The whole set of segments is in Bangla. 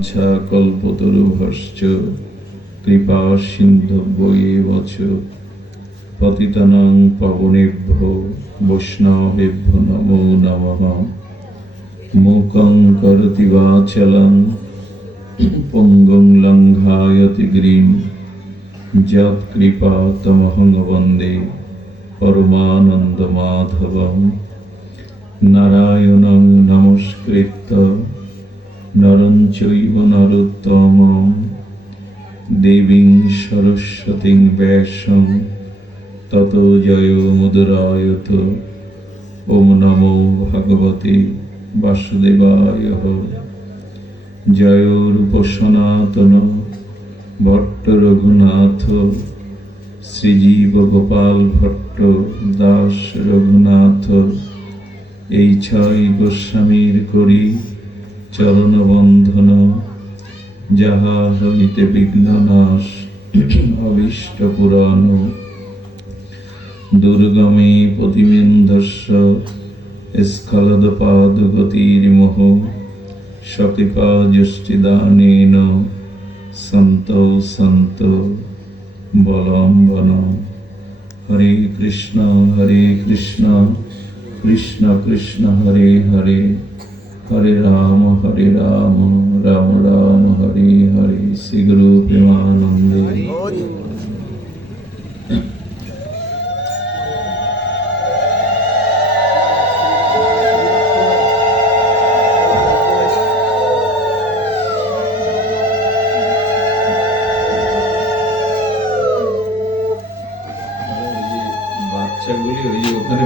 বাঞ্ছা কল্পতরুভশ্চ কৃপা সিন্ধুভ্যেব চ পতিতানাং পাবনেভ্যো বৈষ্ণবেভ্যো নমো নমঃ। মূকং করোতি বাচালং পঙ্গুং লঙ্ঘায়তে গিরিম যৎকৃপাতমহং বন্দে পরমানন্দমাধবং। নারায়ণং নমস্কৃত্য নরং চৈব নরোত্তমং দেবীং সরস্বতীং ব্যাসং ততো জয়মুদীরয়ত। ওম নমো ভগবতে বাসুদেবায়। জয় রূপ সনাতন ভট্ট রঘুনাথ শ্রীজীব গোপাল ভট্ট দাস রঘুনাথ। এই ছয় গোস্বামীর করি চরণ বন্ধন, যাহা হইতে বিঘ্ন নাশ অভীষ্ট পুরাণ। দুর্গমে পতিমেন্ধস্য স্খলদপাদগতির্মোহ সকৃপা যষ্টিদানেন সন্তৌ সন্ত বলম্বন। হরে কৃষ্ণ কৃষ্ণ কৃষ্ণ হরে হরে, হরে রাম রাম রাম হরে হরে। শ্রী গুরু প্রেমানন্দে।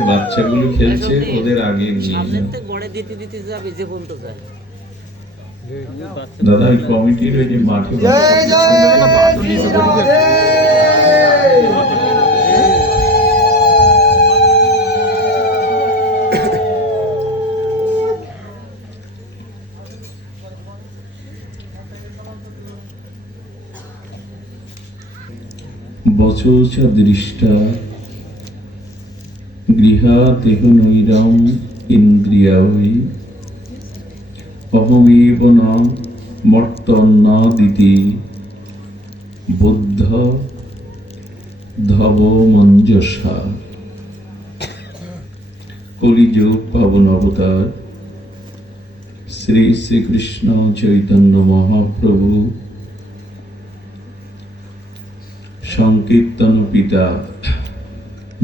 বাচ্চাগুলো খেলছে, ওদের আগে দাদা ওই কমিটির ওই যে মাঠে বচোচ দৃষ্টা গৃহাতেহ নৈরম ইন্দ্রিয়ায় অহমেব ন মর্তন্নাদিতি বুদ্ধ ধব মঞ্জসা। কলিযুগ পাবন অবতার শ্রী শ্রীকৃষ্ণ চৈতন্য মহাপ্রভু সংকীর্তন পিতা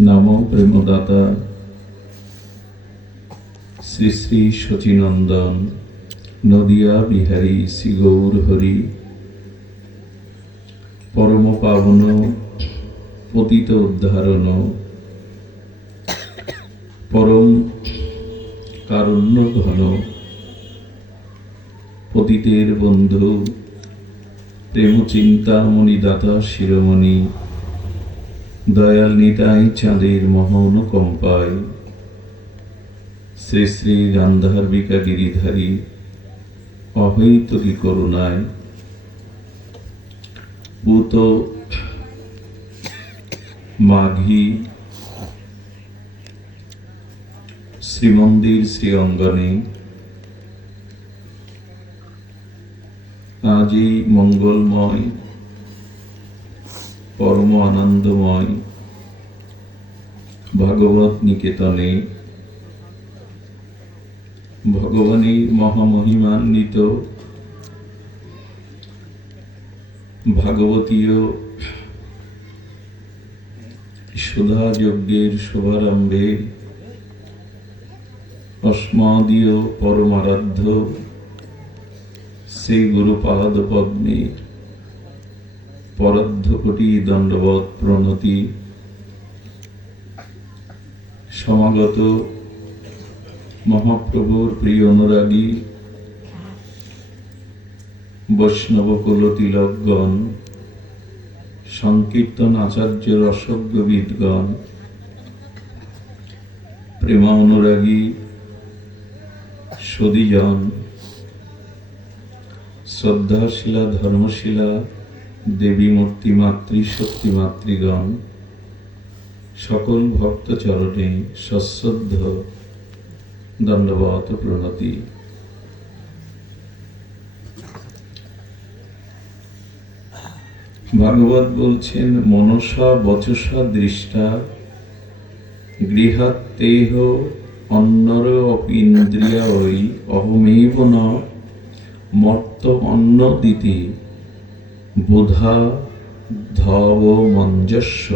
নাম প্রেমদাতা শ্রী শ্রী শচীনন্দন নদিয়া বিহারী শ্রী গৌর হরি পরম পাবন পতিত উদ্ধারণ পরম কারুণ্য ঘন পতিতের বন্ধু প্রেম চিন্তামণি দাতা শিরোমণি দয়াল নিতাই চাঁদের মহন কম্পায় শ্রী শ্রী গান্ধার্বিকা গিরিধারী অহৈতুকী করুণায় পুত মাঘী শ্রীমন্দির শ্রী অঙ্গনে আজ এই মঙ্গলময় পরম আনন্দময় ভাগবত নিকেতনে ভগবানের মহামহিমান্বিত ভাগবতীয় সুধা যজ্ঞের শুভারম্ভে অস্মাদীয় পরমারাধ্য শ্রী গুরুপাদ পদ্মে পরার্ধ কোটি দণ্ডবৎ প্রণতি। সমাগত মহাপ্রভুর প্রিয় অনুরাগী বৈষ্ণব কুল তিলকগণ, সংকীর্তন আচার্য রসজ্ঞবিদগণ, প্রেমা অনুরাগী সদীজন, শ্রদ্ধাশীলা ধর্মশীলা দেবী মূর্তি মাতৃশক্তি মাতৃগণ, সকল ভক্ত চরণে সশ্রদ্ধ দণ্ডবত প্রণতি। ভাগবত বলছেন, মনসা বচসা দৃষ্টা গৃহাত্তেহ অন্নর অপীন্দ্রিয়াই অহমেব ন মর্ত অন্ন দিতি বোধা ধব মঞ্জস্ব।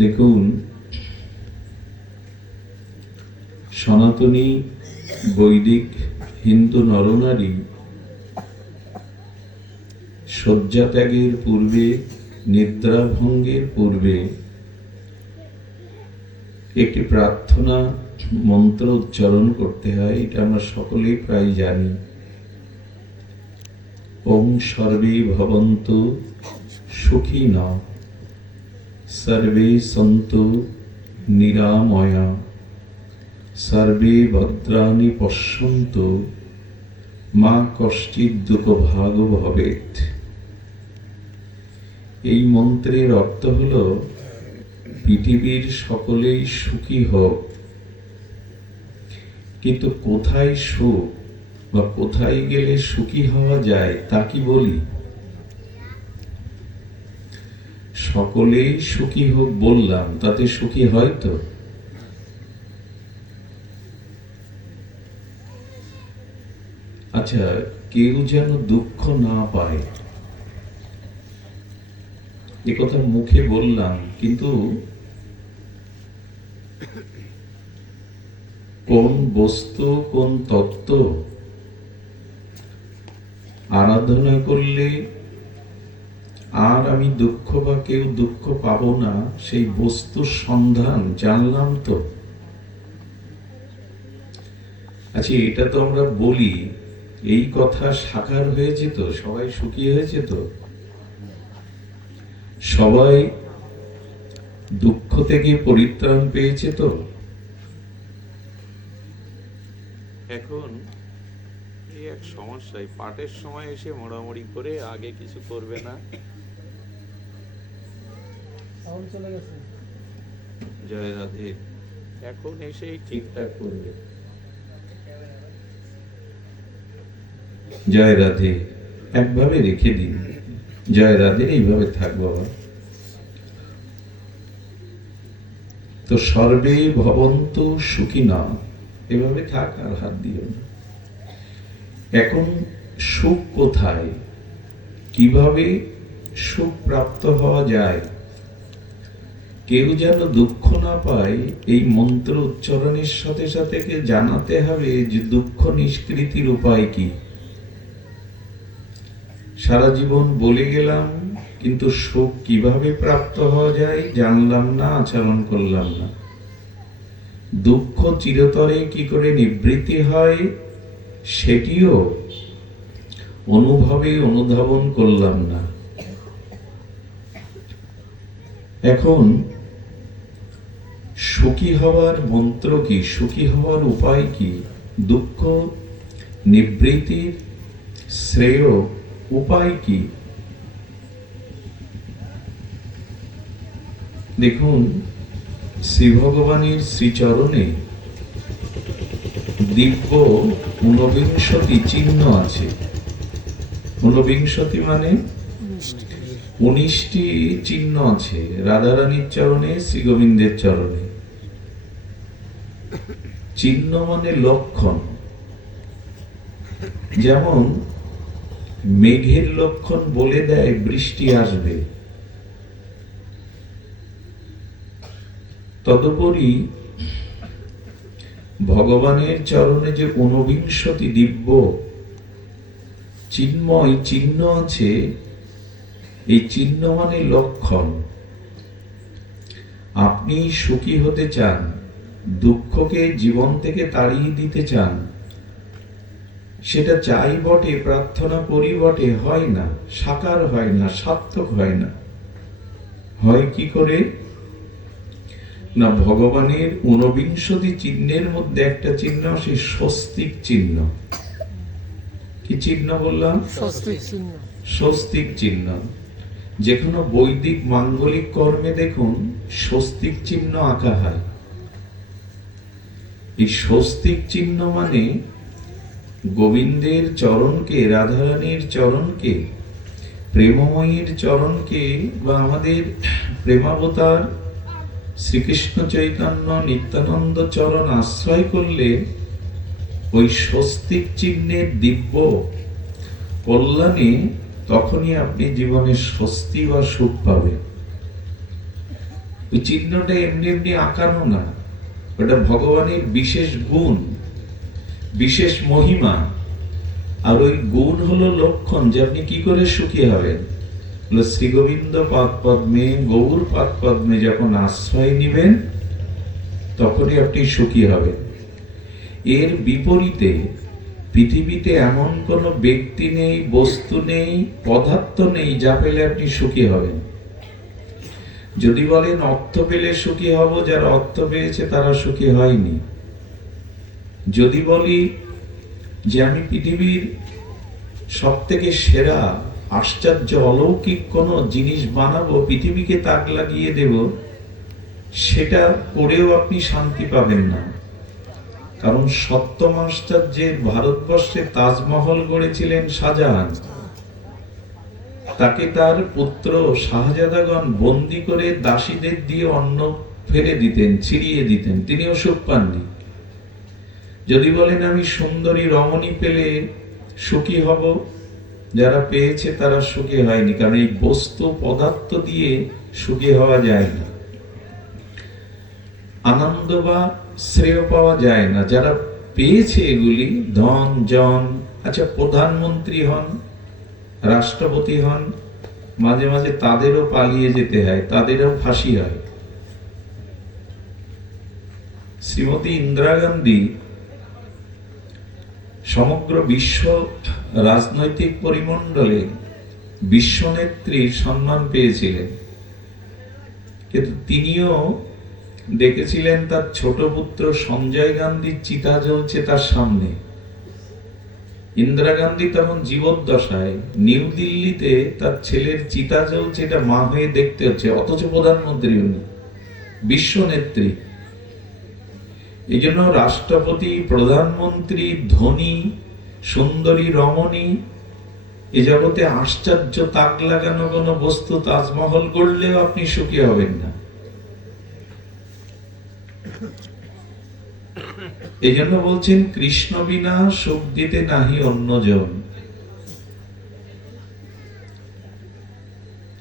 দেখুন, সনাতনী বৈদিক হিন্দু নরনারী শয্যাত্যাগের পূর্বে, নিদ্রাভঙ্গের পূর্বে একটি প্রার্থনা মন্ত্র উচ্চারণ করতে হয়। এটা আমরা সকলেই প্রায় জানি। ওম সর্বে ভবন্তু সুখিনঃ সর্বে সন্তু নিরাময়া সর্বে ভদ্রাণি পশ্যন্তু মা কশ্চিৎ দুঃখভাগ ভবেৎ। এই মন্ত্রের অর্থ হল, পৃথিবীর সকলেই সুখী হোক, কিন্তু কোথায় সুখ বা কোথায় গেলে সুখী হওয়া যায় তা কি বলি? সকলেই সুখী হোক বললাম, তাতে সুখী হয় তো? আচ্ছা, কেউ যেন দুঃখ না পায়, এ কথা মুখে বললাম, কিন্তু কোন বস্তু, কোন তত্ত্ব আরাধনা করলে আর আমি দুঃখ বা কেউ দুঃখ পাবো না, সেই বস্তুর সন্ধান জানলাম তো। আচ্ছা, এটা তো আমরা বলি, এই কথা সাকার হয়েছে তো? সবাই সুখী হয়েছে তো? সবাই দুঃখ থেকে পরিত্রাণ পেয়েছে তো? এখন এই এক সমস্যা, পাঠের সময় এসে মোড়ামুড়ি করে আগে কিছু করবে না। জয় রাধে। এখন এসেই ঠিকঠাক করবে। জয় রাধে একভাবে রেখে দিন। জয় রাধে এইভাবে থাকবো। তো সর্বে ভবন্তু সুখিনঃ এভাবে থাক, আর হাত দিও না। এখন সুখ কোথায়, কিভাবে সুখ প্রাপ্ত হওয়া যায়? কেউ যেন দুঃখ না পায়, এই মন্ত্র উচ্চারণের সাথে সাথে জানাতে হবে যে দুঃখ নিষ্কৃতির উপায় কি। সারা জীবন বলে গেলাম, কিন্তু সুখ কিভাবে প্রাপ্ত হওয়া যায় জানলাম না, আচরণ করলাম না। দুঃখ চিরতরে কি করে নিবৃত্তি হয় সেটিও অনুভবে অনুধাবন করলাম না। এখন সুখী হওয়ার মন্ত্র কি, সুখী হওয়ার উপায় কি, দুঃখ নিবৃত্তির শ্রেয় উপায় কি? দেখুন, শ্রী ভগবানের শ্রীচরণে দিব্য ঊনবিংশতি চিহ্ন আছে। ঊনবিংশতি মানে 19টি চিহ্ন আছে রাধারানীর চরণে, শ্রী গোবিন্দের চরণে। চিহ্ন মানে লক্ষণ। যেমন মেঘের লক্ষণ বলে দেয় বৃষ্টি আসবে, তদুপরি ভগবানের চরণে যে ঊনবিংশতি দিব্য চিন্ময় চিহ্ন আছে, এই চিহ্ন মানে লক্ষণ। আপনি সুখী হতে চান, দুঃখকে জীবন থেকে তাড়িয়ে দিতে চান, সেটা চাই বটে, প্রার্থনা করি বটে, হয় না, সাকার হয় না, সার্থক হয় না। হয় কি করে না, ভগবানের ঊনবিংশতি চিহ্নের মধ্যে একটা চিহ্ন, সেই স্বস্তিক চিহ্ন। কি চিহ্ন বললাম? স্বস্তিক চিহ্ন। যে কোনো বৈদিক মাঙ্গলিক কর্মে দেখুন স্বস্তিক চিহ্ন আঁকা হয়। এই স্বস্তিক চিহ্ন মানে গোবিন্দের চরণকে, রাধারানীর চরণকে, প্রেমময়ীর চরণকে বা আমাদের প্রেমাবতার শ্রীকৃষ্ণ চৈতন্য নিত্যানন্দ চরণ আশ্রয় করলে ওই স্বস্তিক চিহ্নের দিব্য কল্যাণে তখনই আপনি জীবনে স্বস্তি বা সুখ পাবেন। ওই চিহ্নটা এমনি এমনি আঁকানো না, ওটা ভগবানের বিশেষ গুণ, বিশেষ মহিমা। আর ওই গুণ হলো লক্ষণ যে আপনি কি করে সুখী হবেন। শ্রী গোবিন্দ পাদ পদ্মে, গৌর পাদ পদ্মে যখন আশ্রয় নিবেন তখনই আপনি সুখী হবেন। এর বিপরীতে পৃথিবীতে এমন কোন ব্যক্তি নেই, বস্তু নেই, পদার্থ নেই যা পেলে আপনি সুখী হবেন। যদি বলেন অর্থ পেলে সুখী হব, যারা অর্থ পেয়েছে তারা সুখী হয়নি। যদি বলি যে আমি পৃথিবীর সব থেকে সেরা আশ্চর্য অলৌকিক কোন জিনিস বানাবো, পৃথিবীকে তাক লাগিয়ে দেব, সেটা করেও আপনি শান্তি পাবেন না। কারণ সপ্তম আশ্চর্যের ভারতবর্ষে তাজমহল গড়েছিলেন শাহজাহান। তাকে তার পুত্র শাহজাদাগণ বন্দি করে দাসীদের দিয়ে অন্ন ফেলে দিতেন, ছিড়িয়ে দিতেন, তিনিও সুখ পাননি। যদি বলেন আমি সুন্দরী রমণী পেলে সুখী হব, যারা পেয়েছে তারা সুখী হয়নি। কারণ এই বস্তু পদার্থ দিয়ে সুখী হওয়া যায় না, আনন্দ বা শ্রেয় পাওয়া যায় না। যারা পেয়েছে এগুলি, ধন জন, আচ্ছা প্রধানমন্ত্রী হন, রাষ্ট্রপতি হন, মাঝে মাঝে তাদেরও পালিয়ে যেতে হয়, তাদেরও ফাঁসি হয়। শ্রীমতী ইন্দিরা গান্ধী সমগ্র বিশ্ব রাজনৈতিক পরিমণ্ডলে বিশ্বনেত্রীর সম্মান পেয়েছিলেন, কিন্তু তিনিও দেখেছিলেন তার ছোট পুত্র সঞ্জয় গান্ধীর চিতা জ্বলছে তার সামনে। ইন্দিরা গান্ধী তখন জীবদ্দশায়, নিউ দিল্লিতে তার ছেলের চিতা জ্বলছে, এটা মা হয়ে দেখতে হচ্ছে, অথচ প্রধানমন্ত্রী উনি, বিশ্ব নেত্রী। এই জন্য রাষ্ট্রপতি, প্রধানমন্ত্রী, ধনী, সুন্দরী রমণী, এ জগতে আশ্চর্য তাক লাগানো কোন বস্তু তাজমহল গড়লেও আপনি সুখী হবেন না। এই জন্য বলছেন কৃষ্ণ বিনা সুখ দিতে নাহি অন্যজন।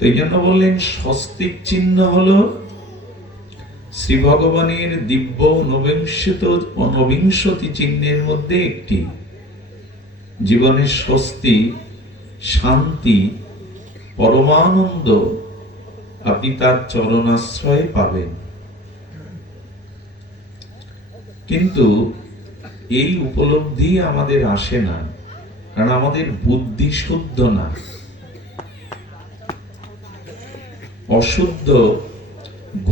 এই জন্য বললেন স্বস্তিক চিহ্ন হলো শ্রী ভগবানের দিব্য ঊনবিংশতি চিহ্নের মধ্যে একটি। জীবনের স্বস্তি, শান্তি, পরমানন্দ আপনি তার চরণাশ্রয়ে পাবেন। কিন্তু এই উপলব্ধি আমাদের আসে না, কারণ আমাদের বুদ্ধি শুদ্ধ না। অশুদ্ধ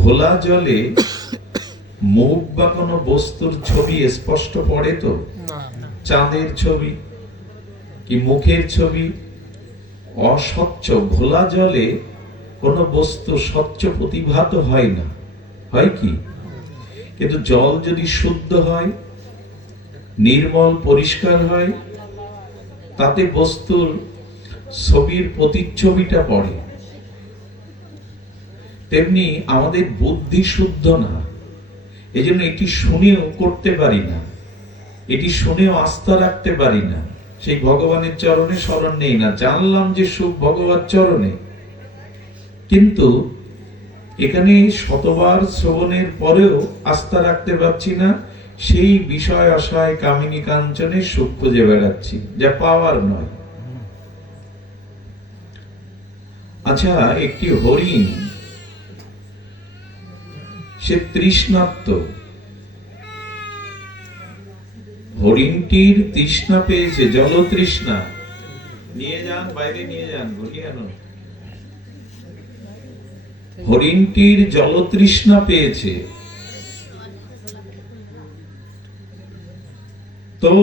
ঘোলা জলে মুখ বা কোনো বস্তুর ছবি স্পষ্ট পড়ে তো? চাঁদের ছবি কি মুখের ছবি? অস্বচ্ছ ঘোলা জলে কোনো বস্তু স্বচ্ছ প্রতিভাত হয় না, হয় কি? কিন্তু জল যদি শুদ্ধ হয়, নির্মল পরিষ্কার হয়, তাতে বস্তুর ছবির প্রতিচ্ছবিটা পড়ে। তেমনি আমাদের বুদ্ধি শুদ্ধ না, এই জন্য এটি শুনেও করতে পারি না, এটি শুনেও আস্থা রাখতে পারি না, সেই ভগবানের চরণে শরণ নেই না। জানলাম যে সুখ ভগবান চরণে, কিন্তু এখানে শতবার শ্রবণের পরেও আস্থা রাখতে পারছি না, সেই বিষয় আশায় কামিনী কাঞ্চনে সুখ খুঁজে বেড়াচ্ছি, যা পাওয়ার নয়। আচ্ছা, একটি হরিণ, সে তৃষ্ণার্ত, হরিণটির তৃষ্ণা পেয়েছে, জল তৃষ্ণা। নিয়ে যান, বাইরে নিয়ে যান, ঘুরিয়ে আনুন। হরিণটির জল তৃষ্ণা পেয়েছে, তো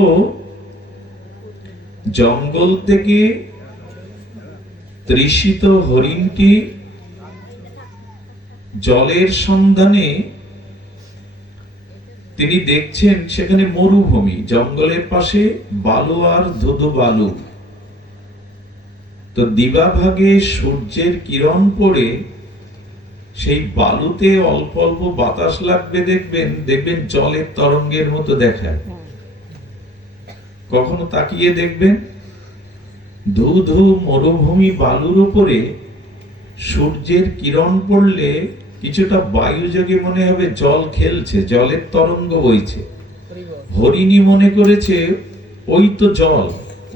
জঙ্গল থেকে তৃষিত হরিণটি জলের সন্ধানে তিনি দেখছেন সেখানে মরুভূমি, জঙ্গলের পাশে বালু আর ধুধু বালু। তো দিবাভাগে সূর্যের কিরণ পড়ে সেই বালুতে অল্প অল্প বাতাস লাগবে, দেখবেন জলের তরঙ্গের মতো দেখায়। কখনো তাকিয়ে দেখবেন ধু ধু মরুভূমি বালুর উপরে সূর্যের কিরণ পড়লে কিছুটা বায়ুযোগে মনে হবে জল খেলছে, জলের তরঙ্গ বইছে। হরিণী মনে করেছে ওই তো জল,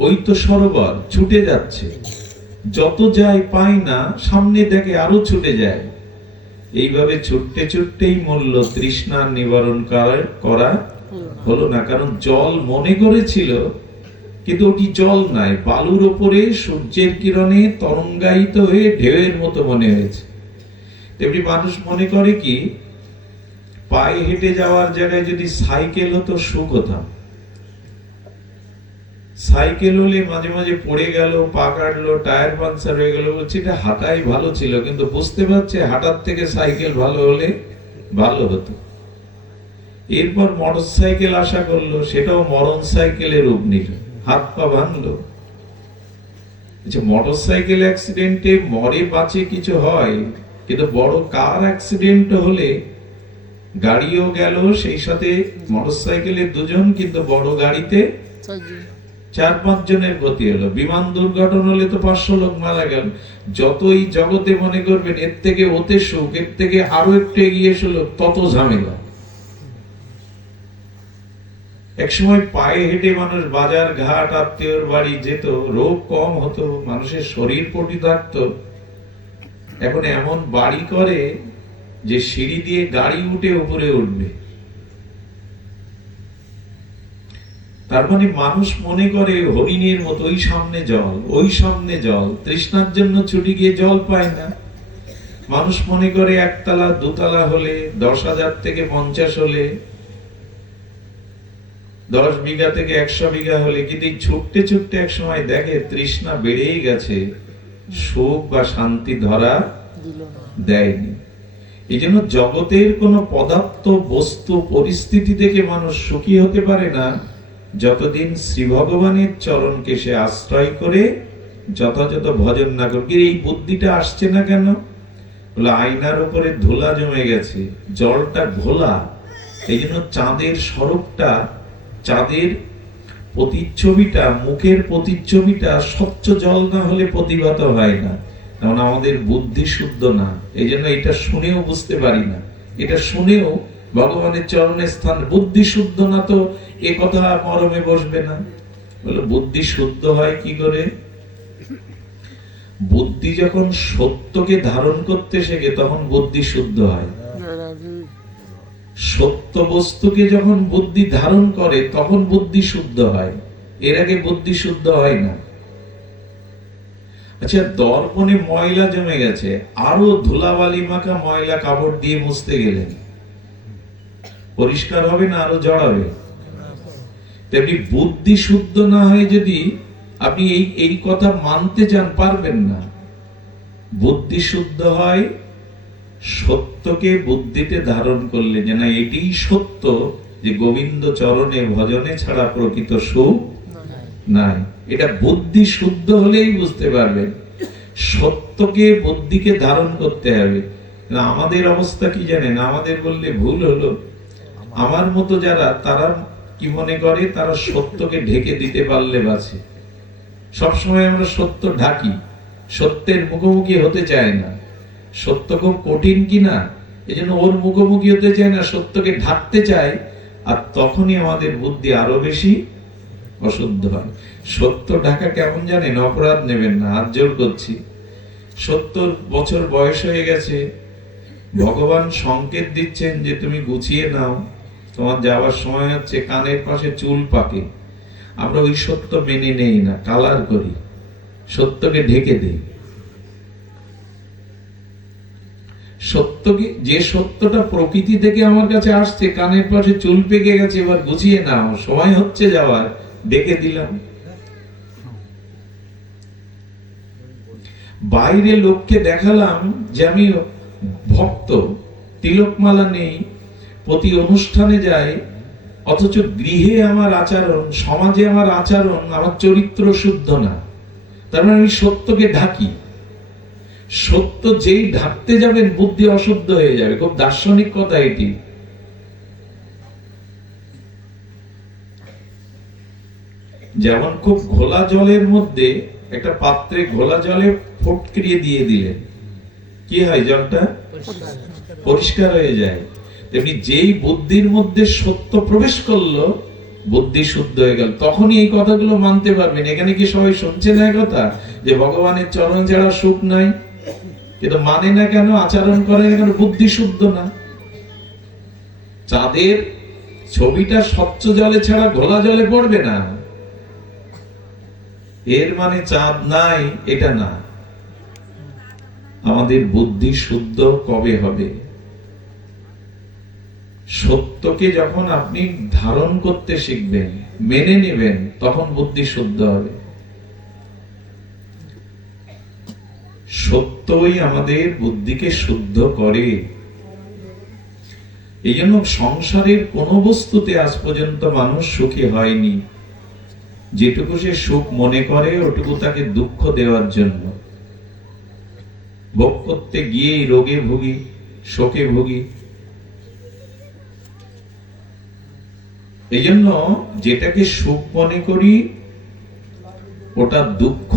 ওই তো সরোবর, ছুটে যাচ্ছে। যত যায় পায় না, সামনে দেখে আরো ছুটে যায়। এইভাবে ছুটতে ছুটতেই মূল্য তৃষ্ণা নিবারণ করা হলো না। কারণ জল মনে করেছিল, কিন্তু ওটি জল নাই, বালুর ওপরে সূর্যের কিরণে তরঙ্গায়িত হয়ে ঢেউয়ের মতো মনে হয়েছে। তেমনি মানুষ মনে করে কি, পায়ে হেঁটে যাওয়ার জায়গায় যদি সাইকেল হতো সুখ হতাম। সাইকেল হলে মাঝে মাঝে পড়ে গেল, পা কাটলো, টায়ার পাঞ্চার হয়ে গেল, বলছে এটা হাঁটাই ভালো ছিল, কিন্তু বুঝতে পারছে হাঁটার থেকে সাইকেল ভালো হলে ভালো হতো। এরপর মোটর সাইকেল আশা করলো, সেটাও মরণ সাইকেলের রূপ নিল, হাত পা ভাঙলো। মোটর সাইকেল অ্যাক্সিডেন্টে মরে বাঁচে কিছু হয়, কিন্তু বড় কার অ্যাক্সিডেন্ট হলে গাড়িও গেল, সেই সাথে মোটর সাইকেলে দুজন, কিন্তু বড় গাড়িতে 4-5 জনের ক্ষতি হলো। বিমান দুর্ঘটনা হলে তো 500 লোক মারা গেল। যতই জগতে মনে করবেন এর থেকে ওতে সুখ, এর থেকে আরো একটু এগিয়ে এসলো, তত ঝামেলা। একসময় পায়ে হেঁটে মানুষ বাজার ঘাট আত্মীয়র বাড়ি যেত, রোগ কম হতো, মানুষের শরীর পটি থাকতো। এখন এমন বাড়ি করে যে সিঁড়ি দিয়ে গাড়ি উঠে উপরে উঠবে। তার মানে মানুষ মনে করে হরিণের মতো ওই সামনে জল, ওই সামনে জল, তৃষ্ণার জন্য ছুটি গিয়ে জল পায় না। মানুষ মনে করে একতলা দুতলা হলে, 10,000 থেকে 50 হলে, 10 বিঘা থেকে 100 বিঘা হলে, কিন্তু ছুটতে ছুটতে এক সময় দেখে তৃষ্ণা বেড়েই গেছে, সুখ বা শান্তি ধরা দেয়নি। এই জন্য জগতের কোন পদার্থ, বস্তু, পরিস্থিতি থেকে মানুষ সুখী হতে পারে না যতদিন শ্রী ভগবানের চরণকে সে আশ্রয় করে যথাযথ ভজন না করে। এই বুদ্ধিটা আসছে না কেন? বলে আয়নার উপরে ধুলা জমে গেছে, জলটা ঘোলা। এই জন্য চাঁদের স্বরূপটা, চাঁদের প্রতিচ্ছবিটা, মুখের প্রতিচ্ছবিটা স্বচ্ছ জল না হলে প্রতিভাত হয় না। কারণ আমাদের বুদ্ধি শুদ্ধ না, এই জন্য এটা শুনেও বুঝতে পারি না। এটা শুনেও ভগবানের চরণের স্থান, বুদ্ধি শুদ্ধ না তো এ কথা মরমে বসবে না। বলে বুদ্ধি শুদ্ধ হয় কি করে? বুদ্ধি যখন সত্যকে ধারণ করতে শেখে তখন বুদ্ধি শুদ্ধ হয়। সত্য বস্তুকে যখন বুদ্ধি ধারণ করে তখন বুদ্ধি শুদ্ধ হয়, এর আগে বুদ্ধি শুদ্ধ হয় না। আচ্ছা, দর্পণে ময়লা জমে গেছে, আরো ধুলাবালি মাখা ময়লা কাপড় দিয়ে মুছতে গেলেন, পরিষ্কার হবে না আরো জড়াবে? তেমনি বুদ্ধি শুদ্ধ না হয় যদি আপনি এই কথা মানতে চান, পারবেন না। বুদ্ধি শুদ্ধ হয় সত্যকে বুদ্ধিতে ধারণ করলে, যে না এটাই সত্য, যে গোবিন্দ চরণে ভজনে ছাড়া প্রকৃত সুখ নাই। এটা বুদ্ধি শুদ্ধ হলেই বুঝতে পারবেন। সত্যকে বুদ্ধিকে ধারণ করতে হবে। আমাদের অবস্থা কি জানেন? আমাদের বললে ভুল হলো, আমার মতো যারা, তারা কি মনে করে তারা সত্যকে ঢেকে দিতে পারলে বাঁচে। সবসময় আমরা সত্য ঢাকি, সত্যের মুখোমুখি হতে চায় না। সত্য খুব কঠিন কিনা, এই জন্য ওর মুখোমুখি হতে চায় না, সত্যকে ঢাকতে চায়। আর তখনই আমাদের বুদ্ধি আরো বেশি অশুদ্ধ হয়। সত্য ঢাকা কেমন জানেন? অপরাধ নেবেন না, হাত জোর করছি। 70 বছর বয়স হয়ে গেছে, ভগবান সংকেত দিচ্ছেন যে তুমি গুছিয়ে নাও, তোমার যাওয়ার সময় হচ্ছে, কানের পাশে চুল পাকে। আমরা ওই সত্য মেনে নেই না, কালার করি, সত্যকে ঢেকে দেই। সত্যকে, যে সত্যটা প্রকৃতি থেকে আমার কাছে আসছে, কানের পাশে চুল পেকে গেছে, এবার গুছিয়ে নাও, সময় হচ্ছে যাওয়ার, ডেকে দিলাম। বাইরে লোককে দেখালাম যে আমি ভক্ত, তিলকমালা নেই, প্রতি অনুষ্ঠানে যাই, অথচ গৃহে আমার আচরণ, সমাজে আমার আচরণ, আমার চরিত্র শুদ্ধ না। তার মানে আমি সত্যকে ঢাকি। সত্য যেই ঢাকতে যাবেন বুদ্ধি অশুদ্ধ হয়ে যাবে। খুব দার্শনিক কথা এটি। যেমন খুব ঘোলা জলের মধ্যে একটা পাত্রে ঘোলা জলে ফটকিয়ে দিয়ে দিলেন, কি হয়? জলটা পরিষ্কার হয়ে যায়। তেমনি যেই বুদ্ধির মধ্যে সত্য প্রবেশ করলো, বুদ্ধি শুদ্ধ হয়ে গেল। তখনই এই কথাগুলো মানতে পারবেন। এখানে কি সবাই শুনছে না কথা যে ভগবানের চরণ ছাড়া সুখ নাই? কিন্তু মানে না কেন? আচরণ করে না কেন? বুদ্ধি শুদ্ধ না। চাঁদের ছবিটা স্বচ্ছ জলে ছাড়া ঘোলা জলে পড়বে না। এর মানে চাঁদ নাই এটা না। আমাদের বুদ্ধি শুদ্ধ কবে হবে? সত্যকে যখন আপনি ধারণ করতে শিখবেন, মেনে নেবেন, তখন বুদ্ধি শুদ্ধ হবে। সত্যই আমাদের বুদ্ধিকে শুদ্ধ করে। এই জন্য সংসারের কোন বস্তুতে আজ পর্যন্ত মানুষ সুখী হয়নি। যেটুকু সে সুখ মনে করে ওটুকু তাকে দুঃখ দেওয়ার জন্য। ভোগ করতে গিয়েই রোগে ভুগি, শোকে ভুগি। এই জন্য যেটাকে সুখ মনে করি ওটা দুঃখ,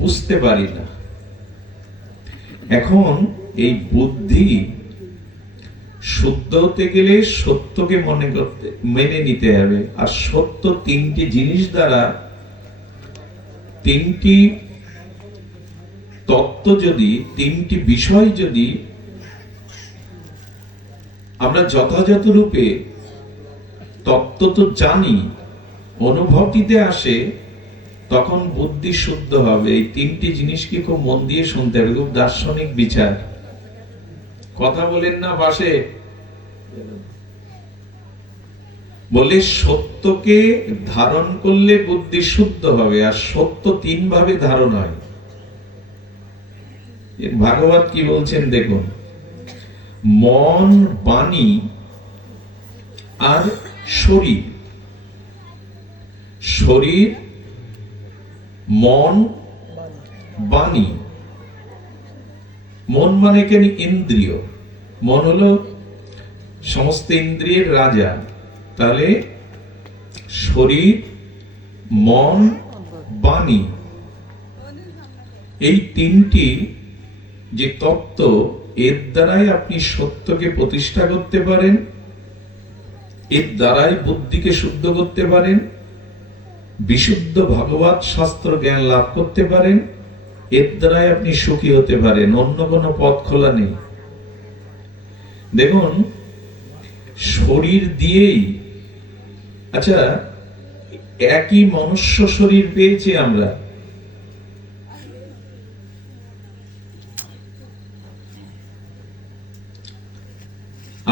বুঝতে পারি না। এখন এই বুদ্ধি শুদ্ধ হতে গেলে সত্যকে মনে করতে, মেনে নিতে হবে। আর সত্য তিনটি জিনিস দ্বারা, তিনটি তত্ত্ব যদি, তিনটি বিষয় যদি আমরা যথাযথ রূপে তত্ত্ব তো জানি, অনুভূতিতে আসে, তখন বুদ্ধি শুদ্ধ হবে। এই তিনটি জিনিসকে খুব মন দিয়ে শুনতে হবে। খুব দার্শনিক বিচার। কথা বলেন না বাসে। বলে সত্যকে ধারণ করলে বুদ্ধি শুদ্ধ হবে। আর সত্য তিন ভাবে ধারণ হয়। ভাগবত কি বলছেন দেখুন। মন, বাণী আর শরীর। শরীর, মন, বাণী। মন মানে কেন? ইন্দ্রিয়। মন হলো সমস্ত ইন্দ্রিয়ের রাজা। তাহলে শরীর, মন, বাণী, এই তিনটি যে তত্ত্ব, এর দ্বারাই আপনি সত্যকে প্রতিষ্ঠা করতে পারেন, এর দ্বারাই বুদ্ধিকে শুদ্ধ করতে পারেন, বিশুদ্ধ ভগবত শাস্ত্র জ্ঞান লাভ করতে পারেন, এর দ্বারাই আপনি সুখী হতে পারেন। অন্য কোনো পথ খোলা নেই। দেখুন, শরীর দিয়েই, আচ্ছা, একই মনুষ্য শরীর পেয়েছি আমরা।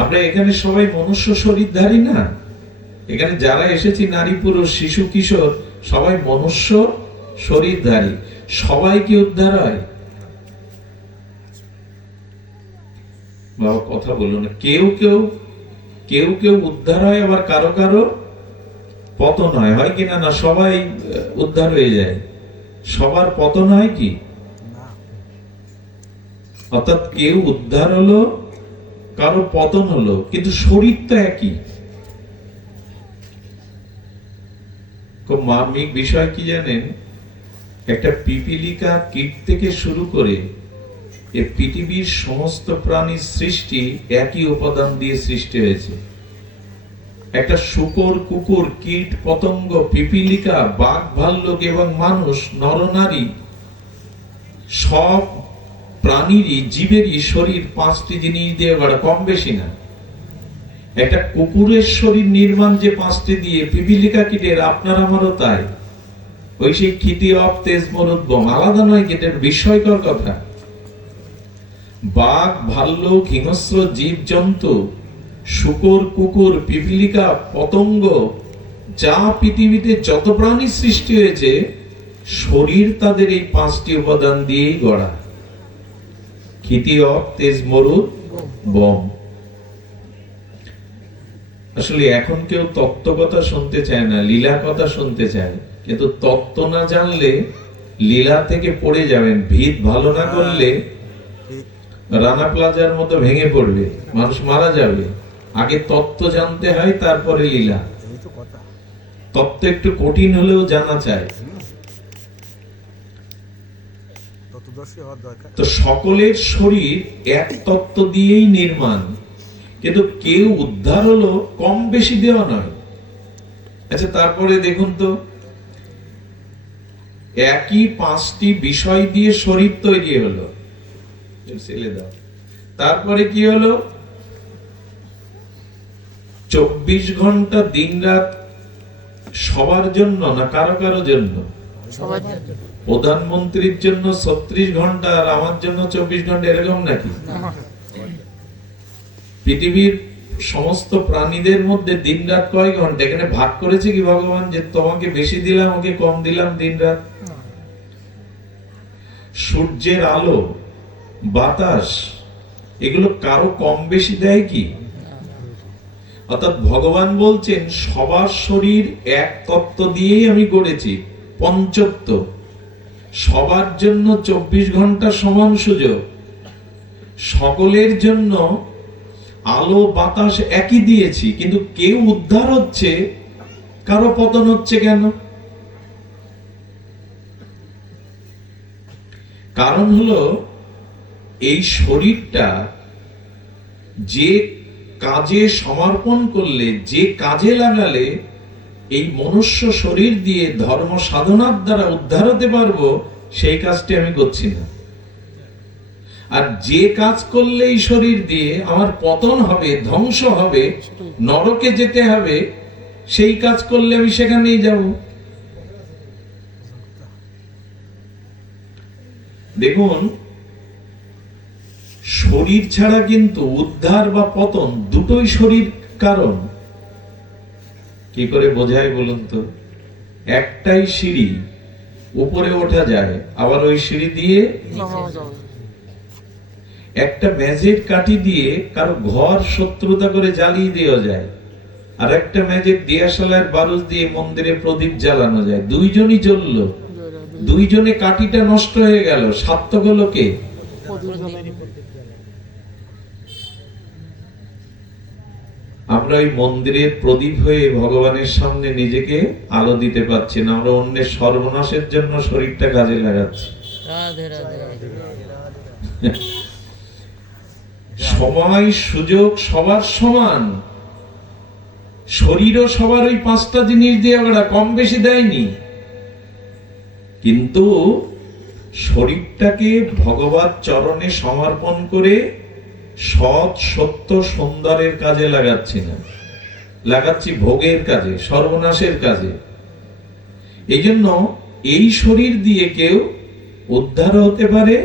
আমরা এখানে সবাই মনুষ্য শরীরধারী না? এখানে যারা এসেছি, নারী, পুরুষ, শিশু, কিশোর, সবাই মনুষ্য শরীরধারী। সবাই কি উদ্ধার হয়? বাবা কথা বলুন না। কেউ কেউ উদ্ধার হয়, আবার কারো কারো পতন হয়। হয় কিনা? না, সবাই উদ্ধার হয়ে যায়। সবার পতন হয় কি? অর্থাৎ কেউ উদ্ধার হলো, কারো পতন হলো, কিন্তু শরীর তো একই। খুব মার্মিক বিষয় কি জানেন? একটা পিপীলিকা কীট থেকে শুরু করে এই পৃথিবীর সমস্ত প্রাণীর সৃষ্টি একই উপাদান দিয়ে সৃষ্টি হয়েছে। একটা শূকর, কুকুর, কীট, পতঙ্গ, পিপীলিকা, বাঘ, ভাল্লুক এবং মানুষ, নরনারী, সব প্রাণীরই, জীবেরই শরীর পাঁচটি জিনিস দিয়ে গড়া, কম বেশি না। একটা কুকুরের শরীর নির্মাণ যে পাঁচটি দিয়ে, পিপীলিকা, কীটের, আপনার আমারও তাই। ওই সেই খিতি অফ তেজ মরুদ্গম, আলাদা নয়। কীটের বিস্ময়কর কথা। বাঘ, ভাল্লুক, হিংস্র জীব জন্তু, শূকর, কুকুর, পিপীলিকা, পতঙ্গ, যা পৃথিবীতে যত প্রাণী সৃষ্টি হয়েছে, শরীর তাদের এই পাঁচটি উপাদান দিয়েই গড়া। খিতি অফ তেজ মরুদ বম। আসলে এখন কেউ তত্ত্ব কথা শুনতে চায় না, লীলা কথা শুনতে চায়। কিন্তু তত্ত্ব না জানলে লীলা থেকে পড়ে যাবেন। ভিত ভালো না করলে রানা প্লাজার মতো ভেঙে পড়বে, মানুষ মারা যাবে। আগে তত্ত্ব জানতে হয়, তারপরে লীলা। তত্ত্ব একটু কঠিন হলেও জানা চায়। তো সকলের শরীর এক তত্ত্ব দিয়েই নির্মাণ, কিন্তু কেউ উদ্ধার হলো কম বেশি দেওয়া নয়। আচ্ছা, তারপরে দেখুন তো, একই 5টি বিষয় দিয়ে শরীর তৈরি হলো, তারপরে কি হলো? 24 ঘন্টা দিন রাত সবার জন্য না কারো কারো জন্য? প্রধানমন্ত্রীর জন্য 36 ঘন্টা আর আমার জন্য 24 ঘন্টা, এরকম নাকি? পৃথিবীর সমস্ত প্রাণীদের মধ্যে দিন রাত কয় ঘন্টা? এখানে ভাগ করেছে কি ভগবান যে তোমাকে বেশি দিলাম, ওকে কম দিলাম দিন রাত? সূর্যের আলো, বাতাস, এগুলো কারো কম বেশি দেয় কি? অর্থাৎ ভগবান বলছেন সবার শরীর এক তত্ত্ব দিয়েই আমি গড়েছি, পঞ্চত্ব। সবার জন্য 24 ঘন্টা সমান সুযোগ, সকলের জন্য আলো বাতাস একই দিয়েছি, কিন্তু কেউ উদ্ধার হচ্ছে, কারো পতন হচ্ছে কেন? কারণ হলো এই শরীরটা যে কাজে সমর্পণ করলে, যে কাজে লাগালে এই মনুষ্য শরীর দিয়ে ধর্ম সাধনার দ্বারা উদ্ধার হতে পারবো, সেই কাজটি আমি করছি না। আর যে কাজ করলে এই শরীর দিয়ে আমার পতন হবে, ধ্বংস হবে, নরকে যেতে হবে, সেই কাজ করলে আমি সেখানেই যাব। দেখুন, শরীর ছাড়া কিন্তু উদ্ধার বা পতন দুটোই শরীর কারণ। কি করে বোঝায় বলুন তো? একটাই সিঁড়ি, উপরে ওঠা যায়, আবার ওই সিঁড়ি দিয়ে একটা ম্যাজিক কাঠি দিয়ে কারো ঘর শত্রুতা করে জ্বালিয়ে দেওয়া যায়, আর একটা ম্যাজিক দিয়াশালার বারুদ দিয়ে মন্দিরে প্রদীপ জ্বালানো যায়। দুইজনই জ্বললো, দুইজনে কাঠিটা নষ্ট হয়ে গেল, সার্থক হলো কে? আমরা ওই মন্দিরের প্রদীপ হয়ে ভগবানের সামনে নিজেকে আলো দিতে পারছি না, আমরা অন্যের সর্বনাশের জন্য শরীরটা কাজে লাগাচ্ছি। সময় সুযোগ সবার সমান, শরীরও সবার ওই 5টা জিনিস দিয়ে ওরা কম বেশি দেয়নি, কিন্তু শরীরটাকে ভগবত চরণে সমর্পণ করে সৎ সত্য সুন্দরের কাজে লাগাচ্ছি না, লাগাচ্ছি ভোগের কাজে, সর্বনাশের কাজে। এই জন্য এই শরীর দিয়ে কেউ উদ্ধার হতে পারে,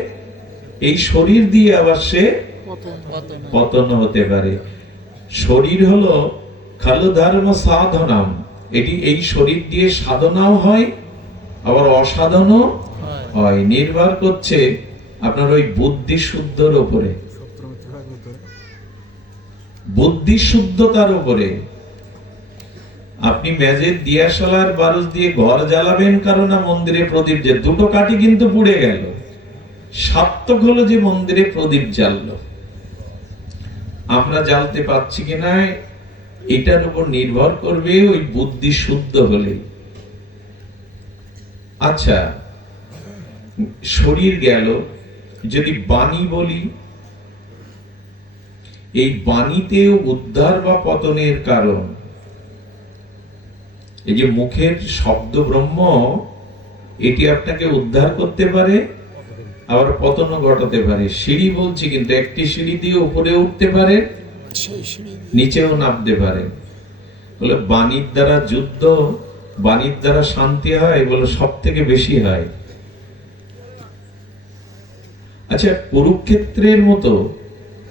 এই শরীর দিয়ে আবার সে পতন হতে পারে। শরীর হলো খালু ধর্ম সাধনাম, এটি এই শরীর দিয়ে সাধনাও হয়, আবার অসাধনও হয়। নির্ভর করছে আপনার ওই বুদ্ধি শুদ্ধর উপরে, বুদ্ধি শুদ্ধতার উপরে। আপনি মেজের দিয়াশালার বারুদ দিয়ে ঘর জ্বালাবেন কারণ না মন্দিরে প্রদীপ, যে দুটো কাঠি কিন্তু পুড়ে গেল, সার্থক হলো যে মন্দিরে প্রদীপ জ্বাললো। আমরা জ্বালতে পারছি কিনা এটার উপর নির্ভর করবে ওই বুদ্ধি শুদ্ধ হলে। আচ্ছা, শরীর গেল, যদি বাণী বলি, এই বাণীতেও উদ্ধার বা পতনের কারণ। এই যে মুখের শব্দ ব্রহ্ম, এটি আপনাকে উদ্ধার করতে পারে, আবার পতনও ঘটাতে পারে। সিঁড়ি বলছি, কিন্তু একটি সিঁড়ি দিয়ে উপরে উঠতে পারে, নিচেও নামতে পারে। বলে বাণীর দ্বারা যুদ্ধ, বাণীর দ্বারা শান্তি হয়, বলে সব থেকে বেশি হয়। আচ্ছা, কুরুক্ষেত্রের মতো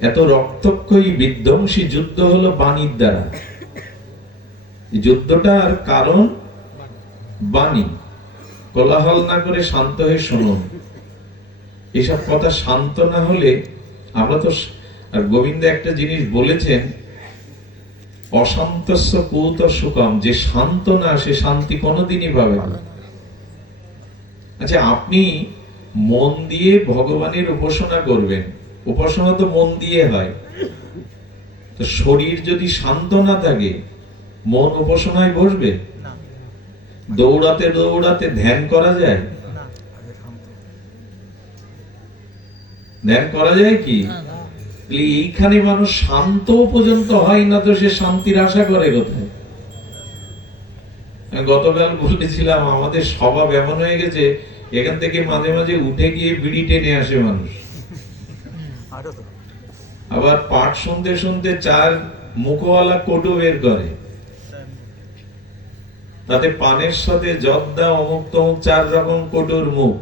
এত রক্তক্ষয়ী বিধ্বংসী যুদ্ধ হলো বাণীর দ্বারা। যুদ্ধটার কারণ বাণী। কোলাহল না করে শান্ত হয়ে শুনুন। এসব কথা শান্ত না হলে আমরা তো, আর গোবিন্দ একটা জিনিস বলেছেন, অশান্তস্য কুত সুখম, যে শান্ত না সে শান্তি কোনোদিনই পাবে না। আচ্ছা, আপনি মন দিয়ে ভগবানের উপাসনা করবেন, উপাসনা তো মন দিয়ে হয়, তো শরীর যদি শান্ত না থাকে মন উপাসনায় বসবে? দৌড়াতে দৌড়াতে ধ্যান করা যায়? ধ্যান করা যায় কি? এইখানে মানুষ শান্ত পর্যন্ত হয় না, তো সে শান্তির আশা করে কোথায়? গতকাল বলেছিলাম আমাদের স্বভাব এমন হয়ে গেছে, এখান থেকে মাঝে মাঝে উঠে গিয়ে বিড়ি টেনে আসে মানুষ, আবার পাঠ শুনতে শুনতে চার মুখওয়ালা কোটো বের করে, তাতে পানের সাথে জর্দা অমুক তমুক 4 রকম কোটোর মুখ।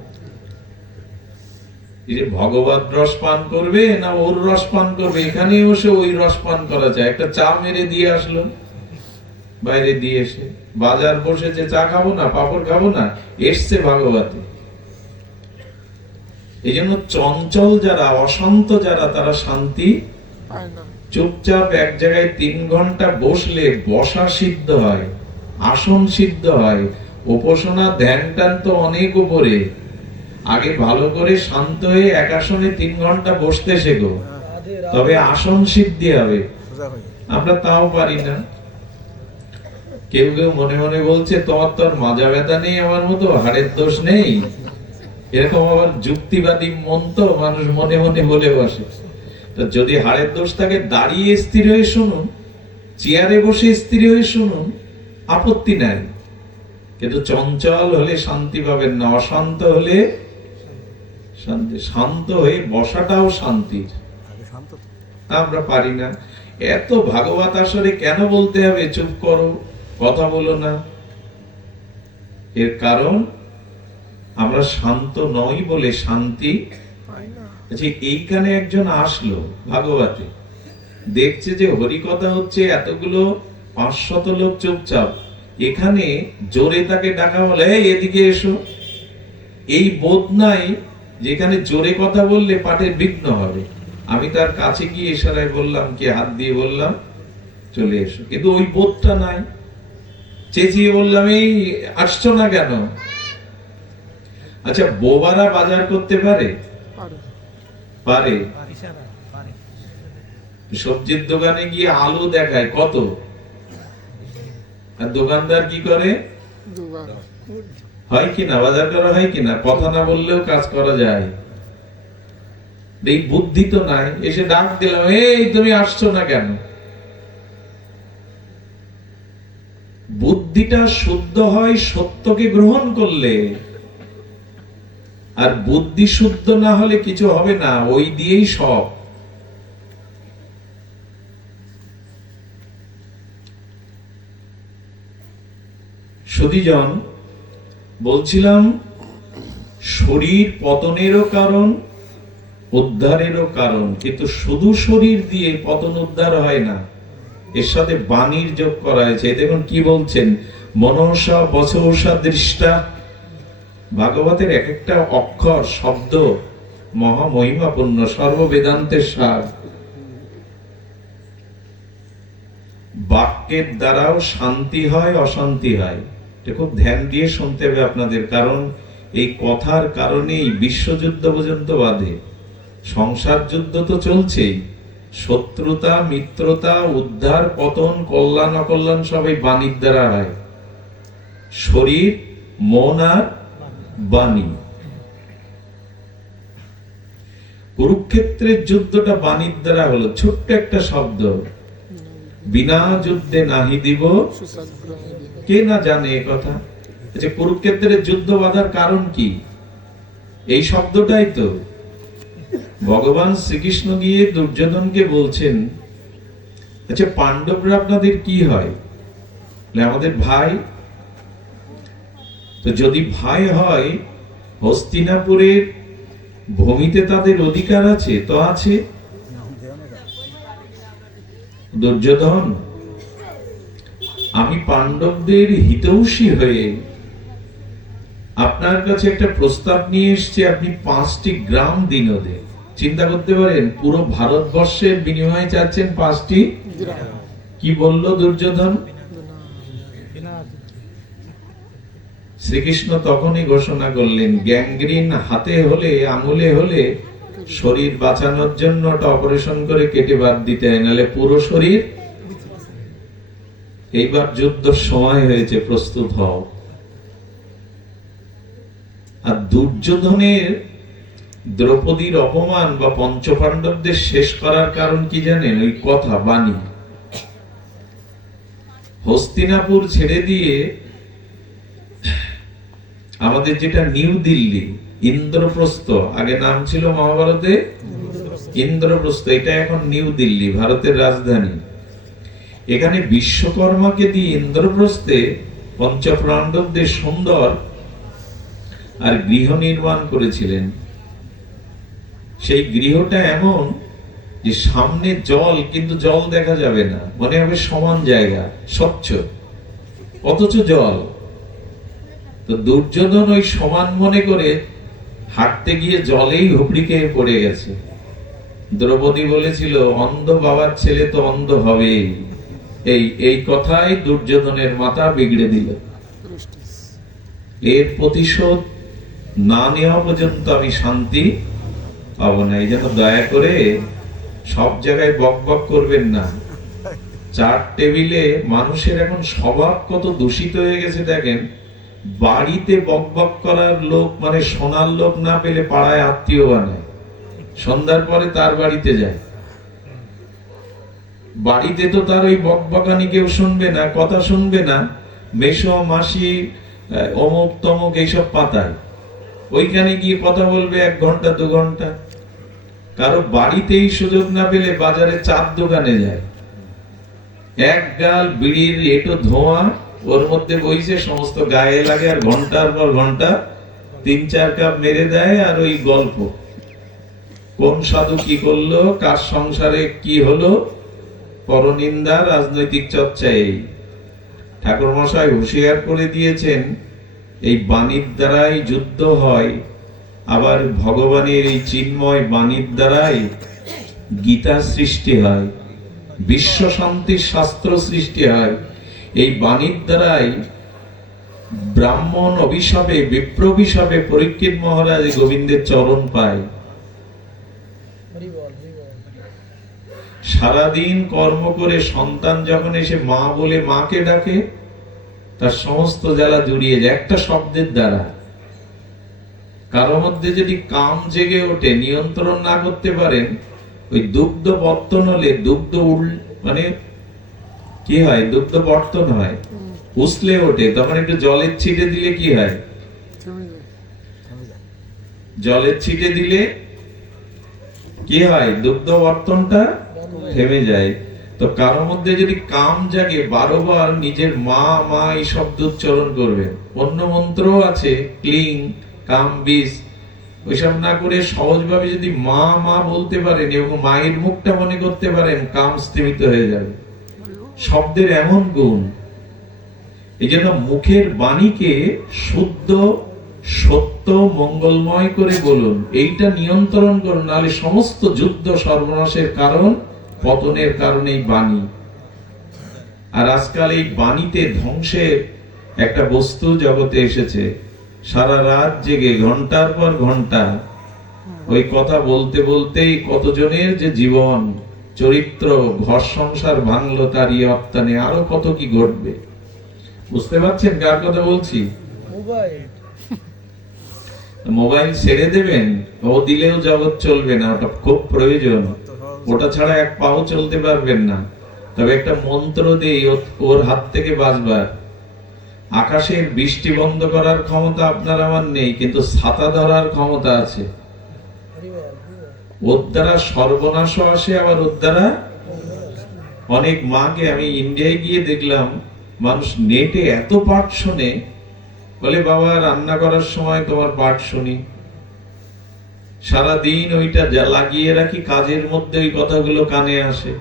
ভগবত রস পান করবে না ওর রস পান করবে? এখানে বসে ওই রস পান করা যায়। একটা চা মেরে দিয়ে আসলো বাইরে দিয়ে এসে, বাজার বসেছে চা খাবো না, পাপড় খাবো না, এসছে ভাগবতে। এই জন্য চঞ্চল যারা, অশান্ত যারা, তারা শান্তি চুপচাপ এক জায়গায় 3 ঘন্টা বসলে বসা সিদ্ধ হয়, আসন সিদ্ধ হয়। উপাসনা ধ্যান টান তো অনেক উপরে, আগে ভালো করে শান্ত হয়ে এক আসনে 3 ঘন্টা বসতে শেখো, তবে আসন সিদ্ধি হবে। আমরা তাও পারি না। কেউ কেউ মনে মনে বলছে তোমার তো আর মাজা ব্যথা নেই আমার মতো, হাড়ের দোষ নেই, এরকম আবার যুক্তিবাদী মন তো মানুষ মনে মনে বলে বসে। তো যদি হাড়ের দোষ থাকে দাঁড়িয়ে স্থির হয়ে শুনুন, চেয়ারে বসে স্থির হয়ে শুনুন, আপত্তি নাই। কিন্তু চঞ্চল হলে শান্তি পাবেন না, অশান্ত হলে শান্তি। শান্ত হয়ে বসাটাও শান্তির, আমরা পারি না। এত ভাগবত আসরে কেন বলতে হবে চুপ করো, কথা বলো না? এর কারণ আমরা শান্ত নই বলে শান্তি। আচ্ছা, এইখানে একজন আসলো ভাগবতে, দেখছে যে হরিকথা হচ্ছে, এতগুলো 500 লোক চুপচাপ, এখানে জোরে তাকে ডাকা বলে এই এদিকে এসো। এই বোধ নাই যেখানে জোরে কথা বললে পাঠের বিঘ্ন হবে। আমি তার কাছে গিয়ে ইশারায় বললাম, কি হাত দিয়ে বললাম চলে এসো, কিন্তু ওই বোধটা নাই। চেঁচিয়ে বললাম এই আসছো না কেন? আচ্ছা, বোবারা বাজার করতে পারে? পারে। সবজির দোকানে গিয়ে আলু দেখায় কত, আর দোকানদার কি করে? হয় কিনা বাজার করা হয় কিনা? কথা না বললেও কাজ করা যায়। এই বুদ্ধি তো নাই। এসে ডাক দিলাম এই তুমি আসছো না কেন? বুদ্ধিটা শুদ্ধ হয় সত্যকে গ্রহণ করলে, আর বুদ্ধি শুদ্ধ না হলে কিছু হবে না, ওই দিয়েই সব। সুধীজন, বলছিলাম শরীর পতনেরও কারণ, উদ্ধারেরও কারণ, কিন্তু শুধু শরীর দিয়ে পতন উদ্ধার হয় না, এর সাথে বাণীর যোগ করা হয়েছে। দেখুন কি বলছেন, মনসা বচসা দৃষ্টা। ভাগবতের এক একটা অক্ষর শব্দ মহামহিমাপূর্ণ, সর্ববেদান্তের সার। বাক্যের দ্বারাও শান্তি হয়, অশান্তি হয়। এটা খুব ধ্যান দিয়ে শুনতে হবে আপনাদের, কারণ এই কথার কারণেই বিশ্বযুদ্ধ পর্যন্ত বাধে। সংসার যুদ্ধ তো চলছেই, শত্রুতা, মিত্রতা, উদ্ধার, পতন, কল্যাণ, অকল্যাণ সবই বাণীর দ্বারা হয়। শরীর, মন আর বাণী। কুরুক্ষেত্রের যুদ্ধটা বাণীর দ্বারা হলো। ছোট্ট একটা শব্দ, বিনা যুদ্ধে নাহি দিব, কে না জানে এ কথা? আচ্ছা, কুরুক্ষেত্রের যুদ্ধ বাঁধার কারণ কি? এই শব্দটাই তো। ভগবান শ্রীকৃষ্ণ গিয়ে দুর্যোধনকে বলছেন, আচ্ছা পাণ্ডবরা আপনাদের কি হয়? আমাদের ভাই। তো যদি ভাই হয়, হস্তিনাপুরের ভূমিতে তাদের অধিকার আছে? তো আছে। দুর্যোধন, আমি পাণ্ডবদের হিতৈষী হয়ে আপনার কাছে একটা প্রস্তাব নিয়ে এসেছি, আপনি 5টি গ্রাম দিন ওদের। চিন্তা করতে পারেন, পুরো ভারতবর্ষের বিনিময়ে চাচ্ছেন 5টি। কি কি বলল দুর্যোধন? শ্রীকৃষ্ণ তখনই ঘোষণা করলেন, গ্যাংগ্রিন হাতে হলে, আঙুলে হলে শরীর বাঁচানোর জন্য ওটা অপারেশন করে কেটে বাদ দিতে হয়, নাহলে পুরো শরীর। এইবার যুদ্ধের সময় হয়েছে, প্রস্তুত হও। আর দুর্যোধনের দ্রৌপদীর অপমান বা পঞ্চপাণ্ডবদের শেষ করার কারণ কি জানেন? ওই কথা, বাণী। হস্তিনাপুর ছেড়ে দিয়ে আমাদের যেটা নিউ দিল্লি, ইন্দ্রপ্রস্থ, আগে নাম ছিল মহাভারতে ইন্দ্রপ্রস্থ, এটা এখন নিউ দিল্লি, ভারতের রাজধানী। এখানে বিশ্বকর্মাকে দিয়ে ইন্দ্রপ্রস্থে পঞ্চপাণ্ডবদের সুন্দর আর গৃহ নির্মাণ করেছিলেন। সেই গৃহটা এমন যে সামনে জল, কিন্তু জল দেখা যাবে না, মনে হবে সমান জায়গা, স্বচ্ছ, অথচ জল। তো দুর্যোধন ওই সমান মনে করে হাঁটতে গিয়ে জলেই হুপড়ি খেয়ে পড়ে গেছে। দ্রৌপদী বলেছিল, অন্ধ বাবার ছেলে তো অন্ধ হবেই। এই কথাই দুর্যোধনের মাথা বিগড়ে দিল। এর প্রতিশোধ না নেওয়া পর্যন্ত আমি শান্তি পাবো না। এই জন্য দয়া করে সব জায়গায় বক বক করবেন না। চার টেবিলে মানুষের এখন স্বভাব কত দূষিত হয়ে গেছে দেখেন। বাড়িতে বক বক করার লোক, মানে শোনার লোক না পেলে পাড়ায় আত্মীয় বানায়, সন্ধ্যার পরে তার বাড়িতে যায়। বাড়িতে তো তার ওই বকবকানি কেউ শুনবে না, কথা শুনবে না, মেসো মাসি অমুক তমুক এইসব পাতায়, ওইখানে গিয়ে কথা বলবে 1 ঘন্টা 2 ঘন্টা। কারো বাড়িতেই সুযোগ না পেলে বাজারে চার দোকানে যায়, এক গাল বিড়ির এটো ধোঁয়া ওর মধ্যে বইছে, সমস্ত গায়ে লাগে, আর ঘন্টার পর ঘন্টা 3-4 কাপ মেরে দেয়। আর ওই গল্প, কোন সাধু কি করলো, কার সংসারে কি হলো, পরনিন্দা, রাজনৈতিক চর্চায়। ঠাকুর মশাই হুঁশিয়ার করে দিয়েছেন, এই বাণীর দ্বারাই যুদ্ধ হয়, আবার ভগবানের এই চিন্ময় বাণীর দ্বারাই গীতা সৃষ্টি হয়, বিশ্ব শান্তির শাস্ত্র সৃষ্টি হয়। এই বাণীর দ্বারাই ব্রাহ্মণ অভিশাপে, বিপ্র অভিশাপে পরীক্ষিত মহারাজ গোবিন্দের চরণ পায়। সারাদিন কর্ম করে সন্তান যখন এসে মা বলে মাকে ডাকে, তার সমস্ত জ্বালা জুড়িয়ে যায় একটা শব্দের দ্বারা। কারোর মধ্যে যদি কাম জেগে ওঠে, নিয়ন্ত্রণ না করতে পারেন, ওই দুগ্ধ বর্তন হলে, দুগ্ধ মানে কি হয়, দুগ্ধ বর্তন হয়, উছলে ওঠে, তখন একটু জলের ছিটে দিলে কি হয়, জলের ছিটে দিলে কি হয়, দুগ্ধ বর্তনটা থেমে যায়। তো কারোর মধ্যে যদি কাম জাগে, 12 বার নিজের মা মা এই শব্দ উচ্চারণ করবেন। অন্য মন্ত্র আছে, ক্লিং, কাম, বিষ, ওইসব না করে সহজভাবে যদি মা মা বলতে পারেন এবং মায়ের মুখটা মনে করতে পারেন, কাম স্থিমিত হয়ে যাবে। শব্দের এমন গুণ। এই জন্য মুখের বাণীকে শুদ্ধ, সত্য, মঙ্গলময় করে বলুন, এইটা নিয়ন্ত্রণ করুন, নাহলে সমস্ত যুদ্ধ সর্বনাশের কারণ, পতনের কারণে এই বাণী। আর আজকাল এই বাণীতে ধ্বংসের একটা বস্তু জগতে এসেছে। সারা রাত জেগে ঘন্টার পর ঘন্টা ওই কথা বলতে বলতেই কতজনের যে জীবন, চরিত্র, ঘর সংসার ভাঙলো, তারই অত্যানে আরো কত কি ঘটবে। বুঝতে পারছেন কার কথা বলছি? মোবাইল ছেড়ে দেবেন, ও দিলেও জগৎ চলবে না, ওটা খুব প্রয়োজন। ওটা ছাড়া এক পাও চলতে পারবেন না। তবে একটা মন্ত্র দেই ওর হাত থেকে বাঁচবার। আকাশের বৃষ্টি বন্ধ করার ক্ষমতা আপনার আমার নেই, কিন্তু ছাতা ধরার ক্ষমতা আছে। ওর দ্বারা সর্বনাশও আসে, আবার ওর দ্বারা অনেক মাকে আমি ইন্ডিয়ায় গিয়ে দেখলাম, মানুষ নেটে এত পাঠ শোনে, বলে বাবা রান্না করার সময় তোমার পাঠ শুনি, সারাদিন ওইটা যা লাগিয়ে রাখি, কাজের মধ্যে ওই কথাগুলো কানে আসে।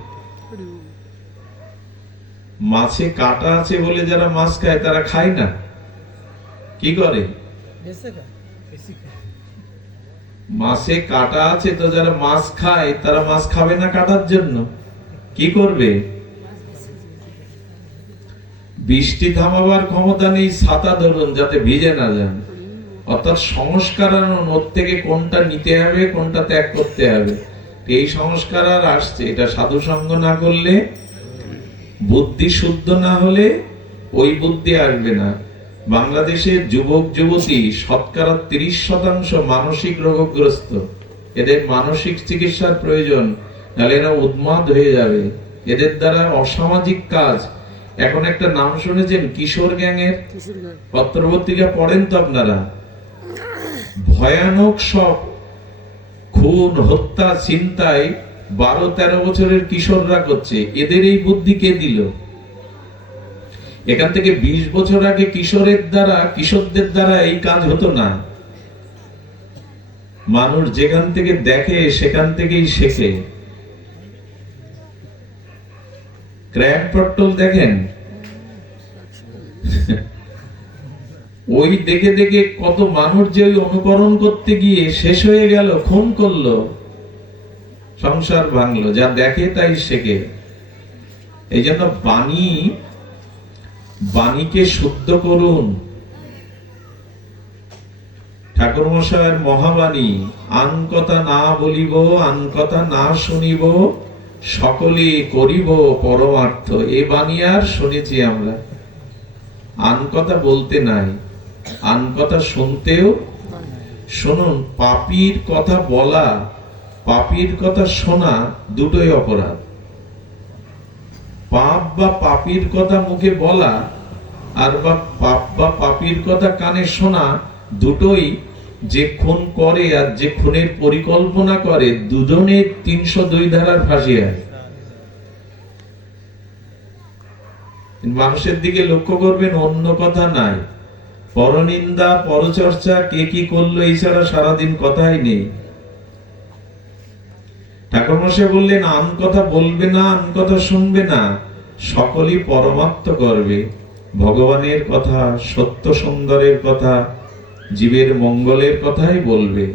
মাছে কাটা আছে বলে যারা মাছ খায় তারা খায় না, কি করে? মাছে কাটা আছে তো যারা মাছ খায় তারা মাছ খাবে না কাটার জন্য, কি করবে? বৃষ্টি থামাবার ক্ষমতা নেই, ছাতা ধরুন যাতে ভিজে না যান। অর্থাৎ সংস্কার আনুন, ওর থেকে কোনটা নিতে হবে কোনটা ত্যাগ করতে হবে। এই সংস্কার আর আসছে, এটা সাধু সঙ্গ না করলে, বুদ্ধি শুদ্ধ না হলে ওই বুদ্ধি আসবে না। বাংলাদেশের যুবক যুবতী শতকরা 30% মানসিক রোগগ্রস্ত। এদের মানসিক চিকিৎসার প্রয়োজন, নাহলে এরা উন্মাদ হয়ে যাবে। এদের দ্বারা অসামাজিক কাজ, এখন একটা নাম শুনেছেন কিশোর গ্যাংয়ের, পত্রপত্রিকা পড়েন তো আপনারা, ভয়ানক সব খুন হত্যা ছিনতাই 12-13 বছরের কিশোররা করছে। এদের এই বুদ্ধি কে দিল? এখান থেকে 20 বছর আগে কিশোরদের দ্বারা এই কাজ হতো না। মানুষ যেখান থেকে দেখে সেখান থেকেই শেখে। ক্র্যাক পট্টল দেখেন, ওই দেখে দেখে কত মানুষ যে অনুকরণ করতে গিয়ে শেষ হয়ে গেল, খুন করলো, সংসার ভাঙলো। যা দেখে তাই শেখে। এই জন্য বাণীকে শুদ্ধ করুন। ঠাকুর মশায়ের মহাবাণী, আন কথা না বলিব, আন কথা না শুনিব, সকলে করিব পরমার্থ। এ বাণী আর শুনেছি আমরা। আন কথা বলতে নাই, আন কথা শুনতেও। শুনুন, পাপীর কথা বলা, পাপীর কথা শোনা দুটোই অপরাধ। পাপ বা পাপীর কথা মুখে বলা আর পাপ বা পাপীর কথা কানে শোনা দুটোই, যে খুন করে আর যে খুনের পরিকল্পনা করে, দুজনের 302 ধারার ফাঁসি হয়। মানুষের দিকে লক্ষ্য করবেন, অন্য কথা নাই। পরনিন্দা, পরচর্চা, কে কি করলো, এছাড়া সারাদিন কথাই নেই। ঠাকুর মশাই বললেন, আন কথা বলবে না, আন কথা শুনবে না, সকলই পরমার্থ করবে। ভগবানের কথা, সত্য সুন্দরের কথা, জীবের মঙ্গলের কথাই বলবে।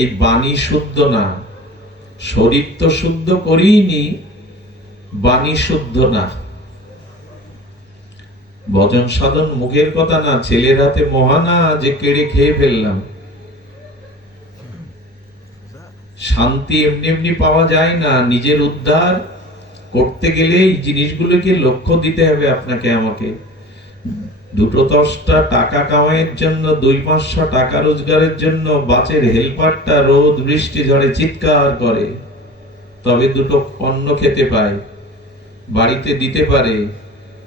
এই বাণী শুদ্ধ না, শরীর তো শুদ্ধ করিনি, বাণী শুদ্ধ না। ভজন সাধন মুখের কথা না, ছেলের হাতে মহানা যে কেড়ে খেয়ে ফেললাম। শান্তি এমনি এমনি পাওয়া যায় না। নিজের উদ্ধার করতে গেলে এই জিনিসগুলোকে লক্ষ্য দিতে হবে আপনাকে আমাকে। 2-10টা টাকা কামাইয়ের জন্য, 2-500 টাকা রোজগারের জন্য বাচের হেল্পারটা রোদ বৃষ্টি ঝড়ে চিৎকার করে, তবে দুটো অন্ন খেতে পায়, বাড়িতে দিতে পারে।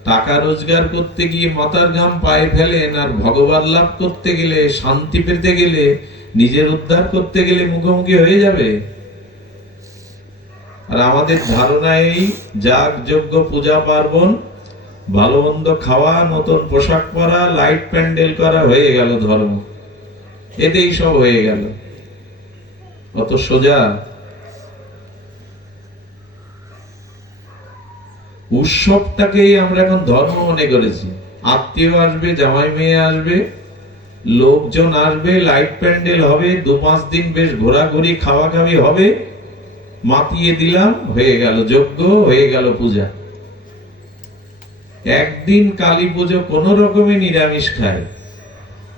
টাকা রোজগার করতে গিয়ে মাথার ঘাম পায়ে ফেলেন, আর ভগবান লাভ করতে গেলে, শান্তি পেতে গেলে, নিজের উদ্ধার করতে গেলে মুখোমুখি হয়ে যাবে। আর আমাদের ধারণা এই, যাগ যজ্ঞ পূজা পার্বণ, ভালো মন্দ খাওয়া, নতুন পোশাক পরা, লাইট প্যান্ডেল করা, হয়ে গেল ধর্ম। এতেই সব হয়ে গেল। অত সোজা। উৎসবটাকেই আমরা এখন ধর্ম মনে করেছি। আত্মীয় আসবে, জামাই মেয়ে আসবে, লোকজন আসবে, লাইট প্যান্ডেল হবে, 2-5 দিন বেশ ঘোরাঘুরি খাওয়া খাওয়ি হবে, মাতিয়ে দিলাম, হয়ে গেল যজ্ঞ, হয়ে গেল পূজা। একদিন কালী পুজো কোন রকমে নিরামিষ খায়,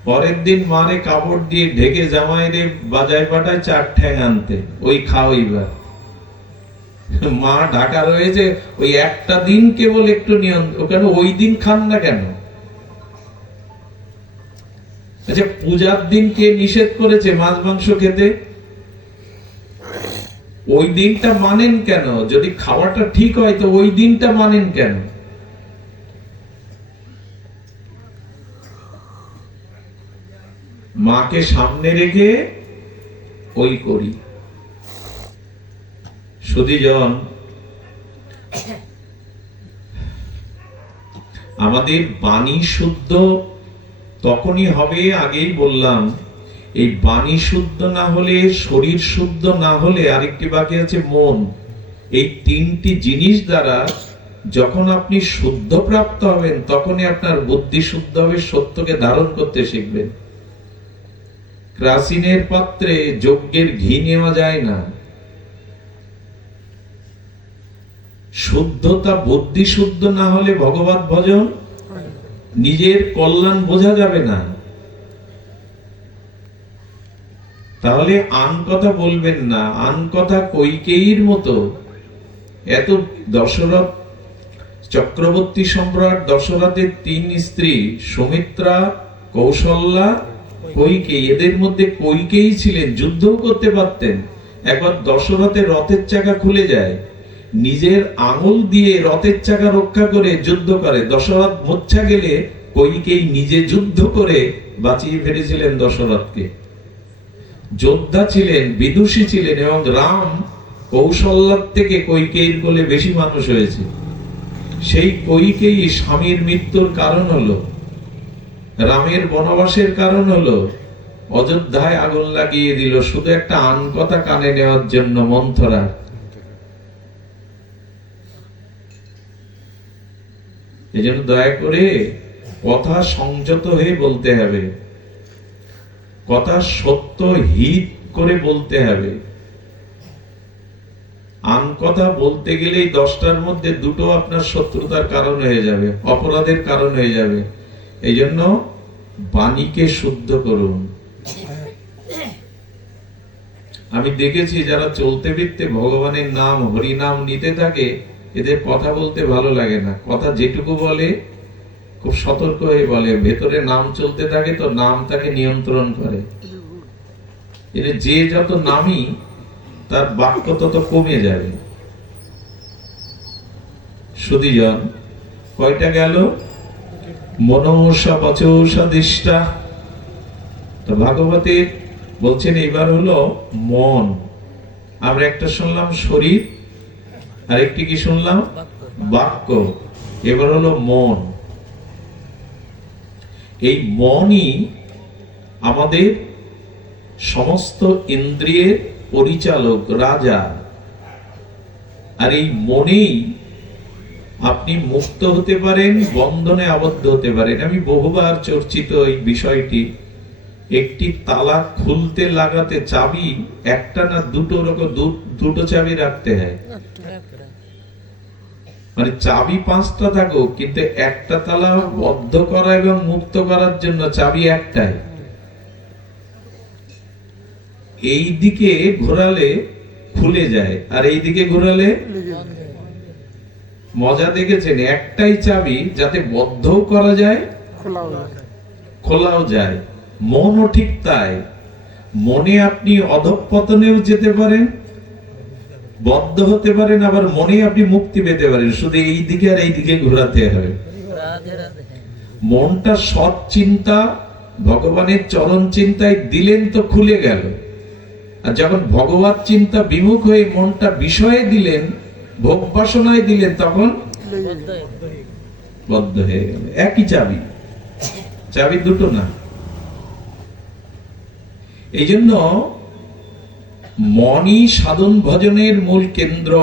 পরের দিন মারে কাপড় দিয়ে ঢেকে জামাইরে বাজায় পাঠায় 4 ঠ্যাং আনতে, ওই খাওয়াইবার। মা ঢাকা রয়েছে, ওই একটা দিন কেবল একটু নিয়ন্ত্রণ। কেন ওই দিন খান না কেন? আচ্ছা, পূজার দিন কে নিষেধ করেছে মাছ মাংস খেতে? ওই দিনটা মানেন কেন? যদি খাওয়াটা ঠিক হয় তো ওই দিনটা মানেন কেন? মাকে সামনে রেখে ওই করি। সুধীজন, আমাদের বাণী শুদ্ধ তখনই হবে, আগেই বললাম। এই বাণী শুদ্ধ না হলে, শরীর শুদ্ধ না হলে, আরেকটি বাকি আছে মন। এই 3টি জিনিস দ্বারা যখন আপনি শুদ্ধ প্রাপ্ত হবেন, তখনই আপনার বুদ্ধি শুদ্ধ হবে, সত্যকে ধারণ করতে শিখবেন। ক্রাসিনের পাত্রে যজ্ঞের ঘি নেওয়া যায় না। শুদ্ধতা, বুদ্ধি শুদ্ধ না হলে ভগবত ভজন নিজের কল্যাণ বোঝা যাবে না। তাহলে আন কথা বলবেন না। আন কথা কইকেয়ীর মতো এত দশরথ চক্রবর্তী সম্রাট দশরথের 3 স্ত্রী সুমিত্রা, কৌশল্যা, কইকেয়ী, এদের মধ্যে কইকেয়ী ছিলেন, যুদ্ধও করতে পারতেন। একবার দশরথের রথের চাকা খুলে যায়, নিজের আঙুল দিয়ে রথের চাকা রক্ষা করে যুদ্ধ করে। দশরথ মূর্ছা গেলে কইকেয়ী নিজে যুদ্ধ করে বাঁচিয়ে ফেলেছিলেন দশরথকে। যোদ্ধা ছিলেন, বিদুষী ছিলেন, এবং রাম কৌশল্যার থেকে কইকেয়ীর কোলে বেশি মানুষ হয়েছে। সেই কইকেয়ী স্বামীর মৃত্যুর কারণ হলো, রামের বনবাসের কারণ হলো, অযোধ্যায় আগুন লাগিয়ে দিল শুধু একটা আন কথা কানে নেওয়ার জন্য, মন্থরা। এই জন্য দয়া করে কথা সংযত হয়ে বলতে হবে, কথা সত্য হিত করে বলতে হবে। আন কথা বলতে গেলেই 10টার মধ্যে 2টো আপনার শত্রুতার কারণ হয়ে যাবে, অপরাধের কারণ হয়ে যাবে। এই জন্য বাণীকে শুদ্ধ করুন। আমি দেখেছি যারা চলতে ফিরতে ভগবানের নাম হরি নাম নিতে থাকে, এদের কথা বলতে ভালো লাগে না। কথা যেটুকু বলে খুব সতর্ক হয়ে বলে, ভেতরে নাম চলতে থাকে তো নাম তাকে নিয়ন্ত্রণ করে। যে যত নামই তার বাক্য তত কমে যাবে। সুধীজন, কয়টা গেল? মনসা বচসা দিষ্টা। তো ভাগবতে বলছেন এবার হলো মন। আমরা একটা শুনলাম শরীর, আর একটি কি শুনলাম? বাক্য। এবার হলো মন। এই মনই আমাদের সমস্ত ইন্দ্রিয়ের পরিচালক, রাজা। আর এই মনেই আপনি মুক্ত হতে পারেন, বন্ধনে আবদ্ধ হতে পারেন। আমি বহুবার চর্চিত এই বিষয়টি। একটি তালা খুলতে লাগাতে চাবি একটা না দুটো চাবি রাখতে হয়। মানে চাবি 5টা থাকুক, কিন্তু একটা তালা বদ্ধ করা এবং মুক্ত করার জন্য চাবি একটাই। এই দিকে ঘোরালে খুলে যায়, আর এই দিকে ঘোরালে মজা দেখেছেন, একটাই চাবি যাতে বদ্ধও করা যায়, খোলাও যায়। মনও ঠিক তাই। মনে আপনি অধঃপতনেও যেতে পারেন, বদ্ধ হতে পারেন, আবার মনে আপনি মুক্তি পেতে পারেন। শুধু এই দিকে আর এই দিকে ঘোরাতে হবে। মনটা সৎ চিন্তা, ভগবানের চরণ চিন্তায় দিলেন তো খুলে গেল। আর যখন ভগবত চিন্তা বিমুখ হয়ে মনটা বিষয়ে দিলেন, ভোগ বাসনায় দিলেন, তখন বদ্ধ হয়ে গেল। একই চাবি, চাবি দুটো না। এই জন্য মনই সাধন ভজনের মূল কেন্দ্র।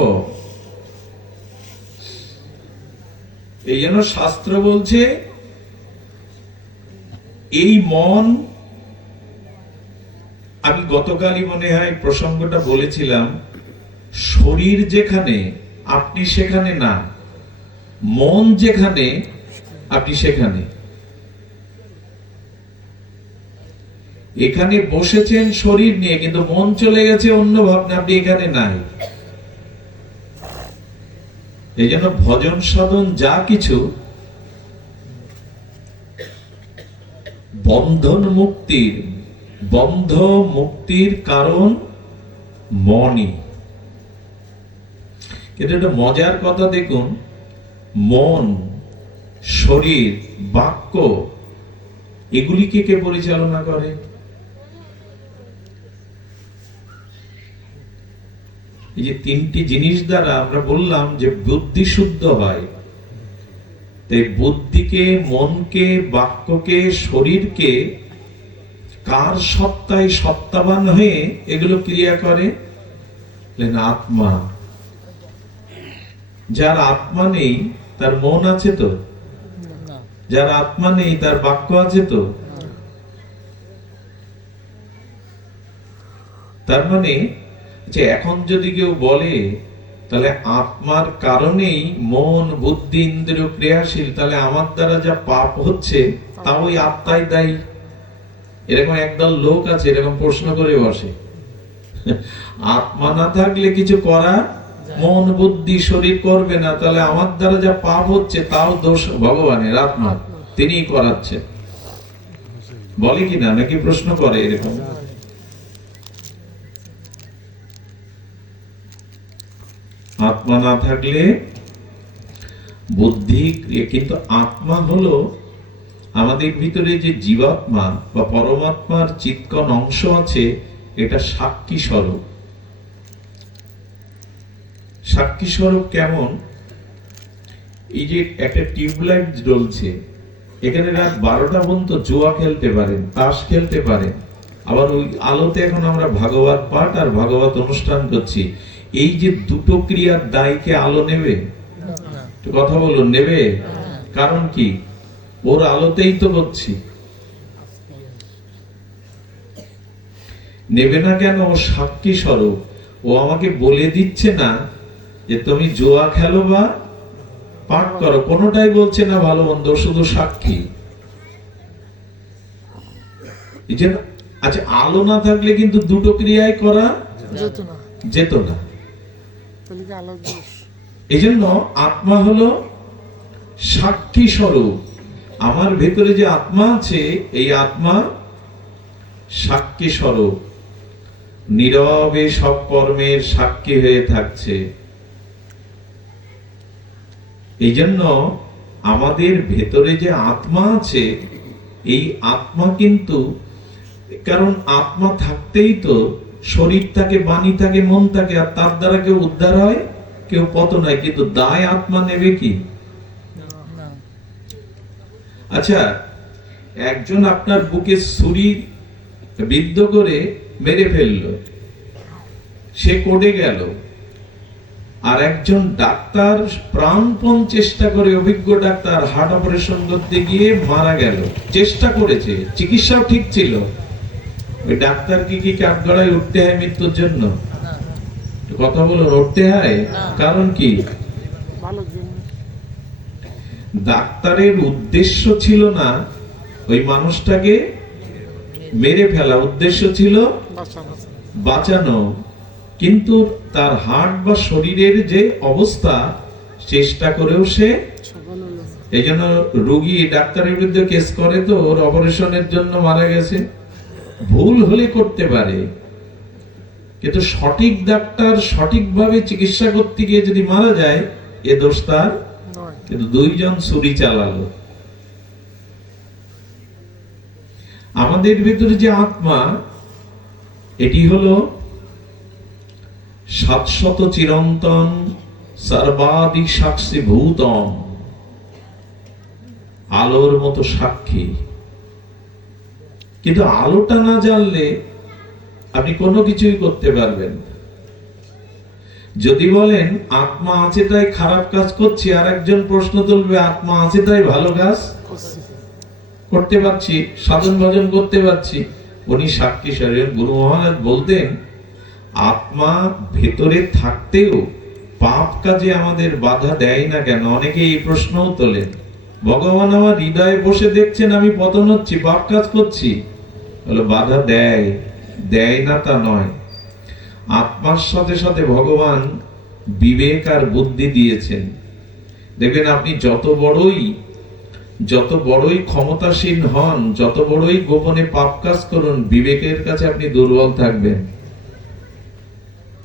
এই জন্য শাস্ত্র বলছে এই মন, আমি গতকালই মনে হয় প্রসঙ্গটা বলেছিলাম, শরীর যেখানে আপনি সেখানে না, মন যেখানে আপনি সেখানে। এখানে বসেছেন শরীর নিয়ে, কিন্তু মন চলে গেছে অন্য ভাবনা, আপনি এখানে নাই। এই জন্য ভজন সাধন যা কিছু, বন্ধ মুক্তির কারণ মনই। কিন্তু একটা মজার কথা দেখুন, মন, শরীর, বাক্য, এগুলিকে কে পরিচালনা করে? এই যে 3টি জিনিস দ্বারা আমরা বললাম যে বুদ্ধি শুদ্ধ হয়। তাই বুদ্ধিকে, মনকে, বাক্যকে, শরীরকে কার সত্তায় সত্তাবান হয়ে এগুলো ক্রিয়া করে? আত্মা। যার আত্মা নেই তার মন আছে তো? যার আত্মা নেই তার বাক্য আছে তো? তার মানে এখন যদি কেউ বলে তাহলে আত্মার কারণেই মন বুদ্ধি ইন্দ্রিয় ক্রিয়াশীল, তাহলে আমার দ্বারা যা পাপ হচ্ছে তা ওই আত্মাই দায়ী। এরকম একদল লোক আছে এরকম প্রশ্ন করে বসে, আত্মা না থাকলে কিছু করা, মন বুদ্ধি শরীর করবে না, তাহলে আমার দ্বারা যা পাপ হচ্ছে তাও দোষ ভগবানের, আত্মা তিনিই করাচ্ছেন। বলে কিনা, নাকি প্রশ্ন করে এরকম? আত্মা না থাকলে বুদ্ধি, কিন্তু আত্মা হলো আমাদের ভিতরে যে জীবাত্মা বা পরমাত্মার চিৎকন অংশ আছে, এটা সাক্ষী স্বরূপ। সাক্ষী স্বরূপ কেমন? এই যে একটা টিউবলাইট জ্বলছে, এখানে রাত 12টা পর্যন্ত জুয়া খেলতে পারেন, তাস খেলতে পারেন, আবার ওই আলোতে এখন আমরা ভাগবত পাঠ আর ভাগবত অনুষ্ঠান করছি। এই যে দুটো ক্রিয়ার দায়কে আলো নেবে? কথা বলুন, নেবে? কারণ কি? ওর আলোতেই তো করছি। নেবে না কেন? ও সাক্ষী স্বরূপ। ও আমাকে বলে দিচ্ছে না যে তুমি জুয়া খেলো বা পাঠ করো, কোনোটাই বলছে না ভালো মন্দ, শুধু সাক্ষী। আচ্ছা, আলো না থাকলে কিন্তু দুটো ক্রিয়ায় করা যেত না। এই জন্য আত্মা হলো সাক্ষী স্বরূপ। আমার ভেতরে যে আত্মা আছে, এই আত্মা সাক্ষী স্বরূপ, নীরবে সব কর্মের সাক্ষী হয়ে থাকছে। এই জন্য আমাদের ভেতরে যে আত্মা আছে, এই আত্মা কিন্তু, কারণ আত্মা থাকতেই তো শরীর থাকে, বাণী থাকে, মন থাকে, আর তার দ্বারা কেউ উদ্ধার হয়, কেউ পতন হয়। কিন্তু দায় আত্মা নেবে কি? আচ্ছা, একজন আপনার বুকে ছুরি বিদ্ধ করে মেরে ফেললো, সে কোর্টে গেল, আর একজন ডাক্তার প্রাণপণ চেষ্টা করে, অভিজ্ঞ ডাক্তার, হার্ট অপারেশন করতে গিয়ে মারা গেল। চেষ্টা করেছে, চিকিৎসাও ঠিক ছিল, ওই ডাক্তার কি কাঠগড়ায় উঠতে হয় মৃত্যুর জন্য? কথা বলুন, উঠতে হয়। কারণ কি? ডাক্তারের উদ্দেশ্য ছিল না ওই মানুষটাকে মেরে ফেলা, উদ্দেশ্য ছিল বাঁচানো। কিন্তু তার হার্ট বা শরীরের যে অবস্থা, চেষ্টা করেও সে, এই জন্য রোগী ডাক্তারের বিরুদ্ধে কেস করে, তো ওর অপারেশনের জন্য মারা গেছে। ভুল হলে করতে পারে, কিন্তু সঠিক ডাক্তার সঠিকভাবে চিকিৎসা করতে গিয়ে যদি মারা যায়, এ দোষ তার। কিন্তু দুইজন ছুরি চালালো। আমাদের ভিতরে যে আত্মা, এটি হলো শাশ্বত চিরন্তন সর্বাধিক সাক্ষী ভূতম, আলোর মতো সাক্ষী। কিন্তু আলোটা না জানলে আপনি কোনো কিছুই করতে পারবেন। যদি বলেন আত্মা আছে তাই খারাপ কাজ করছি, আর একজন প্রশ্ন তুলবে আত্মা আছে তাই ভালো কাজ করতে পারছি, সাধন ভজন করতে পারছি। উনি সাক্ষী স্বরূপ। গুরু মহারাজ বলতেন, আত্মা ভেতরে থাকতেও পাপ কাজে আমাদের বাধা দেয় না কেন? অনেকে এই প্রশ্নও তোলেন। ভগবান আমার হৃদয়ে বসে দেখছেন আমি পতন হচ্ছি, পাপ কাজ করছি, বলে বাধা দেয়, দেয় না তা নয়। আত্মার সাথে সাথে ভগবান বিবেক আর বুদ্ধি দিয়েছেন। দেখবেন আপনি যত বড়ই ক্ষমতাসীন হন, যত বড়ই গোপনে পাপ কাজ করুন, বিবেকের কাছে আপনি দুর্বল থাকবেন।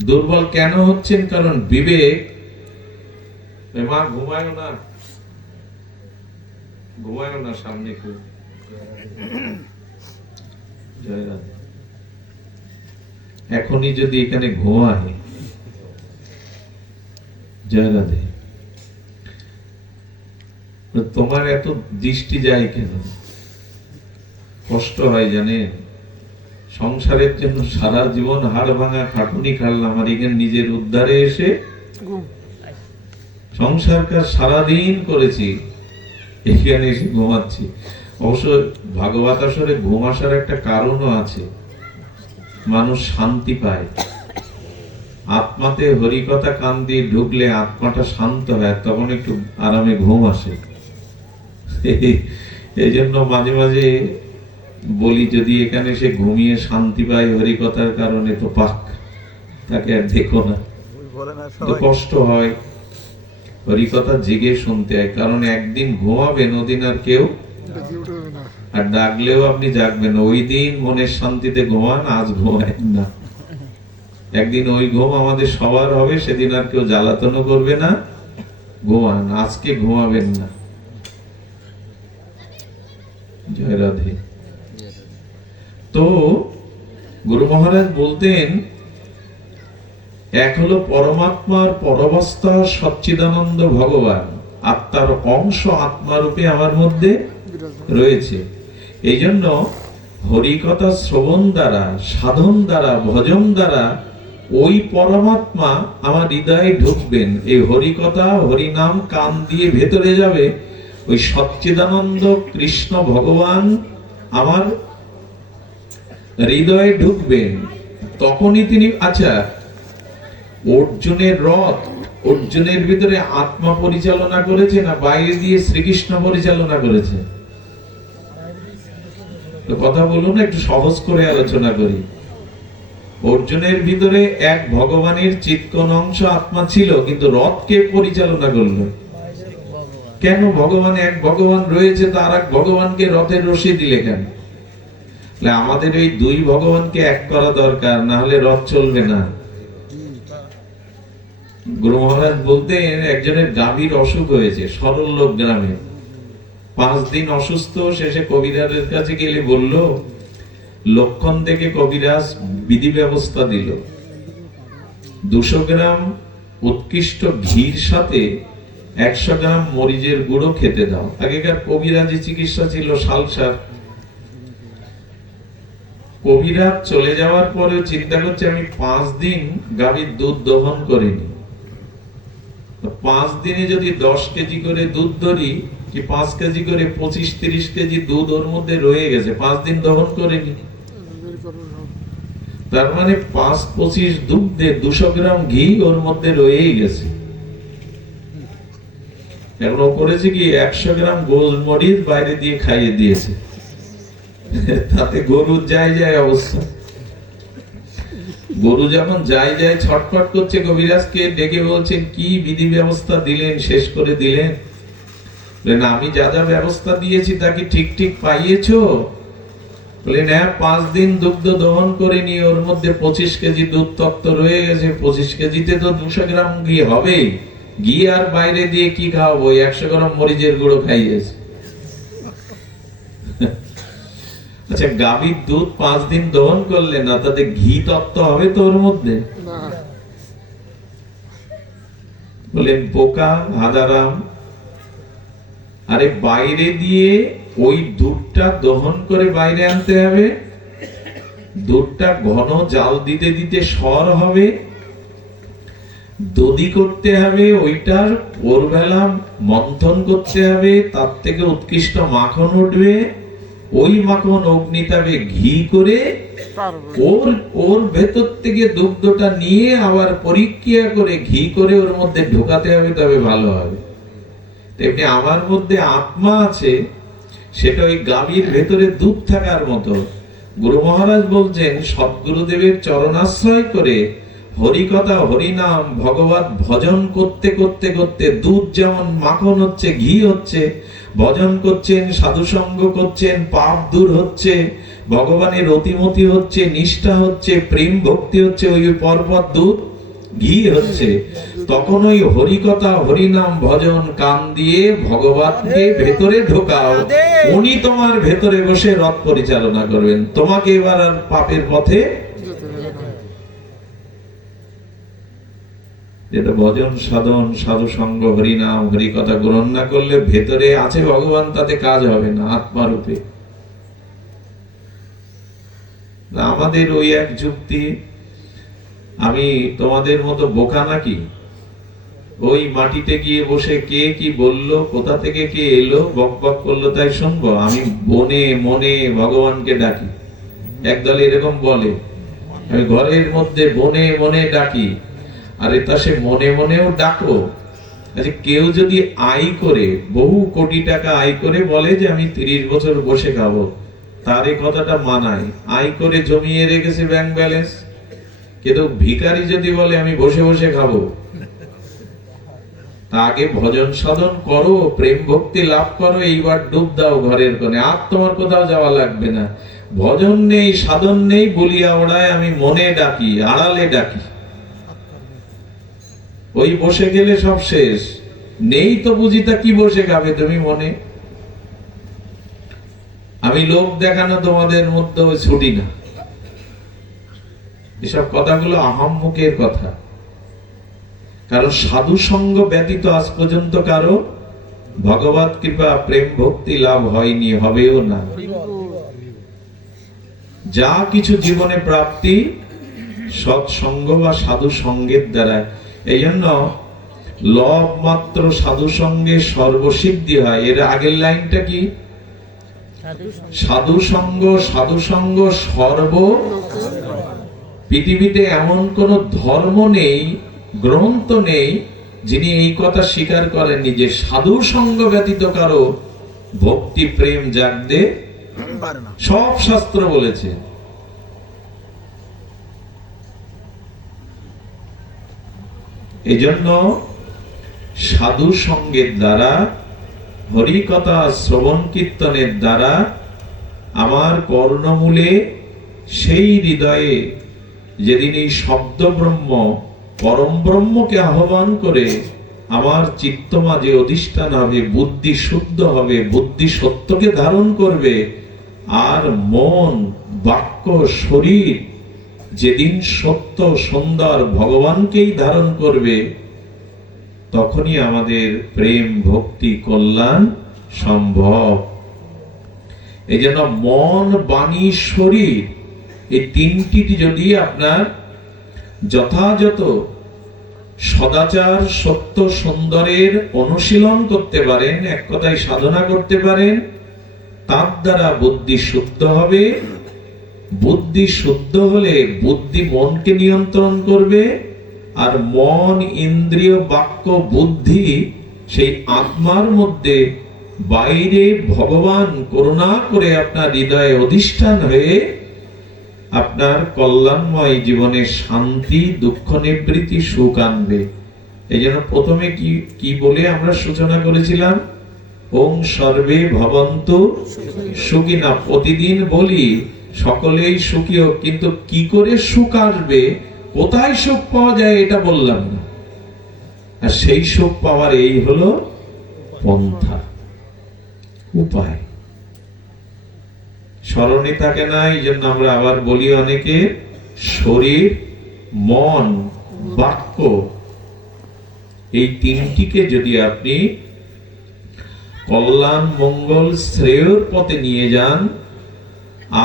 দুর্বল কেন হচ্ছেন? কারণ বিবেক, মা ঘুমায় না, ঘুমায় না, সামনে খুব জয় রাধে। এখনই যদি এখানে ঘুমায়, জয় রাধে, তোমার এত দৃষ্টি যায় কেন? কষ্ট হয় জানেন? সংসারের জন্য সারা জীবন হাড় ভাঙা খাটুনি খাটলাম, আর এখানে নিজের উদ্ধারে এসে সংসার কাজ সারাদিন করেছি, এখানে এসে ঘুমাচ্ছি। অবশ্য ভাগবত আসরে ঘুম আসার একটা কারণও আছে, মানুষ শান্তি পায়। আত্মাতে হরিকথা কান দিয়ে ঢুকলে আত্মাটা শান্ত হয়, তখন একটু আরামে ঘুম আসে। এই জন্য মাঝে মাঝে বলি, যদি এখানে সে ঘুমিয়ে শান্তি পায় হরিকথার কারণে তো পাক, তাকে আর দেখো না। তো কষ্ট হয়, হরিকথা জেগে শুনতে হয়, কারণ একদিন ঘুমাবেন, ওদিন আর কেউ আর ডাকলেও আপনি জাগবেন। ওই দিন মনের শান্তিতে ঘুমান, আজ ঘুমায় না। একদিন ওই ঘুম আমাদের সবার হবে, সেদিন আর কেউ জ্বালাতনও করবে না। ঘুমান, আজকে ঘুমাবেন না। জয় রাধে। তো গুরু মহারাজ বলতেন, এক হলো পরমাত্মার পরবস্থা সচ্চিদানন্দ ভগবান, আত্মার অংশ আত্মারূপে আমার মধ্যে রয়েছে। এই জন্য হরিকথা শ্রবণ দ্বারা, সাধন দ্বারা, ভজন দ্বারা ওই পরমাত্মা আমার হৃদয়ে ঢুকবেন। এই হরিকথা হরিনাম কান দিয়ে ভেতরে যাবে, ওই সচ্চিদানন্দ কৃষ্ণ ভগবান আমার হৃদয়ে ঢুকবেন। তখনই তিনি, আচ্ছা, অর্জুনের রথ, অর্জুনের ভিতরে আত্মা পরিচালনা করেছে না বাইরে দিয়ে শ্রীকৃষ্ণ পরিচালনা করেছে? তো কথা বলুন, একটু সহজ করে আলোচনা করি। অর্জুনের ভিতরে এক ভগবানের চিৎকন অংশ আত্মা ছিল, কিন্তু রথকে পরিচালনা করলো কেন? ভগবান এক ভগবান রয়েছে, তো আর এক ভগবানকে রথের রশি দিলে কেন? আমাদের এই দুই ভগবানকে এক করা দরকার, না হলে রথ চলবে না। গুরু মহারাজ বলতেন, একজনের গাভীর অসুখ হয়েছে সরল লোক গ্রামে, 5 দিন অসুস্থ। শেষে কবিরাজের কাছে গেলে বলল, লক্ষণ থেকে কবিরাজ বিধি ব্যবস্থা দিল, 200 গ্রাম উৎকৃষ্ট ঘির সাথে 100 গ্রাম মরিচের গুঁড়ো খেতে দাও। আগেকার কবিরাজি চিকিৎসা ছিল সালসার। কবিরাজ চলে যাওয়ার পরে চিন্তা করছে, আমি 5 দিন গাভীর দুধ দহন করিনি, 5 দিনে যদি 10 কেজি করে দুধ ধরি, কি 5 কেজি করে 25-30 কেজি দুধ ওর মধ্যে রয়ে গেছে, 5 দিন দহন করেনি। তার মানে 5-25 দুধে 200 গ্রাম ঘি ওর মধ্যে রয়েই গেছে। এখন ও করেছে কি, 100 গ্রাম গোলমরিচ বাইরে দিয়ে খাইয়ে দিয়েছে, তাতে গরু যায় অবস্থা। গরু যখন যায় ছটফট করছে, কবিরাজকে ডেকে বলছেন, কি বিধি ব্যবস্থা দিলেন, শেষ করে দিলেন? বলেন, আমি যা যা ব্যবস্থা দিয়েছি তা কি ঠিক ঠিক পাইয়েছো? বলেন, হ্যাঁ, 5 দিন দুগ্ধ দহন করিনি, ওর মধ্যে 25 কেজি দুধ তত্ত্ব রয়ে গেছে, 25 কেজিতে তো 200 গ্রাম ঘি হবে। ঘি আর বাইরে দিয়ে কি খাওয়াবো? 100 গ্রাম মরিচের গুঁড়ো খাইয়েছে। আচ্ছা, গাভীর দুধ 5 দিন দহন করলে না, তাতে ঘি তত্ত্ব হবে তো ওর মধ্যে? বলেন, বোকা হাদারাম, আরে বাইরে দিয়ে ওই দুধটা দহন করে বাইরে আনতে হবে, দুধটা ঘন জাল দিতে দিতে সর হবে, দধি করতে হবে, ওইটার ভোরবেলা মন্থন করতে হবে, তার থেকে উৎকৃষ্ট মাখন উঠবে, ওই মাখন অগ্নিতাপে ঘি করে ওর ভেতর থেকে দুগ্ধটা নিয়ে আবার পরীক্ষা করে ঘি করে ওর মধ্যে ঢোকাতে হবে, তবে ভালো হবে। তেমনি আমার মধ্যে আত্মা আছে, সেটা ওই গাভীর ভেতরে দুধ থাকার মতো। গুরু মহারাজ বলছেন, সদ্গুরুদেবের চরণাশ্রয় করে হরিকথা হরিনাম ভগবত ভজন করতে করতে করতে দুধ যেমন মাখন হচ্ছে, ঘি হচ্ছে, ভজন করছেন, সাধু সঙ্গ করছেন, পাপ দূর হচ্ছে, ভগবানের অতিমতি হচ্ছে, নিষ্ঠা হচ্ছে, প্রেম ভক্তি হচ্ছে, ওই পরপর দুধ ঘি হচ্ছে। তখন ওই হরিকথা হরিনাম ভজন কান দিয়ে ভগবানকে ভেতরে ঢোকাও, উনি তোমার ভেতরে বসে রথ পরিচালনা করবেন, তোমাকে এবার আর পাপের পথে যেটা ভজন সাধন সাধু সঙ্গ হরিনাম হরিকথা গ্রহণ না করলে ভেতরে আছে ভগবান, তাতে কাজ হবে না আত্মারূপে। আমাদের ওই এক যুক্তি, আমি তোমাদের মতো বোকা নাকি? ওই মাটিতে গিয়ে বসে কে কি বললো, কোথা থেকে কে এলো, বক বক করলো তাই শুনবো? আমি বনে মনে ভগবানকে ডাকি। একদল এরকম বলে, আমি ঘরের মধ্যে বনে মনে ডাকি, আর এটা সে মনে মনেও ডাকো। আচ্ছা, কেউ যদি আয় করে, বহু কোটি টাকা আয় করে বলে যে আমি 30 বছর বসে খাবো, তার এই কথাটা মানায়? আয় করে জমিয়ে রেখেছে ব্যাংক ব্যালেন্স। কিন্তু ভিখারি যদি বলে আমি বসে বসে খাবো, তা আগে ভজন সাধন করো, প্রেম ভক্তি লাভ করো, এইবার ডুব দাও ঘরের কোণে, আর তোমার কোথাও যাওয়া লাগবে না। ভজন নেই, সাধন নেই, বলিয়া ওড়ায় আমি মনে ডাকি, আড়ালে ডাকি। ওই বসে গেলে সব শেষ। নেই তো বুঝিতা কি বসে খাবে তুমি মনে? আমি লোক দেখানো তোমাদের মধ্যে ছুটি না। এসব কথাগুলো আহাম্মকের কথা। কারণ সাধু সঙ্গ ব্যতীত আজ পর্যন্ত কারো ভগবত কৃপা প্রেম ভক্তি লাভ হয়নি, হবেও না। যা কিছু জীবনে প্রাপ্তি সৎসঙ্গ বা সাধু সঙ্গের দ্বারা। এই জন্য লব মাত্র সাধু সঙ্গে সর্বসিদ্ধি হয়। এর আগের লাইনটা কি? সাধু সঙ্গ সর্ব। পৃথিবীতে এমন কোন ধর্ম নেই, গ্রন্থ নেই, যিনি এই কথা স্বীকার করেননি যে সাধু সঙ্গ ব্যতীত কারো ভক্তি প্রেম জাগতে পারে না। সব শাস্ত্র বলেছে। এজন্য সাধু সঙ্গের দ্বারা, হরি কথা শ্রবণ কীর্তনের দ্বারা আমার কর্ণমূলে, সেই হৃদয়ে যেদিন এই শব্দ ব্রহ্ম পরম ব্রহ্মকে আহ্বান করে আমার চিত্ত মাঝে অধিষ্ঠান হবে, বুদ্ধি শুদ্ধ হবে, বুদ্ধি সত্যকে ধারণ করবে, আর মন বাক্য শরীর যেদিন সত্য সুন্দর ভগবানকেই ধারণ করবে, তখনই আমাদের প্রেম ভক্তি কল্যাণ সম্ভব। এই জন্য মন বাণী শরীর এই তিনটি যদি আপনার যথাযথ সদাচার সত্য সুন্দরের অনুশীলন করতে পারেন, এক কথায় সাধনা করতে পারেন, তার দ্বারা বুদ্ধি শুদ্ধ হবে। বুদ্ধি শুদ্ধ হলে বুদ্ধি মনকে নিয়ন্ত্রণ করবে, আর মন ইন্দ্রিয় বাক্য বুদ্ধি সেই আত্মার মধ্যে বাইরে ভগবান করুণা করে আপনার হৃদয়ে অধিষ্ঠান হয়ে আপনার কল্যাণময় জীবনে শান্তি, দুঃখ নিবৃত্তি, সুখ আনবে। এই জন্য প্রথমে কি বলে আমরা সূচনা করেছিলাম? ওং সর্বে ভবন্তু সুখিনা। প্রতিদিন বলি সকলেই সুখী হোক, কিন্তু কি করে সুখ আসবে, কোথায় সুখ পাওয়া যায় এটা বললাম না। আর সেই সুখ পাওয়ার এই হলো পন্থা, উপায়। স্মরণে থাকে না, এই জন্য আমরা আবার বলি অনেকে, শরীর মন বাক্য এই তিনটিকে যদি আপনি কল্যাণ মঙ্গল শ্রেয়র পথে নিয়ে যান,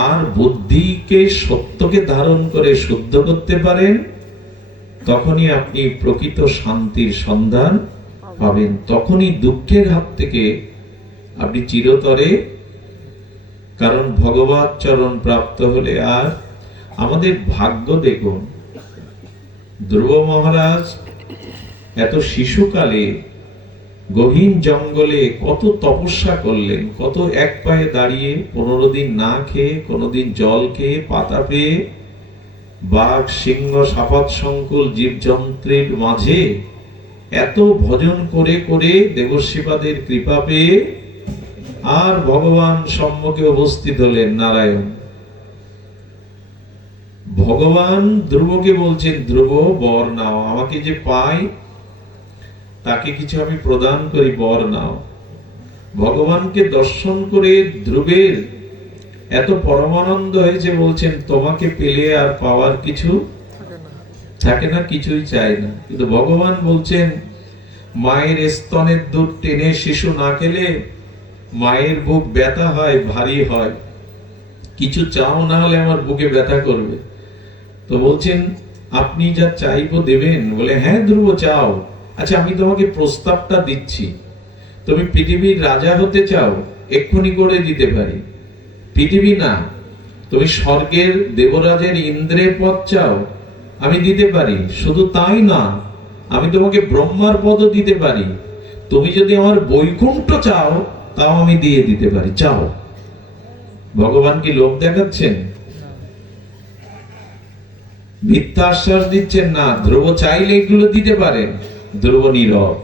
আর বুদ্ধিকে সত্যকে ধারণ করে শুদ্ধ করতে পারেন, তখনই আপনি প্রকৃত শান্তির সন্ধান পাবেন। তখনই দুঃখের হাত থেকে আপনি চিরতরে, কারণ ভগবত চরণ প্রাপ্ত হলে। আর আমাদের ভাগ্য দেখুন, ধ্রুব মহারাজ এত শিশুকালে গহীন জঙ্গলে কত তপস্যা করলেন, কত এক পায়ে দাঁড়িয়ে, 15 দিন না খেয়ে, কোনোদিন জল খেয়ে, পাতা পেয়ে, বাঘ সিংহ সাপাত সংকুল জীবজন্তুর মাঝে এত ভজন করে করে দেবশ্রীপাদের কৃপা পেয়ে আর ভগবান সম্মুখে উপস্থিত হলেন নারায়ণ। ভগবান ধ্রুবকে বলছেন, ধ্রুব বর নাও, আমাকে যে পাই তাকে কিছু আমি প্রদান করি, বর নাও। ভগবানকে দর্শন করে ধ্রুবের এত পরমানন্দ হয়েছে, বলছেন তোমাকে পেলে আর পাওয়ার কিছু থাকে না, কিছুই চাই না। কিন্তু ভগবান বলছেন, মায়ের স্তনের দুধ টেনে শিশু না খেলে মায়ের বুক ব্যথা হয়, ভারী হয়, কিছু চাও না হলে আমার বুকে ব্যথা করবে। তো বলছেন আপনি যা চাইবো দেবেন? বলে হ্যাঁ ধ্রুব চাও। আচ্ছা আমি তোমাকে প্রস্তাবটা দিচ্ছি, তুমি পৃথিবীর রাজা হতে চাও, এক্ষুনি করে দিতে পারি। পৃথিবী না, তুমি স্বর্গের দেবরাজের ইন্দ্রের পদ চাও, আমি দিতে পারি। শুধু তাই না, আমি তোমাকে ব্রহ্মার পদও দিতে পারি। তুমি যদি আমার বৈকুণ্ঠ চাও তাও আমি দিয়ে দিতে পারি। চাও। ভগবান কি লোভ দেখাচ্ছেন? মিথ্যা আশ্বাস দিচ্ছেন না। ধ্রুব চাইলে এগুলো দিতে পারেন। ধ্রুব নীরব।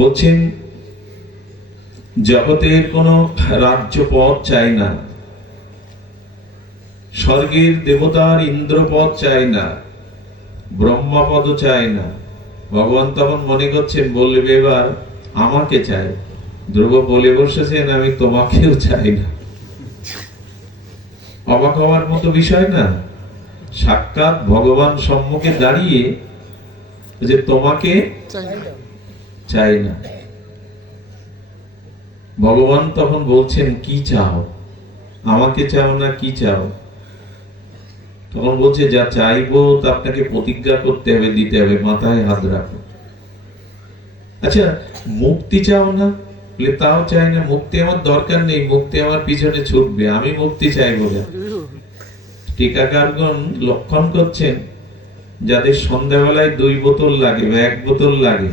বলছেন জগতের কোন রাজ্য পদ চাই না, স্বর্গের দেবতার ইন্দ্রপদ চাই না, ব্রহ্মপদও চাই না। ভগবান তখন মনে করছেন বলবে এবার আমাকে চাই। ধ্রুব বলে বসেছেন আমি তোমাকেও চাই না। অবাক হওয়ার মতো বিষয় না? সাক্ষাৎ ভগবান সম্মুখে দাঁড়িয়ে যে তোমাকে চাই না। ভগবান তখন বলছেন কি চাও? আমাকে চাও না কি চাও? তখন বলছে যা চাইবো তা আপনাকে প্রতিজ্ঞা করতে হবে, দিতে হবে। মাথায় হাত রাখো। আচ্ছা মুক্তি চাও না? বলে তাও চাই না। মুক্তি আমার দরকার নেই, মুক্তি আমার পিছনে ছুটবে, আমি মুক্তি চাইবো না। টিকাকারগণ লক্ষণ করছেন যাদের সন্ধ্যাবেলায় 2 বোতল লাগে বা 1 বোতল লাগে,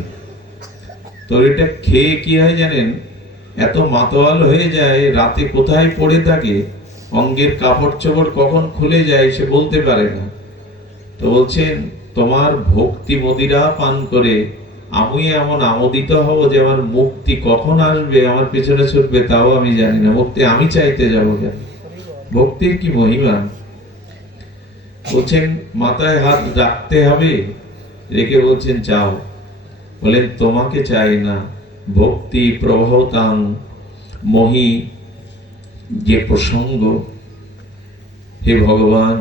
তো এটা খেয়ে কি হয় জানেন? এত মাতোয়াল হয়ে যায়, রাতে কোথায় পড়ে থাকে, অঙ্গের কাপড় চোপড় কখন খুলে যায় সে বলতে পারে না। তো বলছেন তোমার ভক্তি মদিরা পান করে আমি এমন আমোদিত হব যে আমার মুক্তি কখন আসবে, আমার পেছনে ছুটবে তাও আমি জানি না। মুক্তি আমি চাইতে যাব কেন? ভক্তির কি মহিমা! বলছেন মাথায় হাত রাখতে হবে, রেখে বলছেন চাও। বলেন তোমাকে চাই না। ভক্তি প্রবহতাং মহি যে প্রসঙ্গ, হে ভগবান,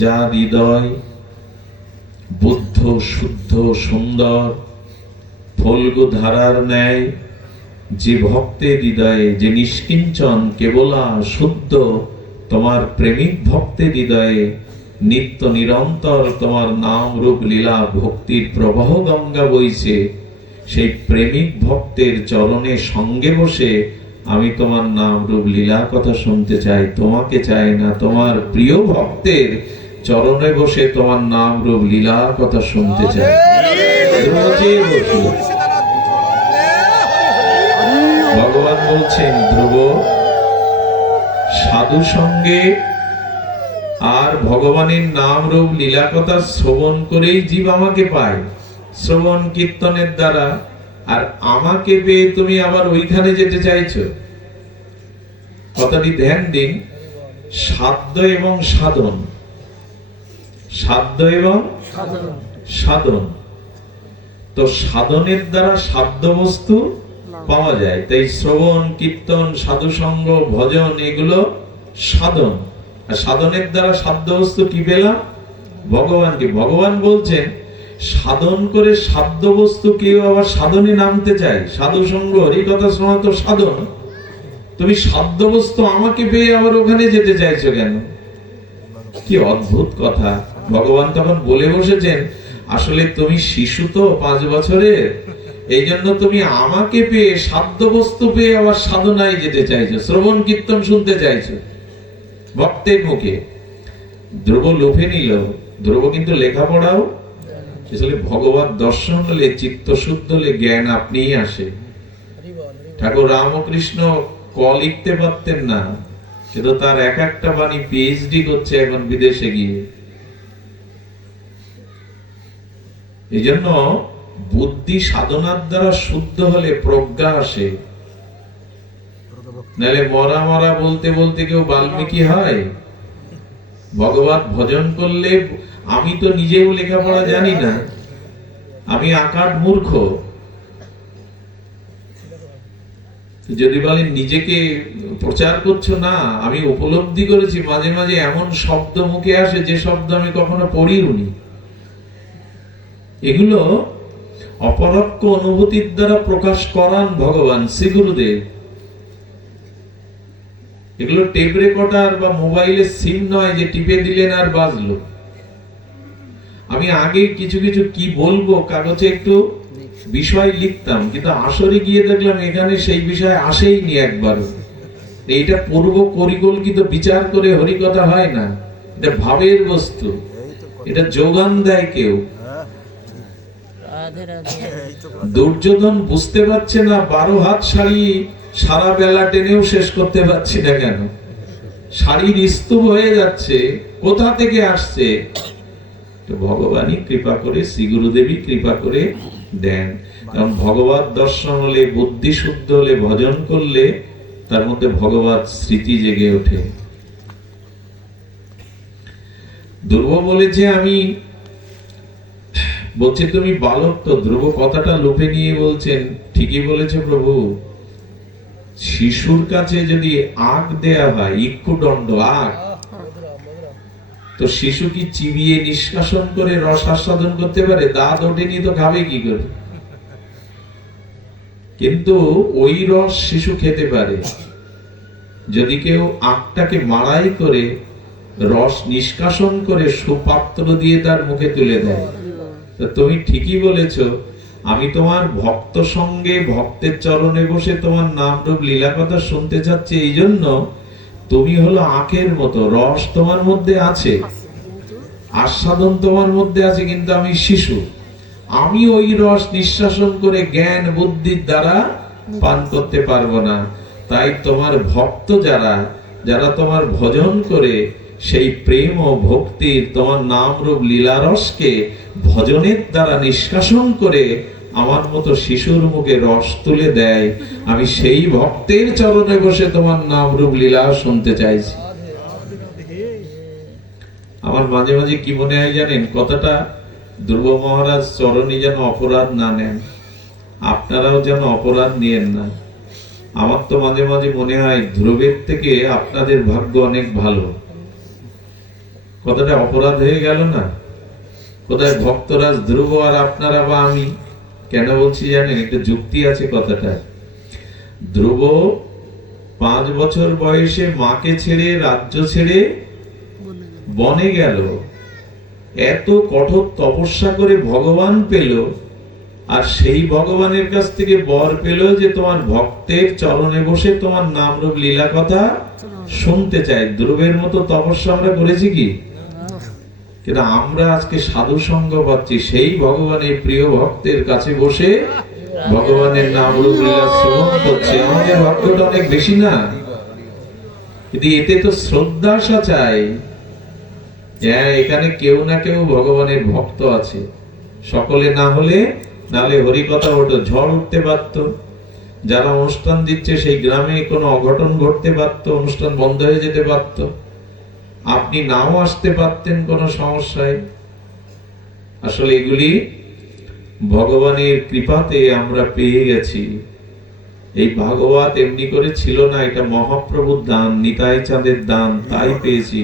যা হৃদয় বুদ্ধ শুদ্ধ সুন্দর ফল্গু ধারার ন্যায়, যে ভক্তের হৃদয়ে যে নিষ্কিঞ্চন কেবলা শুদ্ধ, তোমার প্রেমিক ভক্তের হৃদয়ে নিত্য নিরন্তর তোমার নাম রূপ লীলা ভক্তির প্রবাহ গঙ্গা বইছে। সেই প্রেমিক ভক্তের চরণে সঙ্গে বসে আমি তোমার নাম রূপ লীলা কথা শুনতে চাই, তোমাকে চাই না। তোমার প্রিয় ভক্তের চরণে বসে তোমার নাম রূপ লীলা কথা শুনতে চাই। ভগবান বলছেন ধ্রুব, সাধু সঙ্গে আর ভগবানের নাম রূপ লীলা কথা শ্রবণ করেই জীব আমাকে পায়, শ্রবণ কীর্তনের দ্বারা। আর আমাকে পেয়ে তুমি আবার ওইখানে যেতে চাইছো। কথাটি ধ্যান দিন। সাধ্য এবং সাধন, সাধ্য এবং সাধন। তো সাধনের দ্বারা সাধ্য বস্তু পাওয়া যায়। তাই শ্রবণ কীর্তন সাধু সঙ্গ ভজন এগুলো সাধন। আর সাধনের দ্বারা সাধ্য বস্তু কি পেলাম? ভগবানকে। ভগবান বলছেন সাধন করে সাধ্য বস্তু কেউ আবার সাধনে নামতে চায়। সাধু সঙ্গ হরিকথা শোনা তো সাধন। তুমি সাধ্য বস্তু আমাকে পেয়ে আবার ওখানে যেতে চাইছো কেন? কি অদ্ভুত কথা! ভগবান তখন বলে বসেছেন আসলে তুমি শিশু তো 5 বছরের, এই জন্য তুমি আমাকে পেয়ে সাধ্য বস্তু পেয়ে আবার সাধনায় যেতে চাইছো, শ্রবণ কীর্তন শুনতে চাইছো ভক্তের মুখে। ধ্রুব লোভে নিল। ধ্রুব কিন্তু লেখাপড়াও আসলে ভগবত দর্শন হলে চিত্ত শুদ্ধ হলে জ্ঞান আপনিই আসে। ঠাকুর রামকৃষ্ণ ক লিখতে পারতেন না, সেটা তার এক একটা বাণী পিএইচডি করছে এখন বিদেশে গিয়ে। এই জন্য বুদ্ধি সাধনার দ্বারা শুদ্ধ হলে প্রজ্ঞা আসে। নাহলে মরা মরা বলতে বলতে কেউ বাল্মীকি হয়? ভগবত ভজন করলে আমি তো নিজেও লেখাপড়া জানি না, আমি আকার মূর্খ। যদি বলেন নিজেকে প্রচার করছো, না, আমি উপলব্ধি করেছি মাঝে মাঝে এমন শব্দ মুখে আসে যে শব্দ আমি কখনো পড়িওনি। এগুলো অপরোক্ষ অনুভূতির দ্বারা প্রকাশ করান ভগবান শ্রী গুরুদেব। এগুলো টেপ রেকর্ডার বা মোবাইলের সিম নয় যে টিপে দিলেন আর বাজলো। আমি আগে কিছু কিছু কি বলবো কাগজে একটু বিষয় লিখতাম, কিন্তু আসরে গিয়ে দেখলাম এখানে সেই বিষয় আসেইনি একবার। এইটা পূর্ব পরিকল্পিত বিচার করে হরিকথা হয় না। এটা ভাবের বস্তু, এটা যোগান দেয় কেউ। দুর্যোধন বুঝতে পারছে না 12 হাত শাড়ি সারা বেলা টেনেও শেষ করতে পারছি না কেন, শাড়ির স্তূপ হয়ে যাচ্ছে, কোথা থেকে আসছে? তো ভগবানই কৃপা করে, শ্রী গুরুদেবী কৃপা করে দেন। কারণ ভগবত দর্শন হলে, বুদ্ধি শুদ্ধ হলে, ভজন করলে তার মধ্যে ভগবত স্মৃতি জেগে ওঠে। ধ্রুব বলেছে আমি, বলছে তুমি বালক তো। ধ্রুব কথাটা লোপে নিয়ে বলছেন ঠিকই বলেছে প্রভু, শিশুর কাছে যদি আগ দেয়া হয়, ইক্ষুদণ্ড আগ, তো শিশু কি চিবিয়ে নিষ্কাশন করে রস আস্বাদন করতে পারে? দাঁত ওঠেনি তো খাবে কি করে? কিন্তু ওই রস শিশু খেতে পারে যদি কেউ আখটাকে মাড়াই করে রস নিষ্কাশন করে সুপাত্র দিয়ে তার মুখে তুলে দেয়। তো তুমি ঠিকই বলেছ, আমি তোমার ভক্ত সঙ্গে ভক্তের চরণে বসে তোমার নাম রূপ লীলা কথা শুনতে চাচ্ছি। এই জন্য তুমি হলো আখের মতো, রস তোমার মধ্যে আছে, আস্বাদন তোমার মধ্যে আছে, কিন্তু আমি শিশু, আমি ওই রস নিঃশ্বাসন করে জ্ঞান বুদ্ধির দ্বারা পান করতে পারবো না। তাই তোমার ভক্ত যারা যারা তোমার ভজন করে সেই প্রেম ও ভক্তির তোমার নাম রূপ লীলা রসকে ভজনের দ্বারা নিষ্কাশন করে আমার মতো শিশুর মুখে রস তুলে দেয়, আমি সেই ভক্তের চরণে বসে তোমার নাম রূপ লীলা শুনতে চাইছি। আমার মাঝে মাঝে কি মনে হয় জানেন, কথাটা ধ্রুব মহারাজ চরণে যেন অপরাধ না নেন, আপনারাও যেন অপরাধ নিয়েন না। আমার তো মাঝে মাঝে মনে হয় ধ্রুবের থেকে আপনাদের ভাগ্য অনেক ভালো। কথাটা অপরাধ হয়ে গেল না? কোথায় ভক্তরাজ ধ্রুব আর আপনারা বা আমি? কেন বলছি জানেন, একটা যুক্তি আছে কথাটা। ধ্রুব 5 বছর বয়সে মাকে ছেড়ে, রাজ্য ছেড়ে বনে গেল, এত কঠোর তপস্যা করে ভগবান পেল, আর সেই ভগবানের কাছ থেকে বর পেল যে তোমার ভক্তের চরণে বসে তোমার নাম রূপ লীলা কথা শুনতে চাই। ধ্রুবের মতো তপস্যা আমরা করেছি কি? কিন্তু আমরা আজকে সাধু সঙ্গ পাচ্ছি, সেই ভগবানের প্রিয় ভক্তের কাছে বসে ভগবানের নাম রূপ লীলা শ্রবণ করছে। আমাদের ভক্তটা অনেক বেশি না? কিন্তু এতে তো শ্রদ্ধা আসা চাই। হ্যাঁ, এখানে কেউ না কেউ ভগবানের ভক্ত আছে, সকলে না হলে হরি কথা ওঠো, ঝড় উঠতে পারত, যারা অনুষ্ঠান দিচ্ছে সেই গ্রামে কোনো অঘটন ঘটতে পারত, অনুষ্ঠান বন্ধ হয়ে যেতে পারত, আপনি নাও আসতে পারতেন কোনো সমস্যায়। আসলে এগুলি ভগবানের কৃপাতে আমরা পেয়ে গেছি। এই ভাগবত এমনি করে ছিল না, এটা মহাপ্রভুর দান, নিতাই চাঁদের দান, তাই পেয়েছি।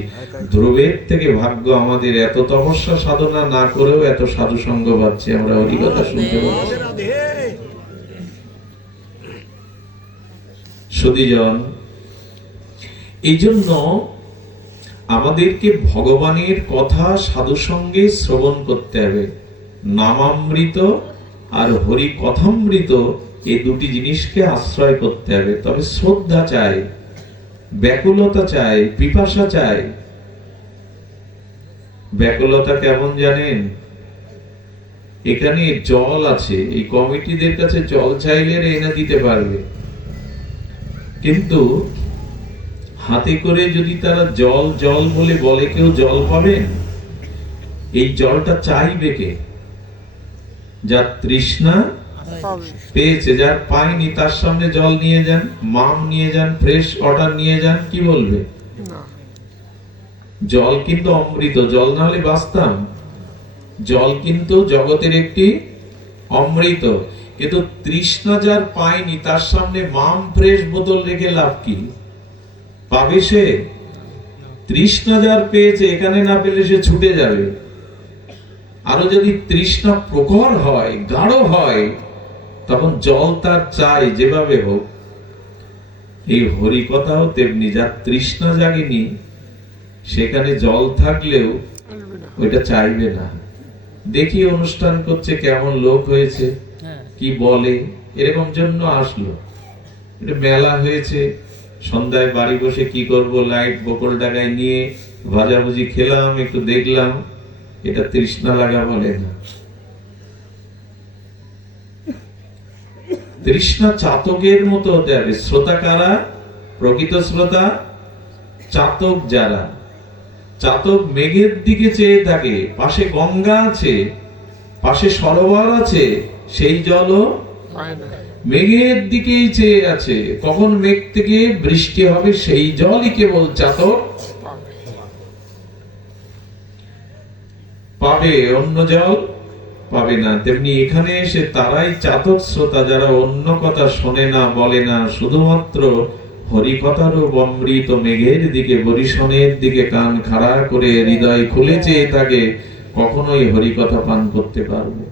ধ্রুবের থেকে ভাগ্য আমাদের, এত তপস্যা সাধনা না করেও এত সাধু সঙ্গ পাচ্ছি, আমরা হরিকথা শুনতে পাচ্ছি। সুধীজন, এই জন্য আমাদেরকে ভগবানের কথা সাধু সঙ্গে শ্রবণ করতে হবে। নামামৃত আর হরি কথামৃত, এই দুটি জিনিসকে আশ্রয় করতে হবে। তবে শ্রদ্ধা চাই, ব্যাকুলতা চাই, পিপাসা চাই। ব্যাকুলতা কেমন জানেন? এখানে জল আছে, এই কমিটিদের কাছে জল চাইলে এনে দিতে পারবে, কিন্তু হাতে করে যদি তারা জল জল বলে বলে, কেউ জল পাবেন? এই জলটা চাইবে কে? যার তৃষ্ণা পেয়েছে, যার পায়নি তার সামনে জল নিয়ে যান, মাম নিয়ে যান, ফ্রেশ ওয়াটার নিয়ে যান, কি বলবে? জল কিন্তু অমৃত, জল না হলে বাঁচতাম। জল কিন্তু জগতের একটি অমৃত, কিন্তু তৃষ্ণা যার পায়নি তার সামনে মাম ফ্রেশ বোতল রেখে লাভ কি? পাবে সে? তৃষ্ণা যার পেয়েছে, এখানে না পেলে সে ছুটে যাবে। আরো যদি তৃষ্ণা প্রখর হয়, গাঢ় হয়, তখন জল তার চাই যেভাবে হোক। এই হরি কথাও তেমনি, যার তৃষ্ণা জাগেনি সেখানে জল থাকলেও ওইটা চাইবে না। দেখি অনুষ্ঠান করছে, কেমন লোক হয়েছে, কি বলে, এরকম জন্য আসলো। এটা মেলা হয়েছে, সন্ধ্যায় বাড়ি বসে কি করব, লাইট বকল ডাগায় নিয়ে ভাজাভুজি খেলাম, একটু দেখলাম, এটা তৃষ্ণা লাগা বলে না। তৃষ্ণা চাতকের মতো হতে হবে। শ্রোতা কারা? প্রকৃত শ্রোতা চাতক যারা। চাতক মেঘের দিকে চেয়ে থাকে, পাশে গঙ্গা আছে, পাশে সরোবর আছে, সেই জলও মেঘের দিকেই চেয়ে আছে। কখন মেঘ থেকে বৃষ্টি হবে সেই জলই কেবল চাতক পাবে, অন্য জল পাবে না। তেমনি এখানে এসে তারাই চাতক শ্রোতা যারা অন্য কথা শোনে না, বলে না, শুধুমাত্র হরিকথারূপ অমৃত মেঘের দিকে, বরিশনের দিকে কান খাড়া করে হৃদয় খুলে চেয়ে থাকে, কখনোই হরিকথা পান করতে পারবে।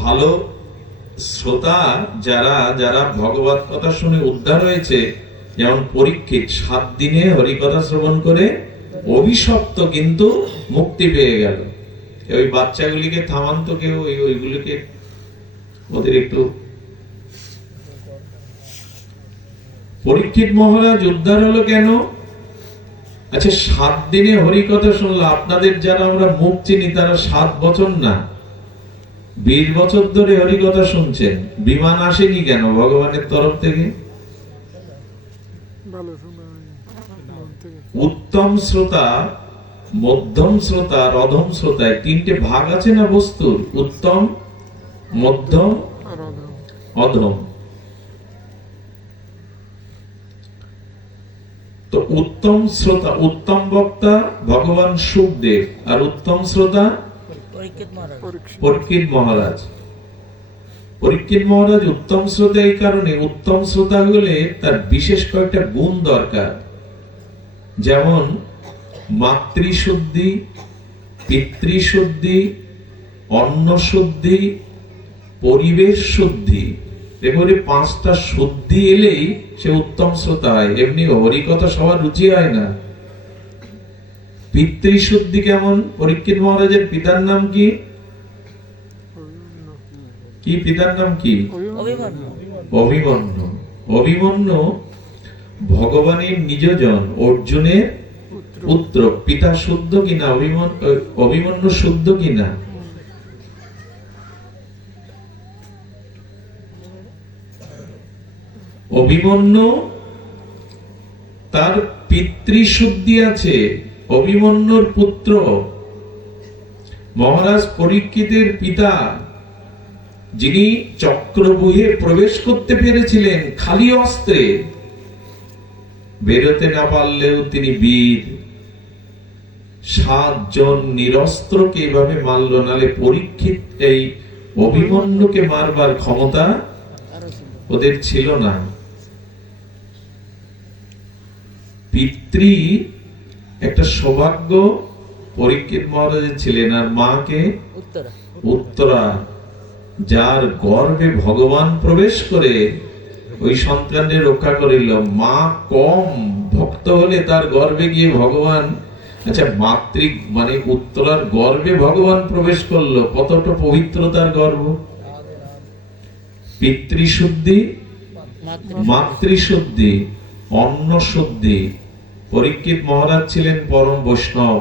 ভালো শ্রোতা যারা, যারা ভগবত কথা শুনে উদ্ধার হয়েছে, যেমন পরীক্ষিত 7 দিনে হরিকথা শ্রবণ করে অভিশপ্ত কিন্তু মুক্তি পেয়ে গেল। ওই বাচ্চাগুলিকে থামান তো কেউ, ওইগুলিকে ওদের একটু। পরীক্ষিত মহারাজ উদ্ধার হলো কেন? আচ্ছা, 7 দিনে হরিকথা শুনলো। আপনাদের যারা আমরা মুখ চিনি তারা 7 বছর না 20 বছর ধরে হরিকথা শুনছেন। বিমান আসেনি কেন ভগবানের তরফ থেকে? উত্তম শ্রোতা, মধ্যম শ্রোতা, অধম শ্রোতা, 3টে ভাগ আছে না বস্তুর, উত্তম, মধ্যম, অধম। তো উত্তম শ্রোতা, উত্তম বক্তা ভগবান সুখদেব, আর উত্তম শ্রোতা পরীক্ষিত মহারাজ। পরীক্ষিত মহারাজ উত্তম শ্রোতা এই কারণে, উত্তম শ্রোতা হলে তার বিশেষ কয়েকটা গুণ দরকার। যেমন মাতৃশুদ্ধি, পিতৃশুদ্ধি, অন্ন শুদ্ধি, পরিবেশ শুদ্ধি। দেখো, 5টা শুদ্ধি এলেই সে উত্তম শ্রোতা হয়। এমনি হরিকথা সবার রুচি হয় না। পিতৃশুদ্ধি কেমন? পরীক্ষিত মহারাজের পিতার নাম কি? কি পিতার নাম কি? অভিমন্যু। অভিমন্যু ভগবানের নিজজন, অর্জুনের পুত্র। পিতা শুদ্ধ কিনা? অভিমন্যু শুদ্ধ কিনা? অভিমন্যু তার পিতৃশুদ্ধি আছে, অভিমন্যুর পুত্র। মহারাজ পরীক্ষিতের পিতা, যিনি চক্রব্যূহে প্রবেশ করতে পেরেছিলেন খালি অস্ত্রে, বেরোতে না পারলেও তিনি বীর। 7 জন নিরস্ত্রকে এভাবে মারল, নালে পরীক্ষিত এই অভিমন্যুকে মারবার ক্ষমতা ওদের ছিল না। পিতৃ একটা সৌভাগ্য পরীক্ষিত মহারাজের ছিলেন। আর মাকে উত্তরা, যার গর্ভে ভগবান প্রবেশ করে ওই সন্তানদের রক্ষা করিল। মা কম ভক্ত হলে তার গর্ভে গিয়ে ভগবান, আচ্ছা মাতৃ মানে উত্তরার গর্ভে ভগবান প্রবেশ করলো, কতটা পবিত্রতার গর্ভ। পিতৃশুদ্ধি, মাতৃশুদ্ধি, অন্ন শুদ্ধি। পরীক্ষিত মহারাজ ছিলেন পরম বৈষ্ণব।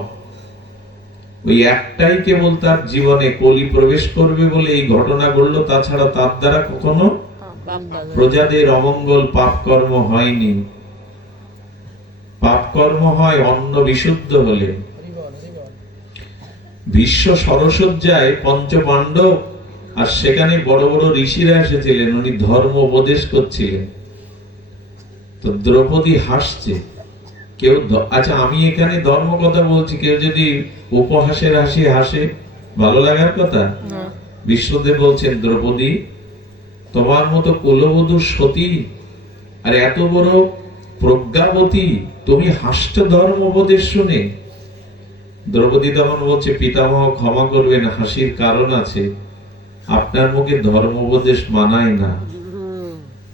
ওই একটাই কেবল তার জীবনে কলি প্রবেশ করবে বলে এই ঘটনা ঘটলো, তাছাড়া তার দ্বারা কখনো প্রজাদের অমঙ্গল পাপ কর্ম হয়নি। পাপ কর্ম হয় অন্ন বিশুদ্ধ হলে। বিশ্ব সরসজ্জায় পঞ্চপাণ্ডব, আর সেখানে বড় বড় ঋষিরা এসেছিলেন, উনি ধর্ম উপদেশ করছিলেন। তো দ্রৌপদী হাসছে। কেউ, আচ্ছা আমি এখানে ধর্ম কথা বলছি, কেউ যদি উপহাসের হাসি হাসে, ভালো লাগার কথা? বিষ্ণুদেব বলছেন, দ্রৌপদী তোমার মতো কুলবধূ সতী আর এত বড় প্রজ্ঞাবতী, তুমি হাসছো ধর্ম উপদেশ শুনে? দ্রৌপদী তখন বলছে, পিতামহ ক্ষমা করবেন, হাসির কারণ আছে। আপনার মুখে ধর্ম উপদেশ মানায় না।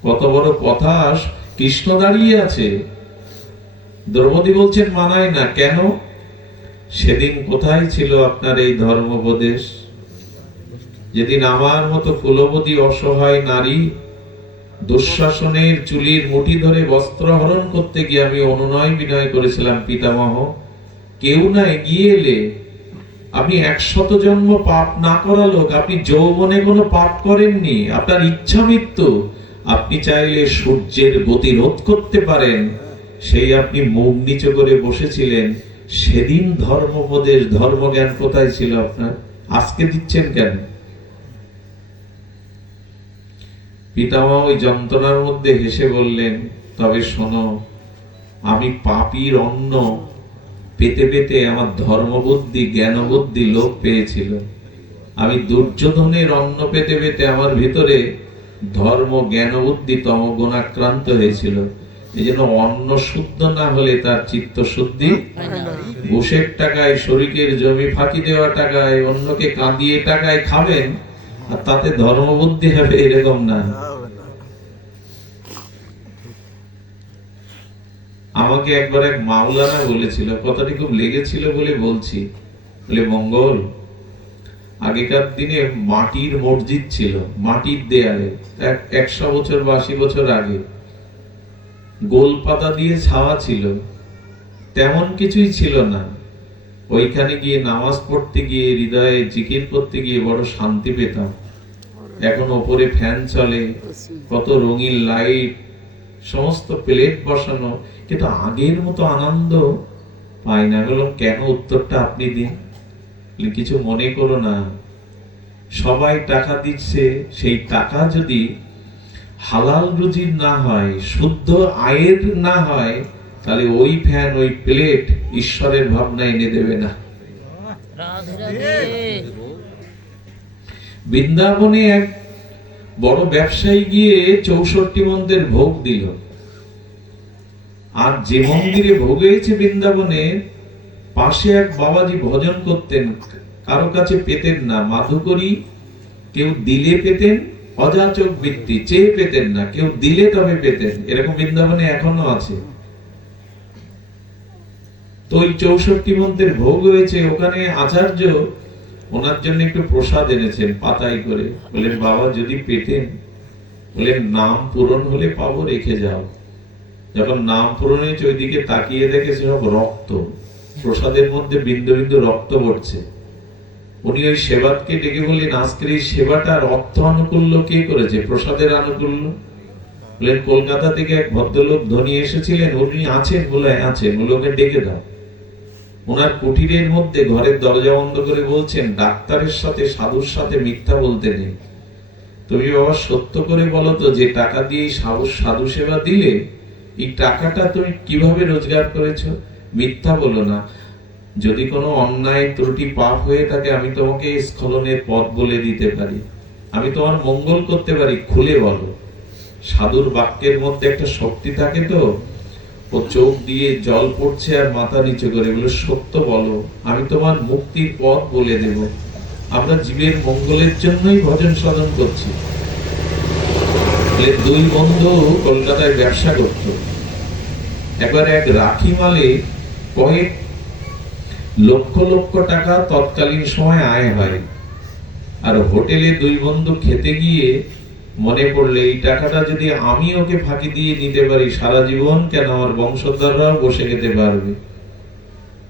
কত বড় কথা, কৃষ্ণ দাঁড়িয়ে আছে। দ্রৌপদী বলছেন মানায় না। কেন? সেদিন কোথায় ছিল আপনার এই ধর্ম উপদেশ? যেদিন আমার মতো কুলবতী অসহায় নারী দুঃশাসনের চুলির মুঠি ধরে বস্ত্র হরণ করতে গিয়ে আমি অনুনয় বিনয় করেছিলাম, পিতামহ কেউ না এগিয়ে এলে, আপনি 100 জন্ম পাপ না করা লোক, আপনি যৌবনে কোনো পাপ করেননি, আপনার ইচ্ছা মৃত্যু, আপনি চাইলে সূর্যের গতি রোধ করতে পারেন, সেই আপনি মুখ নিচু করে বসেছিলেন। সেদিন ধর্মোপদেশ ধর্মজ্ঞান কোথায় ছিল আপনার? আজকে দিচ্ছেন কেন? পিতামহ ওই যন্ত্রণার মধ্যে হেসে বললেন, তবে শোনো, আমি পাপীর অন্ন পেতে পেতে আমার ধর্মবুদ্ধি জ্ঞানবুদ্ধি লোপ পেয়েছিল। আমি দুর্যোধনের অন্ন পেতে পেতে আমার ভিতরে ধর্ম জ্ঞানবুদ্ধি তমগুণাক্রান্ত হয়েছিল। এই জন্য অন্ন শুদ্ধ না হলে তার চিত্ত শুদ্ধি। ঘুষের টাকায় শরীরের জমি ফাঁকি দেওয়া টাকায় অন্যকে কাঁদিয়ে টাকায় খাবেন, আর তাতে ধর্মবুদ্ধি হবে, এরকম না। আমাকে একবার এক মাওলানা বলেছিল, কথাটি খুব লেগেছিল বলে বলছি, বলে মঙ্গল, আগেকার দিনে মাটির মসজিদ ছিল, মাটির দেয়ালে, 100 বছর বা 80 বছর আগে গোল পাতা দিয়ে ছাওয়া ছিল, তেমন কিছুই ছিল না। ওইখানে গিয়ে নামাজ পড়তে গিয়ে, হৃদয়ে জিকির করতে গিয়ে বড় শান্তি পেতাম। এখন ওপরে ফ্যান চলে, কত রঙিন লাইট, সমস্ত প্লেট বসানো, কিন্তু আগের মতো আনন্দ পাই না। বললাম কেন? উত্তরটা আপনি দিন। কিছু মনে করো না, সবাই টাকা দিচ্ছে, সেই টাকা যদি হালাল রুজির না হয়, শুদ্ধ আয়ের না হয়, তাহলে ওই ফ্যান ওই প্লেট ঈশ্বরের ভাবনা এনে দেবে না। বৃন্দাবনে এক বড় ব্যবসায়ী গিয়ে 64 মন্দিরের ভোগ দিল, আর যে মন্দিরে ভোগ হয়েছে বৃন্দাবনে, পাশে এক বাবাজি ভজন করতেন, কারো কাছে পেতেন না, মাধুকরী কেউ দিলে পেতেন, অযাচক বৃত্তি চেয়ে পেতেন না, কেউ দিলে তবে পেতেন, এরকম বৃন্দাবনে এখনো আছে। তো ওই 64 মন্ত্রের ভোগ হয়েছে, ওখানে আচার্য ওনার জন্য একটু প্রসাদ এনেছেন পাতায় করে। বললেন বাবা যদি পেতেন, বললেন নাম পূরণ হলে পাবো, রেখে যাও। যখন নাম পূরণ হয়েছে, ওইদিকে তাকিয়ে দেখে সব রক্ত, প্রসাদের মধ্যে বিন্দু বিন্দু রক্ত পড়ছে। উনি ওই সেবাতকে ডেকে বললেন, আজকের এই সেবাটার অর্থ আনুকূল্য কে করেছে? প্রসাদের আনুকূল্য। বললেন কলকাতা থেকে এক ভদ্রলোক ধনী এসেছিলেন, উনি আছেন? বলে আছেন। ওকে ডেকে দাও। ওনার কুটিরের মধ্যে ঘরের দরজা বন্ধ করে বলছেন, ডাক্তারের সাথে সাধুর সাথে মিথ্যা বলতে নেই। তুমি বাবা সত্য করে বলো তো, যে টাকা দিয়ে সাধু সেবা দিলে, এই টাকাটা তুমি কিভাবে রোজগার করেছো? মিথ্যা বলো না। যদি কোনো অন্যায় ত্রুটি পাপ হয়ে থাকে, আমি তোমাকে স্খলনের পথ বলে দিতে পারি, আমি তোমার মঙ্গল করতে পারি, খুলে বলো। সাধুর বাক্যের মধ্যে একটা শক্তি থাকে, তো ও চোখ দিয়ে জল পড়ছে আর মাথা নিচু করে বলে, সত্য বলো, আমি তোমার মুক্তির পথ বলে দেব। আমরা জীবের মঙ্গলের জন্যই ভজন সাধন করছি। দুই বন্ধু কলকাতায় ব্যবসা করত। একবার এক রাখি মালে কয়েক লক্ষ লক্ষ টাকা তৎকালীন সময় আয় হয়, আর হোটেলে দুই বন্ধু খেতে গিয়ে মনে পড়লে, এই টাকাটা যদি আমি ওকে ফাঁকি দিয়ে নিতে পারি, সারা জীবন কেন আমার বংশধররাও বসে খেতে পারবে।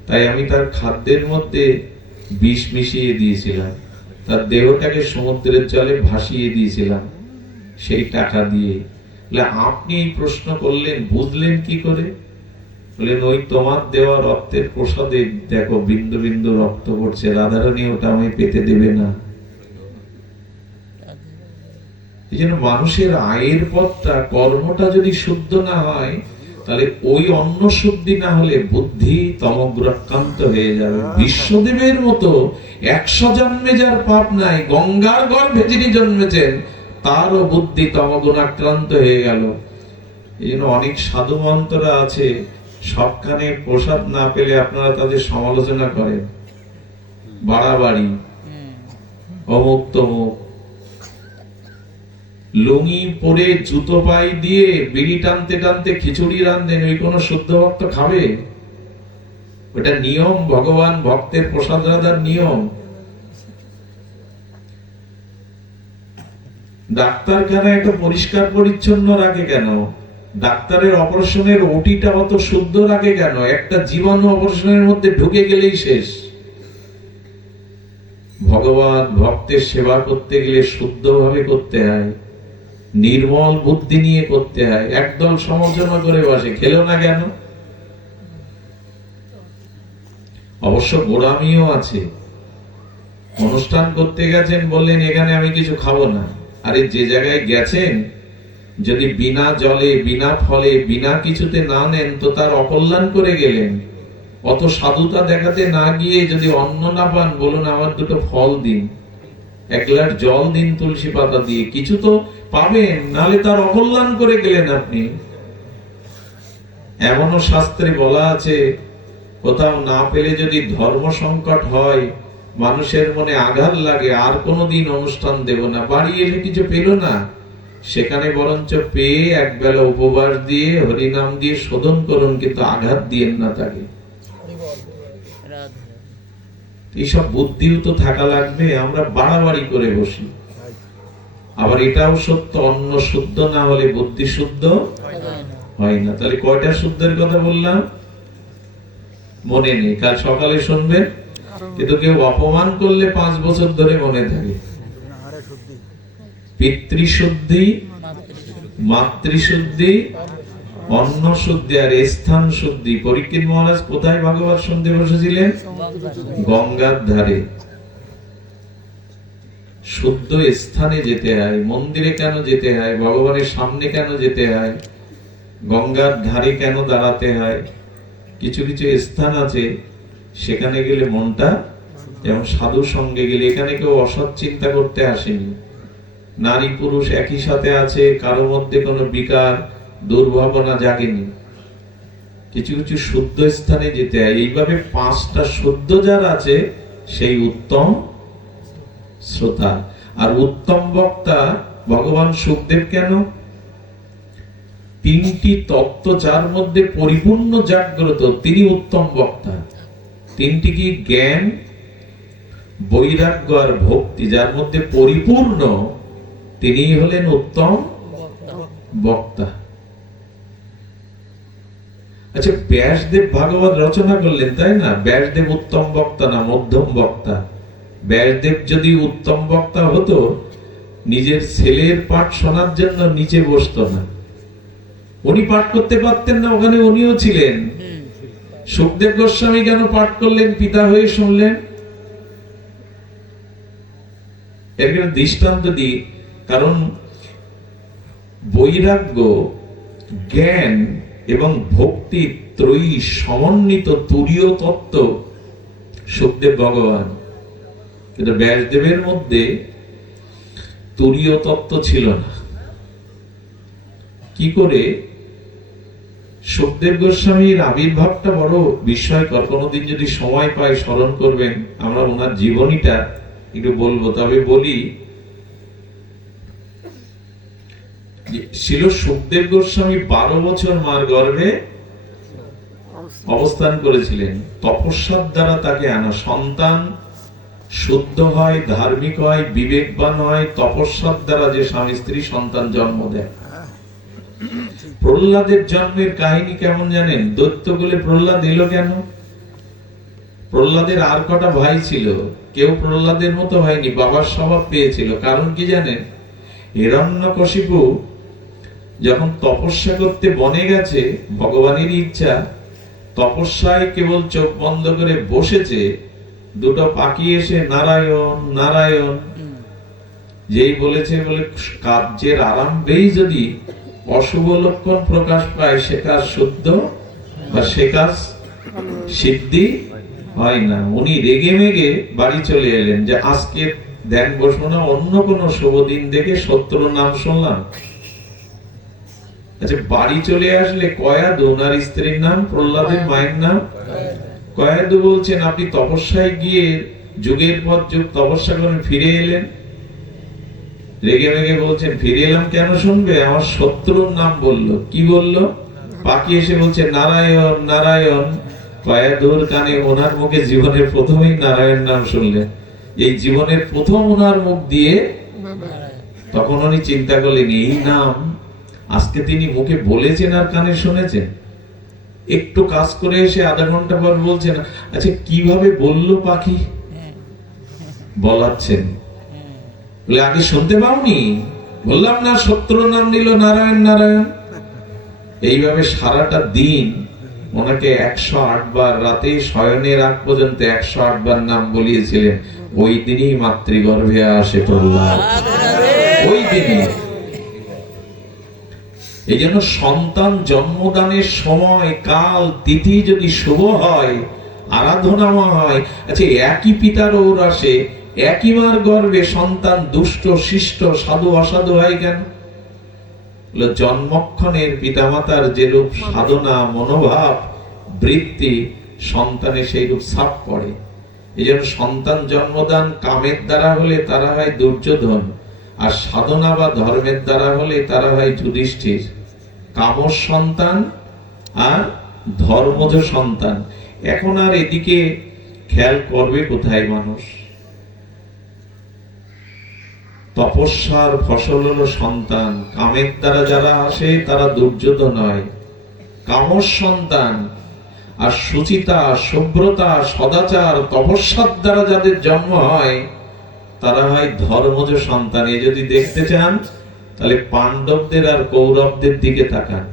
তাই আমি তার খাদ্যের মধ্যে বিষ মিশিয়ে দিয়েছিলাম, তার দেহটাকে সমুদ্রের জলে ভাসিয়ে দিয়েছিলাম সেই টাকা দিয়ে। আপনি এই প্রশ্ন করলেন, বুঝলেন কি করে? বললেন ওই তোমার দেওয়া রক্তের প্রসাদে দেখো বিন্দু বিন্দু রক্ত পড়ছে, রাধারানী ওটা আমি পেতে দেবে না। এই জন্য মানুষের আয়ের পথটা, কর্মটা যদি শুদ্ধ না হয়, তাহলে ওই অন্ন শুদ্ধি না হলে বুদ্ধি তমগ্রাক্রান্ত হয়ে যাবে। বিশ্বদেবের মতো 100 জন্মে যার পাপ নাই, গঙ্গার গর্ভে যিনি জন্মেছেন, তারও বুদ্ধি তমগুণাক্রান্ত হয়ে গেল। এই জন্য অনেক সাধু মন্তরা আছে, সবখানে প্রসাদ না পেলে আপনারা তাদের সমালোচনা করেন, বাড়াবাড়ি, অমুক তমুক। লুঙ্গি পরে জুতো পাই দিয়ে বিড়ি টানতে টানতে খিচুড়ি রান্ধেন, ওই কোন শুদ্ধ ভক্ত খাবে? ওটা নিয়ম, ভগবান ভক্তের প্রসাদ রাধার নিয়ম। ডাক্তারখানা একটা পরিষ্কার পরিচ্ছন্ন রাখে কেন? ডাক্তারের অপারেশনের ওটিটা অত শুদ্ধ রাখে কেন? একটা জীবাণু অপারেশনের মধ্যে ঢুকে গেলেই শেষ। ভগবান ভক্তের সেবা করতে গেলে শুদ্ধভাবে করতে হয়, নির্মল বুদ্ধি নিয়ে করতে হয়। একদল সমালোচনা করে বসে, খেলো না কেন? অবশ্য গোড়ামিও আছে। অনুষ্ঠান করতে গেছেন, বললেন এখানে আমি কিছু খাবো না। আরে যে জায়গায় গেছেন যদি বিনা জলে, বিনা ফলে, বিনা কিছুতে না নেন তো তার অকল্যাণ করে গেলেন। অত সাধুতা দেখাতে না গিয়ে যদি অন্ন না পান, বলুন আমার দুটো ফল দিন, এক গ্লাস জল দিন তুলসী পাতা দিয়ে, কিছু তো পাবেন, নালে তার অকল্যাণ করে গেলেন আপনি। এমনও শাস্ত্রে বলা আছে, কোথাও না পেলে যদি ধর্ম সংকট হয়, মানুষের মনে আঘাত লাগে, আর কোনোদিন অনুষ্ঠান দেব না, বাড়ি এলে কিছু পেল না, সেখানে বরঞ্চ পেয়ে একবেলা উপবাস দিয়ে হরিনাম দিয়ে শোধন করুন, কিন্তু আঘাত দিয়েন না তাকে। এইসব বুদ্ধিও তো থাকা লাগবে। আমরা বাড়াবাড়ি করে বসি। আবার এটাও সত্য, অন্ন শুদ্ধ না হলে বুদ্ধি শুদ্ধ হয় না। তাহলে কয়টা শুদ্ধের কথা বললাম মনে নেই, কাল সকালে শুনবেন। কিন্তু কেউ অপমান করলে 5 বছর ধরে মনে থাকে। পিতৃশুদ্ধি, মাতৃশুদ্ধি, অন্ন শুদ্ধি আর স্থান শুদ্ধি। পরীক্ষিত মহারাজ কোথায় ভাগবত শুনতে বসেছিলেন? গঙ্গার ধারে। শুদ্ধ স্থানে যেতে হয়। মন্দিরে কেন যেতে হয়? ভগবানের সামনে কেন যেতে হয়? গঙ্গার ধারে কেন দাঁড়াতে হয়? কিছু কিছু স্থান আছে সেখানে গেলে মনটা, যেমন সাধু সঙ্গে গেলে, এখানে কেউ অসৎ চিন্তা করতে আসেনি, নারী পুরুষ একই সাথে আছে, কারোর মধ্যে কোনো বিকার দুর্ভাবনা জাগেনি। কিছু কিছু শুদ্ধ স্থানে যেতে হয়। এইভাবে 5টা শুদ্ধ যার আছে সেই উত্তম শ্রোতা। আর উত্তম বক্তা ভগবান সুখদেব কেন? 3টি তত্ত্ব যার মধ্যে পরিপূর্ণ জাগ্রত, তিনি উত্তম বক্তা। 3টি কি? জ্ঞান, বৈরাগ্য আর ভক্তি যার মধ্যে পরিপূর্ণ, তিনি হলেন উত্তম বক্তা। আচ্ছা, ব্যাসদেব ভাগবত রচনা করলেন, তাই না? ব্যাসদেব উত্তম বক্তা না মধ্যম বক্তা? ব্যাসদেব যদি উত্তম বক্তা হতো, নিজের ছেলের পাঠ শোনার জন্য নিচে বসতো না। উনি পাঠ করতে পারতেন না, ওখানে উনিও ছিলেন। সুখদেব গোস্বামী কেন পাঠ করলেন? পিতা হয়ে শুনলেন। এর দৃষ্টান্ত দিই, কারণ বৈরাগ্য, জ্ঞান এবং ভক্তি ত্রয়ী সমন্বিত তুরীয় তত্ত্ব সুখদেব ভগবান। কিন্তু ব্যাসদেবের মধ্যে তুরীয় তত্ত্ব ছিল না। কি করে? সুখদেব গোস্বামীর আবির্ভাবটা বড় বিস্ময়কর। কোনদিন যদি সময় পাই স্মরণ করবেন, আমরা ওনার জীবনীটা একটু বলবো। তবে বলি, ছিল সুখদেব গোস্বামী 12 বছর মার গর্ভে অবস্থান করেছিলেন। তপস্যার দ্বারা তাকে আনা। সন্তান শুদ্ধ হয়, ধার্মিক হয়, বিবেকবান হয় তপস্যার দ্বারা। যে স্বামী স্ত্রী সন্তান জন্ম দেয়। প্রহ্লাদের জন্মের কাহিনী কেমন জানেন? দৈত্যকুলে প্রহ্লাদ এলো কেন? প্রহ্লাদের আর কটা ভাই ছিল, কেউ প্রহ্লাদের মতো হয়নি, বাবার স্বভাব পেয়েছিল। কারণ কি জানেন? হিরণ্যকশিপু যখন তপস্যা করতে বনে গেছে, ভগবানের ইচ্ছা, তপস্যায় কেবল চোখ বন্ধ করে বসেছে, দুটো পাখি এসে নারায়ণ নারায়ণ যেই বলেছে, বলে কার্যের আরম্ভেই যদি অশুভ লক্ষণ প্রকাশ পায়, সে কাজ শুদ্ধ বা সে কাজ সিদ্ধি হয় না। উনি রেগে মেগে বাড়ি চলে এলেন, যে আজকে ধ্যান বসবো না, অন্য কোন শুভ দিন দেখে শত্রুর নাম শুনলাম। আচ্ছা, বাড়ি চলে আসলে কয়াদু, ওনার স্ত্রীর নাম, প্রহ্লাদের মায়ের নাম কয়াদু, বলছেন আপনি তপস্যায় গিয়ে যুগের পর যুগ তপস্যা করেন, ফিরে এলেন। রেগে মেগে বলছেন, ফিরে এলাম কেন শুনবে? আমার শত্রুর নাম বললো। কি বললো? পাখি এসে বলছে নারায়ণ নারায়ণ। কয়াদুর কানে, ওনার মুখে জীবনের প্রথমেই নারায়ণ নাম শুনলেন। এই জীবনের প্রথম ওনার মুখ দিয়ে তখন উনি চিন্তা করলেন এই নাম আজকে তিনি মুখে বলেছেন আর কানে শুনেছেন, একটু কাজ করে এসে আধা ঘন্টা পর বলছেন আচ্ছা কিভাবে বললো পাখি, বলাচ্ছেন বলে আগে শুনতে পাওনি, বললাম না সত্র নাম নিল নারায়ণ নারায়ণ। এইভাবে সারাটা দিন ওনাকে 108 বার, রাতে শয়নের আগ পর্যন্ত 108 বার নাম বলিয়েছিলেন। ওই দিনই মাতৃগর্ভে আসে প্রহ্লাদ, ওই দিনই। এই জন্য সন্তান জন্মদানের সময় কাল তিথি যদি শুভ হয়, আরাধনাময় হয়, আচ্ছা একই পিতার ওর আসে, একই মার গর্ভে সন্তান দুষ্ট শিষ্ট সাধু অসাধু হয় কেন? জন্মক্ষণের পিতামাতার যেরূপ সাধনা মনোভাব বৃত্তি সন্তানে সেই রূপ ছাপ পড়ে। এই জন্য সন্তান জন্মদান কামের দ্বারা হলে তারা হয় দুর্যোধন, আর সাধনা বা ধর্মের দ্বারা হলে তারা হয় যুধিষ্ঠির। কামর সন্তান আর ধর্মজ সন্তান। এখন আর এদিকে খেয়াল করবে কোথায় মানুষ? তপস্যার ফসল হলো সন্তান। কামের দ্বারা যারা আসে তারা দুর্যোধন হয়, কামর সন্তান। আর সুচিতা, শুভ্রতা, সদাচার, তপস্যার দ্বারা যাদের জন্ম হয় তারা হয় ধর্মজ সন্তান। এ যদি দেখতে চান তাহলে পাণ্ডবদের আর কৌরবদের দিকে তাকান।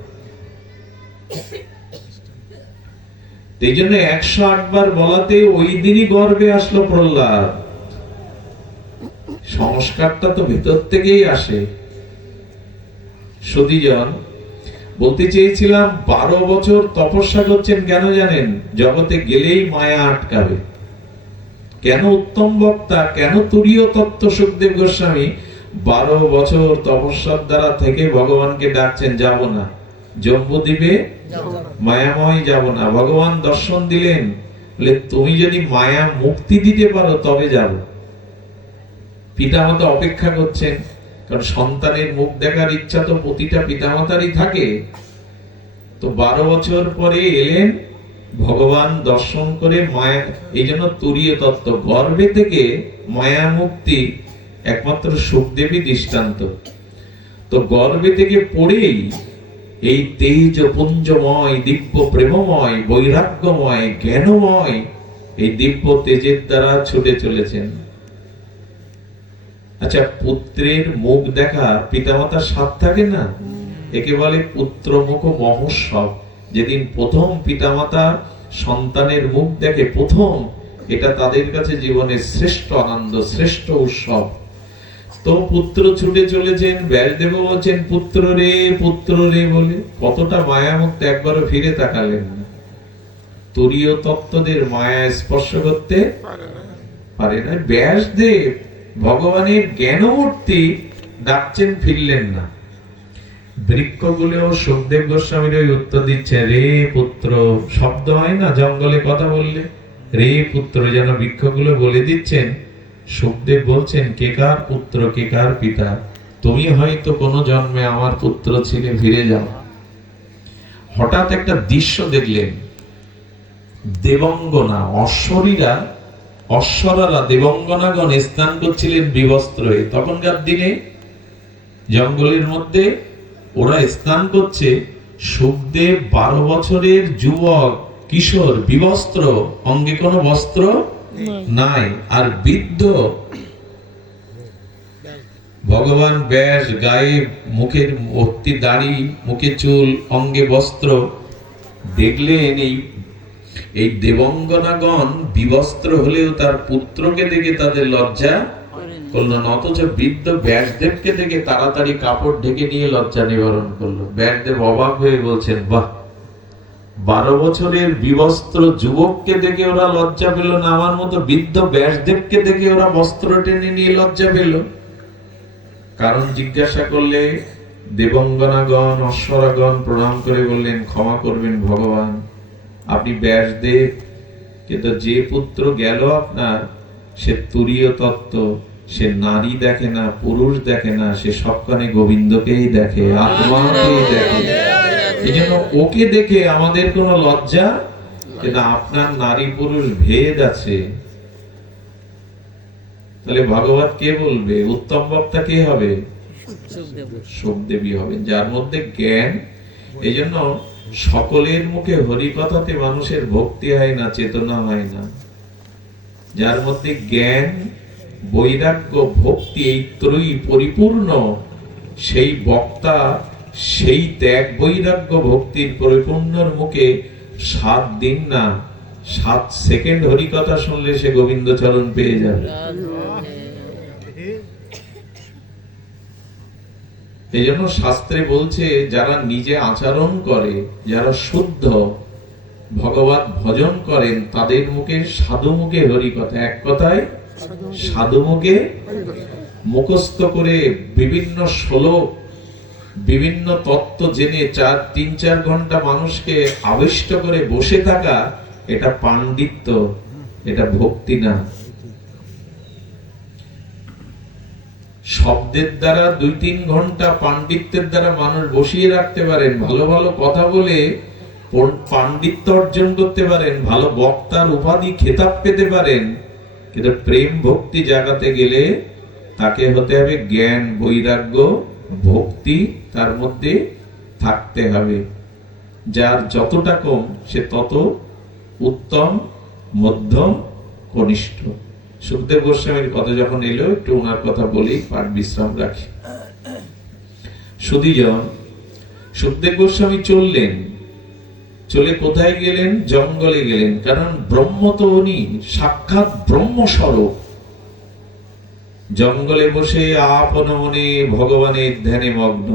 এই জন্য 108 বার বলাতে ওই দিনই গর্ভে আসলো প্রহ্লাদ। সংস্কারটা তো ভেতর থেকেই আসে। সুধীজন বলতে চেয়েছিলাম 12 বছর তপস্যা করছেন কেন জানেন? জগতে গেলেই মায়া আটকাবে। কেন উত্তম বক্তা, কেন তুরীয় তত্ত্ব সুখদেব গোস্বামী 12 বছর তপস্যার দ্বারা থেকে ভগবানকে ডাকছেন, যাব না জম্বুদ্বীপে মায়াময় যাব না। ভগবান দর্শন দিলেন, বলে তুমি যদি মায়া মুক্তি দিতে পারো তবে যাব। পিতামাতা অপেক্ষা করছেন, কারণ সন্তানের মুখ দেখার ইচ্ছা তো প্রতিটা পিতামাতারই থাকে। তো 12 বছর পরে এলেন ভগবান দর্শন করে মায়া। এই জন্য তুরীয় তত্ত্ব গর্ভে থেকে মায়া মুক্তি একমাত্র সুখদেবী দৃষ্টান্ত। তো গর্ভে থেকে পড়েই এই তেজ পুঞ্জময়, দিব্য প্রেমময়, বৈরাগ্যময়, জ্ঞানময় এই দিব্য তেজের দ্বারা ছুটে চলেছেন। আচ্ছা, পুত্রের মুখ দেখা পিতামাতার স্বাদ থাকে না? একে বলে পুত্র মুখ মহোৎসব। যেদিন প্রথম পিতামাতা সন্তানের মুখ দেখে প্রথম, এটা তাদের কাছে জীবনের শ্রেষ্ঠ আনন্দ, শ্রেষ্ঠ উৎসব। তো পুত্র ছুটে চলেছেন, ব্যাসদেব বলছেন পুত্র রে বলে। কতটা মায়ামুক্ত, একবারও ফিরে তাকালেন না। তুরীয় তত্ত্বদের মায়া স্পর্শ করতে পারে না। ব্যাসদেব ভগবানের জ্ঞানমূর্তি ডাকছেন, ফিরলেন না। বৃক্ষগুলো সুখদেব গোস্বামীর ওই উত্তর দিচ্ছে, রে পুত্র। শব্দ হয় না জঙ্গলে কথা বললে, রে পুত্র, যেন বৃক্ষগুলো বলে দিচ্ছেন। সুখদেব বলছেন, কে কার পুত্র, কে কার পিতা? তুমি হয়তো কোনো জন্মে আমার পুত্র ছিলে, ফিরে যাও। হঠাৎ একটা দৃশ্য দেখলেন, দেবঙ্গনা অশ্বরীরা, অশ্বরারা দেবঙ্গনাগণ স্নান করছিলেন বিবস্ত্র হয়ে। তখনকার দিনে জঙ্গলের মধ্যে ওরা স্নান করছে। সুখদেব 12 বছরের যুবক কিশোর, বিবস্ত্র, অঙ্গে কোনো বস্ত্র নাই। আর বৃদ্ধ ভগবান ব্যাস, গায়ে মুখের ভর্তি দাড়ি, মুখে চুল, অঙ্গে বস্ত্র। দেখলেন এই দেবঙ্গনাগণ বিবস্ত্র হলেও তার পুত্রকে দেখে তাদের লজ্জা করলো না, অথচ বৃদ্ধ ব্যাসদেবকে দেখে তাড়াতাড়ি কাপড় ঢেকে নিয়ে লজ্জা নিবারণ করলো। ব্যাসদেব অবাক হয়ে বলছেন, বাহ, 12 বছরের বিবস্ত্র যুবককে দেখে ওরা লজ্জা পেল না, আমার মতো বৃদ্ধ ব্যাসদেবকে দেখে ওরা বস্ত্র টেনে নিয়ে লজ্জা পেল। কারণ জিজ্ঞাসা করলে দেবঙ্গনাগণ, অশ্বরাগণ প্রণাম করে বললেন, ক্ষমা করবেন ভগবান, আপনি ব্যাসদেব, কিন্তু যে পুত্র গেল আপনার, সে তুরীয় তত্ত্ব, সে নারী দেখে না, পুরুষ দেখে না, সে সবখানে গোবিন্দকেই দেখে, আত্মাকেই দেখে। এই জন্য ওকে দেখে আমাদের কোনো লজ্জা, কিন্তু আপনার নারী পুরুষ ভেদ আছে। তাহলে ভাগবত কে বলবে? উত্তম বক্তা কে হবে? সুখদেবী হবেন, যার মধ্যে জ্ঞান। এই জন্য সকলের মুখে হরিকথাতে মানুষের ভক্তি হয় না, চেতনা হয় না। যার মধ্যে জ্ঞান, বৈরাগ্য, ভক্তি এই ত্রয়ী পরিপূর্ণ, সেই বক্তা সেই ত্যাগ বৈরাগ্য ভক্তির পরিপূর্ণর মুখে 7 দিন না 7 সেকেন্ড হরিকথা শুনলে সে গোবিন্দ চরণ পেয়ে যাবে। এই জন্য শাস্ত্রে বলছে, যারা নিজে আচরণ করে, যারা শুদ্ধ ভগবত ভজন করেন, তাদের মুখে সাধু মুখে হরিকথা, এক কথায় সাধু মুখে মুখস্থ করে বিভিন্ন শ্লোক, বিভিন্ন তত্ত্ব জেনে 3-4 ঘন্টা মানুষকে আবিষ্ট করে বসে থাকা, এটা পাণ্ডিত্য, এটা ভক্তি না। শব্দের দ্বারা 2-3 ঘন্টা পাণ্ডিত্যের দ্বারা মানুষ বসিয়ে রাখতে পারেন, ভালো ভালো কথা বলে পাণ্ডিত্য অর্জন করতে পারেন, ভালো বক্তার উপাধি খেতাব পেতে পারেন, কিন্তু প্রেম ভক্তি জাগাতে গেলে তাকে হতে হবে জ্ঞান, বৈরাগ্য, ভক্তি তার মধ্যে থাকতে হবে। যার যতটা কম সে তত উত্তম, মধ্যম, কনিষ্ঠ। সুখদেব গোস্বামীর কথা যখন এলো, একটু ওনার কথা বলি, পাঠ বিশ্রাম রাখি। সুধীজন, সুখদেব গোস্বামী চললেন, চলে কোথায় গেলেন? জঙ্গলে গেলেন। কারণ ব্রহ্ম তো উনি, সাক্ষাৎ ব্রহ্মস্বরূপ। জঙ্গলে বসে আপন মনে ভগবানের ধ্যানে মগ্ন।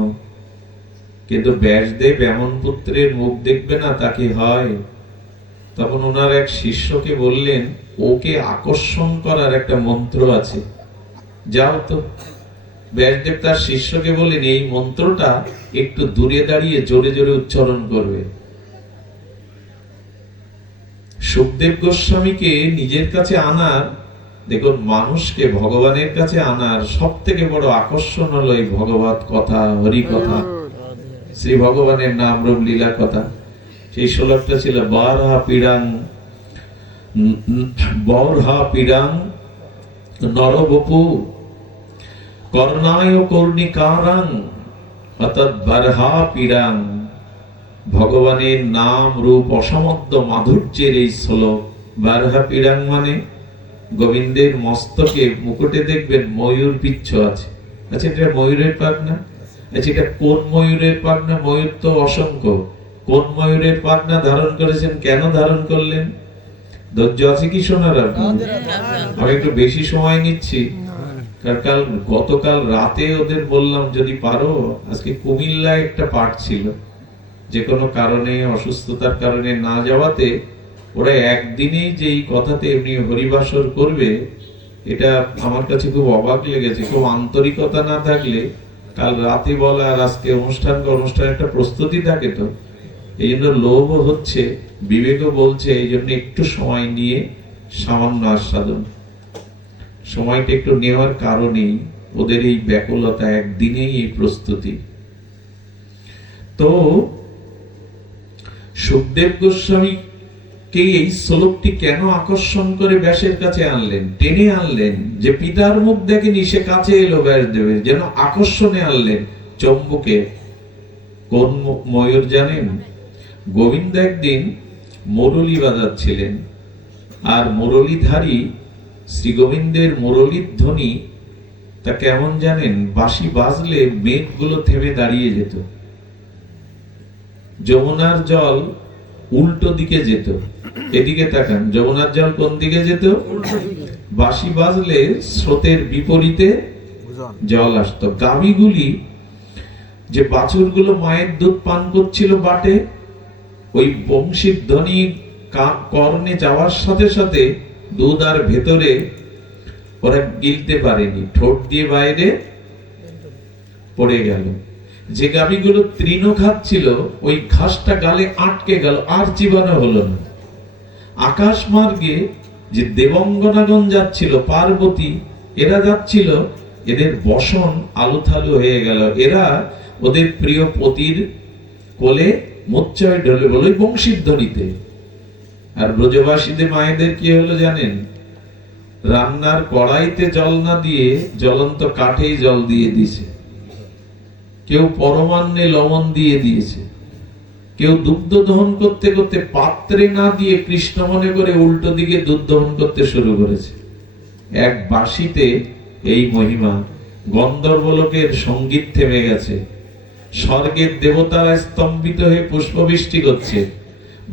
কিন্তু ব্যাসদেব এমন পুত্রের মুখ দেখবে না, তাকে হয়। তখন ওনার এক শিষ্যকে বললেন, ওকে আকর্ষণ করার একটা মন্ত্র আছে, যাও তো। ব্যাসদেব তার শিষ্যকে বললেন, এই মন্ত্রটা একটু দূরে দাঁড়িয়ে জোরে জোরে উচ্চারণ করবে। সুখদেব গোস্বামীকে নিজের কাছে আনার, দেখুন, মানুষকে ভগবানের কাছে আনার সব থেকে বড় আকর্ষণ হলো এই ভগবত কথা, হরি কথা, শ্রী ভগবানের নাম রূপ লীলা কথা। সেই শ্লোকটা ছিল, বরহা পিড়াং নরবপু কর্ণায় কর্ণিকারাং অর্থাৎ বরহা পিড়াং। ভগবানের নাম রূপ অসমদ্য মাধুর্যের এই শ্লোক। বরহা পিড়াং মানে গোবিন্দের মস্তকে, মুকুটে দেখবেন ময়ূর পিচ্ছ আছে। আচ্ছা, এটা ময়ূরের পাখ না? আচ্ছা, এটা কোন ময়ূরের পাখ না? ময়ূর তো অসংখ্য। কোন ময়ূরের পাখ না ধারণ করেছেন? কেন ধারণ করলেন? ধৈর্য আছে কি শোনার? আমি একটু বেশি সময় নিচ্ছি, কারণ গতকাল রাতে ওদের বললাম, যদি পারো আজকে কুমিল্লায় একটা পাঠ ছিল, যে কোনো কারণে, অসুস্থতার কারণে না যাওয়াতে ওরা একদিনেই যে এই কথাতে এমনি হরিবাসর করবে, এটা আমার কাছে খুব অবাক লেগেছে। খুব আন্তরিকতা না থাকলে কাল রাতে বলা আর আজকে অনুষ্ঠান একটা প্রস্তুতি থাকে, তো এই জন্য লোভ হচ্ছে, বিবেকও বলছে, এই জন্য একটু সময় নিয়ে সামান্য আস্বাদন, সময়টা একটু নেওয়ার কারণেই ওদের এই ব্যাকুলতা, একদিনেই এই প্রস্তুতি। তো সুখদেব গোস্বামী কে এই শ্লোকটি কেন আকর্ষণ করে ব্যাসের কাছে আনলেন, টেনে আনলেন? যে পিতার মুখ দেখেনি, সে কাছে এলো ব্যাসদেবের, যেন আকর্ষণে আনলেন, চম্বুকে। কোন ময়ূর জানেন? গোবিন্দ একদিন মুরলী বাজাচ্ছিলেন, আর মুরলীধারী শ্রী গোবিন্দের মুরলীর ধ্বনি তা কেমন জানেন? বাঁশি বাজলে মেঘগুলো থেমে দাঁড়িয়ে যেত, যমুনার জল উল্টো দিকে যেত। এদিকে তাকান, যমুনার জল কোন দিকে যেত? বাঁশি বাজলে স্রোতের বিপরীতে জল আসতো। গাভীগুলি, যে বাছুরগুলো মায়ের দুধ পান করছিল বাটে, ওই বংশীর ধ্বনি কর্ণে যাওয়ার সাথে সাথে দুধ আর ভেতরে ওরা গিলতে পারেনি, ঠোঁট দিয়ে বাইরে পড়ে গেল। যে গাভীগুলো তৃণ খাচ্ছিল, ওই ঘাসটা গালে আটকে গেল, আর চিবানো হলো না। আকাশ মার্গে যে দেবঙ্গনাগণ যাচ্ছিল, পার্বতী, এরা যাচ্ছিল, এদের বসন আলুথালু হয়ে গেল। এরা ওদের প্রিয় পতির কোলে মোচ্ছায় ঢলে গেল বংশীর ধ্বনিতে। আর ব্রজবাসীদের মায়েদের কি হলো জানেন? রান্নার কড়াইতে জল না দিয়ে জ্বলন্ত কাঠেই জল দিয়ে দিছে। কেউ পরমান্নে লবণ দিয়ে দিয়েছে, কেউ দুগ্ধ দহন করতে করতে পাত্রে না দিয়ে কৃষ্ণ মনে করে উল্টো দিকে দুধ দহন করতে শুরু করেছে। এক বাঁশিতে এই মহিমা। গন্ধর্বলোকের সঙ্গীত থেমে গেছে, স্বর্গের দেবতারা স্তম্ভিত হয়ে পুষ্পবৃষ্টি করছে,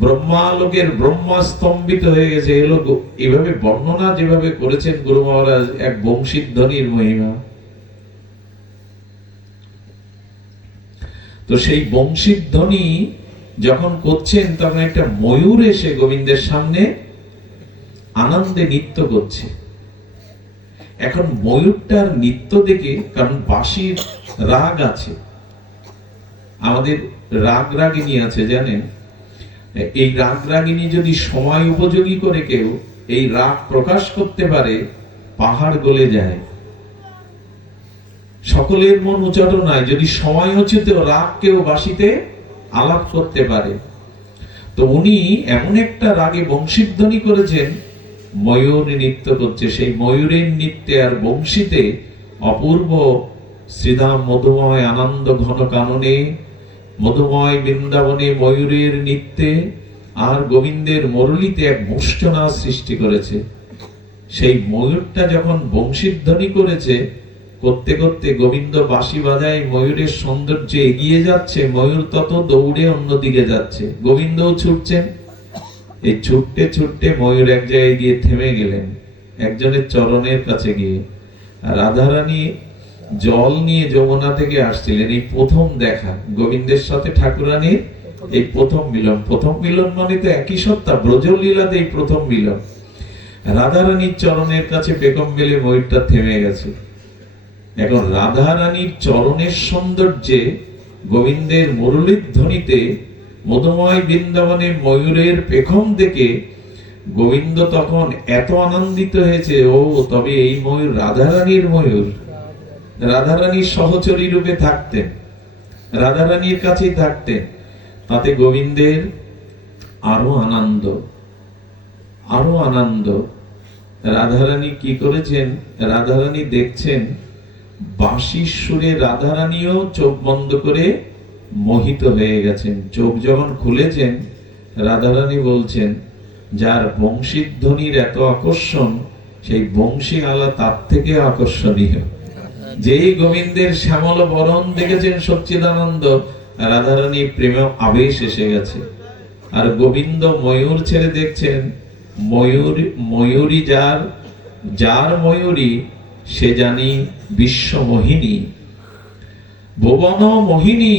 ব্রহ্মালোকের ব্রহ্মা স্তম্ভিত হয়ে গেছে। এলো এভাবে বর্ণনা যেভাবে করেছেন গুরু মহারাজ, এক বংশীধ্বনির মহিমা। তো সেই বংশীধ্বনি যখন করছেন, তখন একটা ময়ূর এসে গোবিন্দের সামনে আনন্দে নৃত্য করছে। এখন ময়ূরটার নৃত্য দেখে, কারণ বাঁশির রাগ আছে, আমাদের রাগ রাগিনী আছে জানেন, এই রাগ রাগিনী যদি সময় উপযোগী করে কেউ এই রাগ প্রকাশ করতে পারে, পাহাড় গলে যায়। সকলের মন উচাটো নাই, যদি সময় উচিত রাগ কেউ বাঁশিতে আলাপ করতে পারে। তো উনি এমন একটা রাগে বংশীধ্বনি করেছেন, ময়ূর নৃত্য করছে। সেই ময়ূরের নৃত্যে আর বংশীতে অপূর্ব শ্রীধাম মধুময় আনন্দ ঘন কাননে, মধুময় বৃন্দাবনে ময়ূরের নৃত্যে আর গোবিন্দের মুরলীতে এক মূর্ছনা সৃষ্টি করেছে। সেই ময়ূরটা যখন বংশীধ্বনি করেছে, করতে করতে গোবিন্দ বাঁশি বাজায়, ময়ূরের সৌন্দর্য এগিয়ে যাচ্ছে, ময়ূর তত দৌড়ে অন্যদিকে যাচ্ছে, গোবিন্দও ছুটছেন। এই ছুটতে ছুটতে ময়ূর এক জায়গায় গিয়ে থেমে গেলেন, একজনের চরণের কাছে গিয়ে। আর রাধারানী জল নিয়ে যমুনা থেকে আসছিলেন। এই প্রথম দেখা গোবিন্দের সাথে ঠাকুরানীর, এই প্রথম মিলন। প্রথম মিলন মানে তো একই সত্তা, ব্রজলীলাতে এই প্রথম মিলন। রাধারানীর চরণের কাছে বেগম বেলে ময়ূরটা থেমে গেছে। এখন রাধারানীর চরণের সৌন্দর্যে, গোবিন্দের মুরলীর ধ্বনিতে, মধুময় বৃন্দাবনে ময়ূরের পেখম দেখে গোবিন্দ তখন এত আনন্দিত হয়েছে, ও তবে এই ময়ূর রাধারানীর ময়ূর। রাধারানীর সহচরী রূপে থাকতেন, রাধারানীর কাছেই থাকতেন। তাতে গোবিন্দের আরো আনন্দ, আরো আনন্দ। রাধারানী কি করেছেন, রাধারানী দেখছেন বাঁশির সুরে রাধারানীও চোখ বন্ধ করে মোহিত হয়ে গেছেন। চোখ যখন খুলেছেন, রাধারানী বলছেন, যার বংশীর ধ্বনির এত আকর্ষণ, সেই বংশী আলা তার থেকে আকর্ষণীয়। যেই গোবিন্দের শ্যামল বরণ দেখেছেন সচ্চিদানন্দ, রাধারানী প্রেমে আবেশ এসে গেছে। আর গোবিন্দ ময়ূর ছেড়ে দেখছেন, ময়ূরী যার, যার ময়ূরী সে জানি বিশ্ব মোহিনী, ভুবন মোহিনী,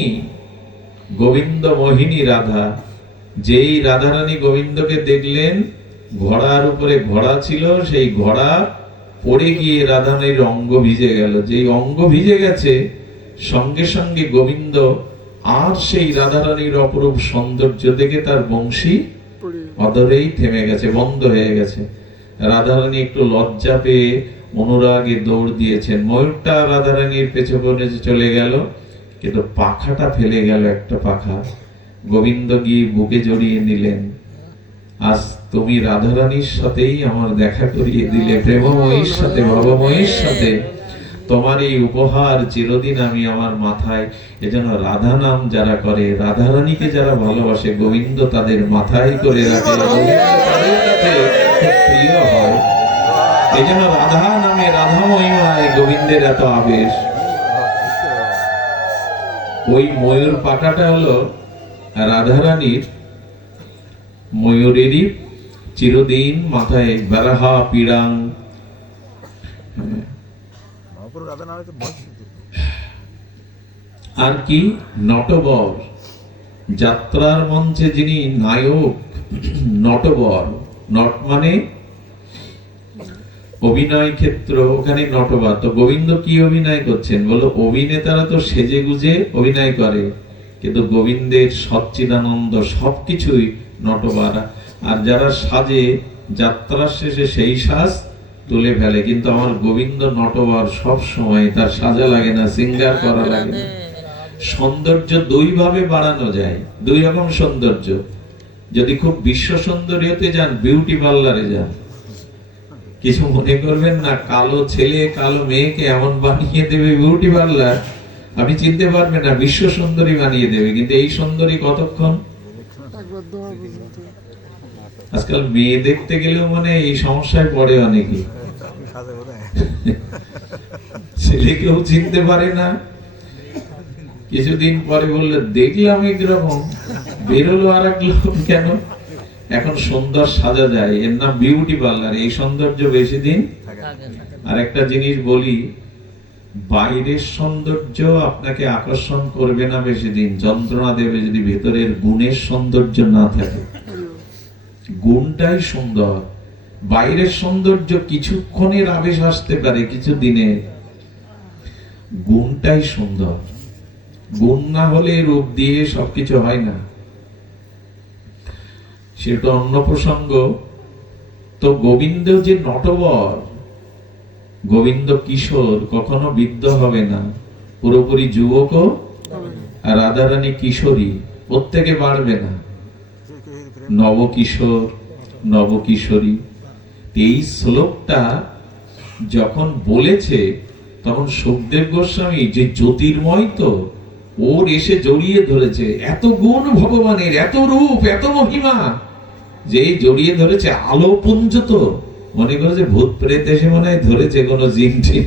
গোবিন্দ মোহিনী রাধা। যেই রাধারানী গোবিন্দকে দেখলেন, ঘোড়ার উপরে ঘোড়া ছিল, সেই ঘোড়া পড়ে গিয়ে রাধারানীর অঙ্গ ভিজে গেল। যেই অঙ্গ ভিজে গেছে, সঙ্গে সঙ্গে গোবিন্দ আর সেই রাধারানীর অপরূপ সৌন্দর্য দেখে তার বংশী অদরেই থেমে গেছে, বন্ধ হয়ে গেছে। রাধারানী একটু লজ্জা পেয়ে অনুরাগে দৌড় দিয়েছেন। ময়ূরটা রাধারানীর পেছনে চলে গেল, কিন্তু পাখাটা ফেলে গেল, একটা পাখা। গোবিন্দ গিয়ে বুকে জড়িয়ে নিলেন। আজ তুমি রাধারানীর সাথেই আমার দেখা করিয়ে দিলে, প্রেমময়ীর সাথে, ভবময়ীর সাথে। তোমার এই উপহার চিরদিন আমি আমার মাথায়, এজন্য রাধা নাম যারা করে, রাধারানীকে যারা ভালোবাসে, গোবিন্দ তাদের মাথায় করে রাখে, তাদের কাছে খুব প্রিয় হয়। এজন্য রাধা নামে, রাধা মহিমায় গোবিন্দের এত আবেশ। ওই ময়ূর পাখাটা হলো রাধারানীর ময়ূরেরই চিরদিন মাথায় বারাহা পিড়াং। আর কি নটবর, যাত্রার মঞ্চে যিনি নায়ক, নটবর। নট মানে অভিনয় ক্ষেত্র, ওখানে নটবর। তো গোবিন্দ কি অভিনয় করছেন বলো? অভিনেতারা তো সেজে গুজে অভিনয় করে, কিন্তু গোবিন্দের সচ্চিদানন্দ সবকিছুই নটবর। আর যারা সাজে, যাত্রার শেষে সেই সাজ তুলে ফেলে, কিন্তু আমার গোবিন্দ নটবর সব সময়, তার সাজা লাগে না, সিঙ্গার করা লাগে না। সৌন্দর্য দুই ভাবে বাড়ানো যায়, দুই রকম সৌন্দর্য। যদি খুব বিশ্ব সুন্দরীতে যান, বিউটি পার্লারে যান। কিছু মনে করবেন না, কালো ছেলে কালো মেয়েকে এমন বানিয়ে দেবে বিউটি পার্লার, আপনি চিনতে পারবেন না, বিশ্ব সুন্দরী বানিয়ে দেবে। কিন্তু এই সুন্দরী কতক্ষণ? আজকাল মেয়ে দেখতে গেলেও মানে এই সমস্যায় পড়ে অনেকে, ছেলেকেও চিনতে পারে না। কিছুদিন পরে বললে দেখলাম একরকম, বেরোলো আর এক লোক। কেন? এখন সুন্দর সাজা যায়, এর নাম বিউটি পার্লার। এই সৌন্দর্য বেশি দিন। আর একটা জিনিস বলি, বাইরের সৌন্দর্য আপনাকে আকর্ষণ করবে না বেশি দিন, যন্ত্রণা দেবে যদি ভেতরের গুণের সৌন্দর্য না থাকে। গুণটাই সুন্দর। বাইরের সৌন্দর্য কিছুক্ষণের আবেশ আসতে পারে, কিছু দিনে। গুণটাই সুন্দর। গুণ না হলে রূপ দিয়ে সবকিছু হয় না। সেটা অন্য প্রসঙ্গ। তো গোবিন্দ যে নটবর, গোবিন্দ কিশোর, কখনো বৃদ্ধ হবে না, পুরোপুরি যুবকও। আর রাধারানী কিশোরী, প্রত্যেকে বাড়বে না, নবকিশোর নবকিশোরী। এই শ্লোকটা যখন বলেছে তখন সুখদেব গোস্বামী, যে জ্যোতির্ময়, তো ওর এসে জড়িয়ে ধরেছে। এত গুণ ভগবানের, এত রূপ, এত মহিমা, যে জড়িয়ে ধরেছে। আলো পুঞ্জ, তো মনে করে যে ভূত প্রেত এসে মনে হয় ধরেছে কোনো জিনটি।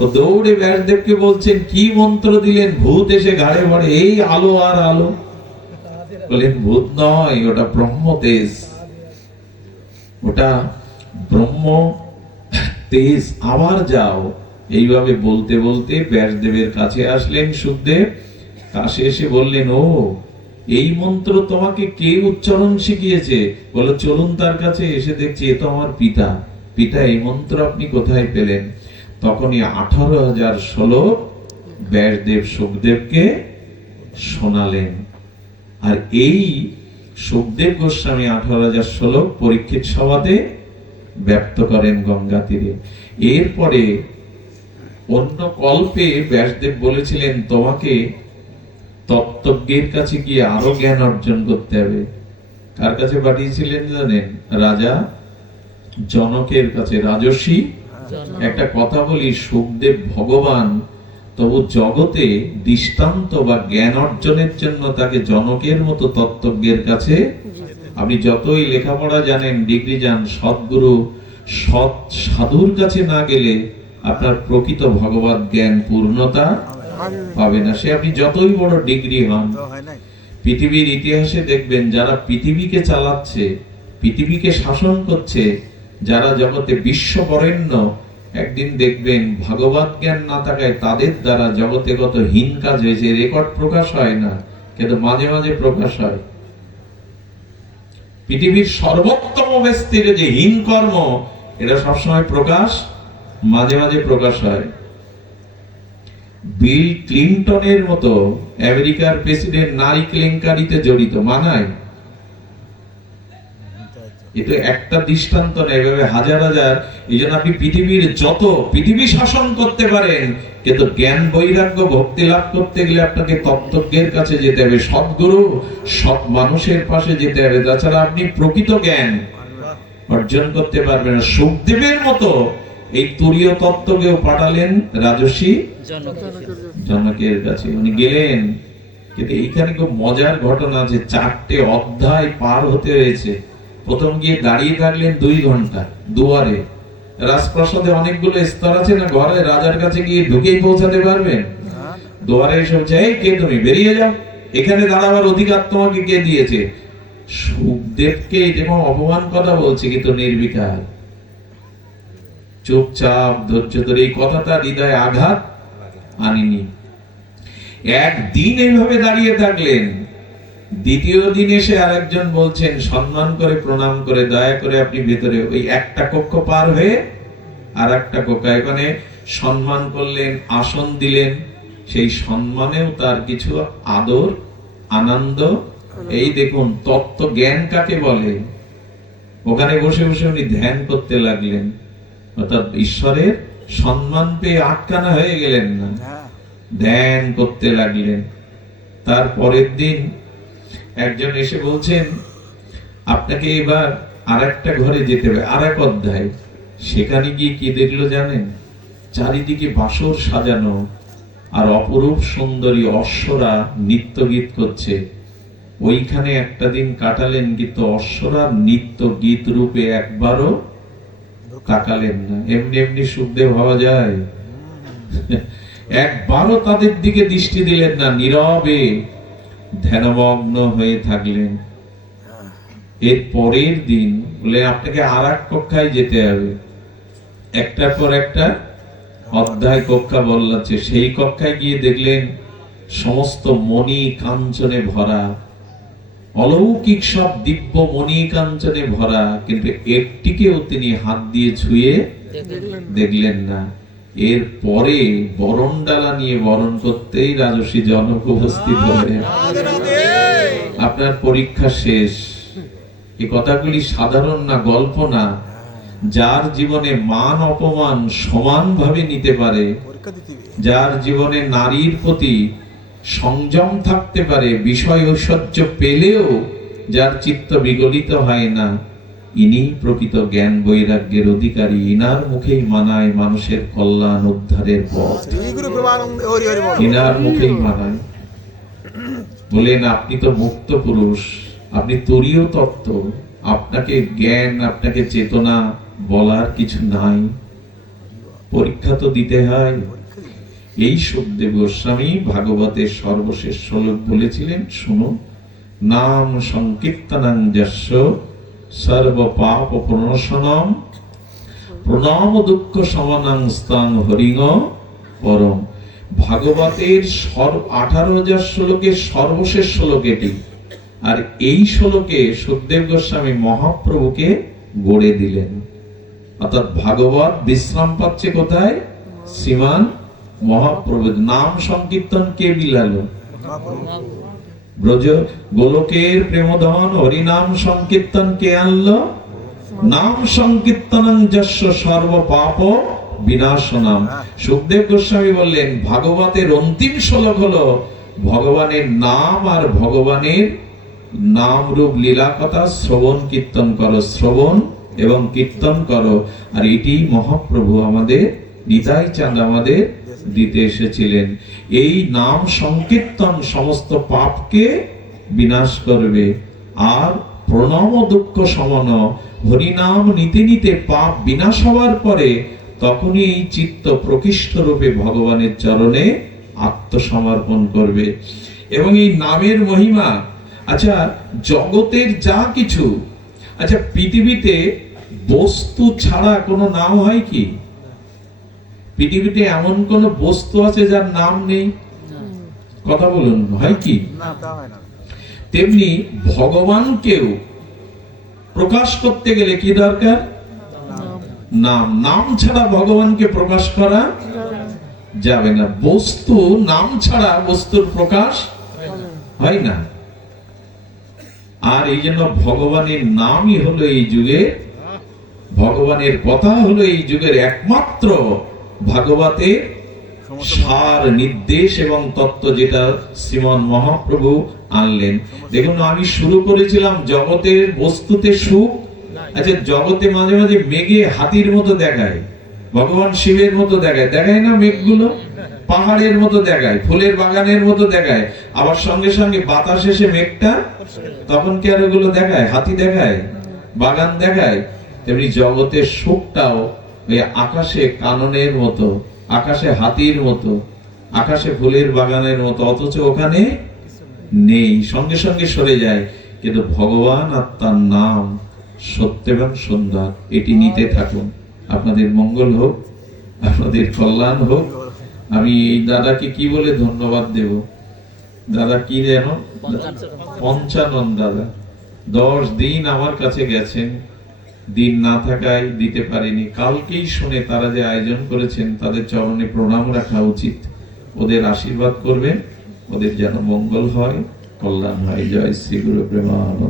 ও দৌড়ে ব্যাসদেবকে বলছেন, কি মন্ত্র দিলেন? ভূত এসে ঘাড়ে পড়ে, এই আলো আর আলো। বলেন ভূত নয়, ওটা ব্রহ্ম তেজ, ওটা ব্রহ্ম তেজ। আবার যাও। এইভাবে বলতে বলতে ব্যাসদেবের কাছে আসলেন সুখদেব। কাছে এসে বললেন, ও এই মন্ত্র তোমাকে কে উচ্চারণ শিখিয়েছে? বলো চলুন তার কাছে। এসে দেখছি এ তো আমার পিতা। পিতা, এই মন্ত্র আপনি কোথায় পেলেন? তখনই 18,000 শ্লোক ব্যাসদেব সুখদেবকে শোনালেন। আর এই সুখদেব গোস্বামী 18,000 শ্লোক পরীক্ষিত সভাতে ব্যক্ত করেন গঙ্গা তীরে। এরপরে অন্য কল্পে ব্যাসদেব বলেছিলেন, তোমাকে তত্ত্বজ্ঞের কাছে গিয়ে আরো জ্ঞান অর্জন করতে হবে। কার কাছে পাঠিয়েছিলেন জানেন? রাজা জনকের কাছে, রাজর্ষি। একটা কথা বলি, সুখদেব ভগবান, তবু জগতে দৃষ্টান্ত বা জ্ঞান অর্জনের জন্য তাকে জনকের মতো তত্ত্বজ্ঞের কাছে। আপনি যতই লেখাপড়া জানেন, ডিগ্রি যান, সৎগুরু সৎ সাধুর কাছে না গেলে আপনার প্রকৃত ভগবত জ্ঞান পূর্ণতা পাবে না। সে আপনি যতই বড় ডিগ্রি হন। পৃথিবীর ইতিহাসে দেখবেন, যারা পৃথিবীকে চালাচ্ছে, পৃথিবীকে শাসন করছে, যারা জগতে বিশ্ব বরেণ্য, একদিন দেখবেন ভগবত জ্ঞান না থাকায় তাদের দ্বারা জগতে কত হীন কাজ হয়েছে। রেকর্ড প্রকাশ হয় না, কিন্তু মাঝে মাঝে প্রকাশ হয়। পৃথিবীর সর্বোত্তম ব্যক্তির যে হীন কর্ম, এটা সবসময় প্রকাশ, মাঝে মাঝে প্রকাশ হয়। বিল ক্লিনটনের মতো আমেরিকার প্রেসিডেন্ট নারী কেলেঙ্কারিতে জড়িত, মানায়? এটা একটা দৃষ্টান্ত নেই, এভাবে হাজার হাজার। এই জন্য আপনি পৃথিবীর যত পৃথিবী শাসন করতে পারেন, কিন্তু জ্ঞান বৈরাগ্য ভক্তি লাভ করতে গেলে আপনাকে তত্ত্বজ্ঞের কাছে যেতে হবে, সৎগুরু সৎ মানুষের পাশে যেতে হবে। তাছাড়া আপনি প্রকৃত জ্ঞান অর্জন করতে পারবেন না। সুখদেবের মতো এই তুরীয় তত্ত্বকেও পাঠালেন রাজর্ষি জনকের কাছে। উনি গেলেন, কিন্তু এইখানে খুব মজার ঘটনা আছে। 4টে অধ্যায় পার হতে হয়েছে। প্রথম গিয়ে দাঁড়িয়ে থাকলেন 2 ঘন্টা দুয়ারে। রাজপ্রাসাদে অনেকগুলো স্তর আছে না, ঘরে রাজার কাছে গিয়ে ঢুকেই পৌঁছাতে পারবেন? দুয়ারে এসে বলছে, এই কে তুমি? বেরিয়ে যাও, এখানে দাঁড়াবার অধিকার তোমাকে কে দিয়েছে? সুখদেবকে যেমন অপমান কথা বলছে, কিন্তু নির্বিকার, চুপচাপ ধৈর্য ধরে। এই কথাটা হৃদয়ে আঘাত আনিনি। একদিন এইভাবে দাঁড়িয়ে থাকলেন। দ্বিতীয় দিন এসে আরেকজন বলছেন, সম্মান করে প্রণাম করে, দয়া করে আপনি ভেতরে, ওই একটা কক্ষ পার হয়ে আর একটা কক্ষ, এখানে সম্মান করলেন, আসন দিলেন। সেই সম্মানেও তার কিছু আদর আনন্দ। এই দেখুন তত্ত্ব জ্ঞান কাকে বলে। ওখানে বসে বসে উনি ধ্যান করতে লাগলেন, অর্থাৎ ঈশ্বরের সম্মান পেয়ে আটকানা হয়ে গেলেন না, ধ্যান করতে লাগলেন। তারপরের দিন একজন এসে বলছেন, আপনাকে এবার আরেকটা ঘরে যেতে হবে, আরেক অধ্যায়। সেখানে গিয়ে কি দেখলো জানেন? চারিদিকে বাসর সাজানো, আর অপরূপ সুন্দরী অশ্বরা নৃত্য গীত করছে। ওইখানে একটা দিন কাটালেন, কিন্তু অশ্বরা নৃত্য গীত রূপে একবারও তাকালেন না। এমনি এমনি সুখদেব হওয়া যায়? একবারও তাদের দিকে দৃষ্টি দিলেন না, নীরবে ধ্যানমগ্ন হয়ে থাকলেন। এর পরের দিন বলে আপনাকে আর এক কক্ষায় যেতে হবে, একটার পর একটা অধ্যায় কক্ষা বললাচ্ছে। সেই কক্ষায় গিয়ে দেখলেন সমস্ত মণি কাঞ্চনে ভরা, অলৌকিক সব দিব্য মণি কাঞ্চনে ভরা, কিন্তু একটিকেও তিনি হাত দিয়ে ছুঁয়ে দেখলেন না। এর পরে বরণডালা নিয়ে বরণ করতেই রাজসী জনক উপস্থিত হলেন। আপনার পরীক্ষা শেষ। এই কথাগুলি সাধারণ না, গল্প না। যার জীবনে মান অপমান সমানভাবে নিতে পারে, যার জীবনে নারীর প্রতি সংযম থাকতে পারে, বিষয় ঐশ্বর্য পেলেও যার চিত্ত বিগলিত হয় না, ইনি প্রকৃত জ্ঞান বৈরাগ্যের অধিকারী। ইনার মুখেই মানায় মানুষের কল্যাণ উদ্ধারের পথ, ইনার মুখেই মানায়। বলেন আপনি তো মুক্ত পুরুষ, আপনি তুরীয় তত্ত্ব, আপনাকে জ্ঞান, আপনাকে চেতনা বলার কিছু নাই, পরীক্ষা তো দিতে হয়। এই সুখদেব গোস্বামী ভাগবতের সর্বশেষ শ্লোক বলেছিলেন, শুনুন। নাম সংকীর্তনং যস্য সর্ব পাপ প্রণশনম প্রণাম দুঃখ সমানং স্তাং হরিং পরম। ভাগবতের 18,000 শ্লোকের সর্বশেষ শ্লোক এটি। আর এই শ্লোকে সুখদেব গোস্বামী মহাপ্রভুকে গড়ে দিলেন। অর্থাৎ ভাগবত বিশ্রাম পাচ্ছে কোথায়? শ্রীমান মহাপ্রভু। নাম সংকীর্তন কে বিলালো? ব্রজ গোলকের প্রেমধন হরিনাম সংকীর্তন কে আনলো? নাম সংকীর্তনং যস্য সর্ব পাপ বিনাশনাম। সুখদেব গোস্বামী বললেন ভাগবতের অন্তিম শ্লোক হলো ভগবানের নাম আর ভগবানের নাম রূপ লীলা কথা শ্রবণ কীর্তন করো, শ্রবণ এবং কীর্তন করো। আর এটি মহাপ্রভু আমাদের নিতাই চাঁদ আমাদের দিতে এসেছিলেন। এই নাম সংকীর্তন সমস্ত পাপকে বিনাশ করবে। আর প্রণম দুঃখ সমন, হরিনাম নিতে নিতে পাপ বিনাশ হওয়ার পরে তখনই এই চিত্ত প্রকৃষ্ট রূপে ভগবানের চরণে আত্মসমর্পণ করবে। এবং এই নামের মহিমা, আচ্ছা জগতের যা কিছু, আচ্ছা পৃথিবীতে বস্তু ছাড়া কোনো নাম হয় কি? পৃথিবীতে এমন কোন বস্তু আছে যার নাম নেই? কথা বলুন, হয় কি? তেমনি ভগবানকেও প্রকাশ করতে গেলে কি দরকার? নাম। নাম ছাড়া ভগবানকে প্রকাশ করা যাবে না। বস্তু নাম ছাড়া বস্তুর প্রকাশ হয় না। আর এই জন্য ভগবানের নামই হলো এই যুগে, ভগবানের কথা হলো এই যুগের একমাত্র ভাগবতের সার নির্দেশ এবং তত্ত্ব, যেটা শ্রীমান মহাপ্রভু আনলেন। দেখুন আমি শুরু করেছিলাম জগতের বস্তুতে সুখ। আচ্ছা জগতে মাঝে মাঝে মেঘে হাতির মতো দেখায়, ভগবান শিবের মতো দেখায়, দেখায় না? মেঘগুলো পাহাড়ের মতো দেখায়, ফুলের বাগানের মতো দেখায়, আবার সঙ্গে সঙ্গে বাতাস এসে মেঘটা, তখন কি আর ওগুলো দেখায়? হাতি দেখায়, বাগান দেখায়। তেমনি জগতের সুখটাও ওই আকাশে কাননের মতো, আকাশে হাতির মতো, আকাশে ফুলের বাগানের মতো, অথচ ওখানে নেই, সঙ্গে সঙ্গে সরে যায়। কিন্তু ভগবান আর তার নাম সত্য এবং সুন্দর, এটি নিতে থাকুন। আপনাদের মঙ্গল হোক, আপনাদের কল্যাণ হোক। আমি এই দাদাকে কি বলে ধন্যবাদ দেব? দাদা কি যেন পঞ্চানন দাদা 10 দিন আমার কাছে গেছেন, দিন না থাকায় দিতে পারিনি। কালকেই শুনে তারা যে আয়োজন করেছেন তাদের চরণে প্রণাম রাখা উচিত। ওদের আশীর্বাদ করবেন, ওদের যেন মঙ্গল হয়, কল্যাণ হয়। জয় শ্রী গুরু প্রেমানন্দ।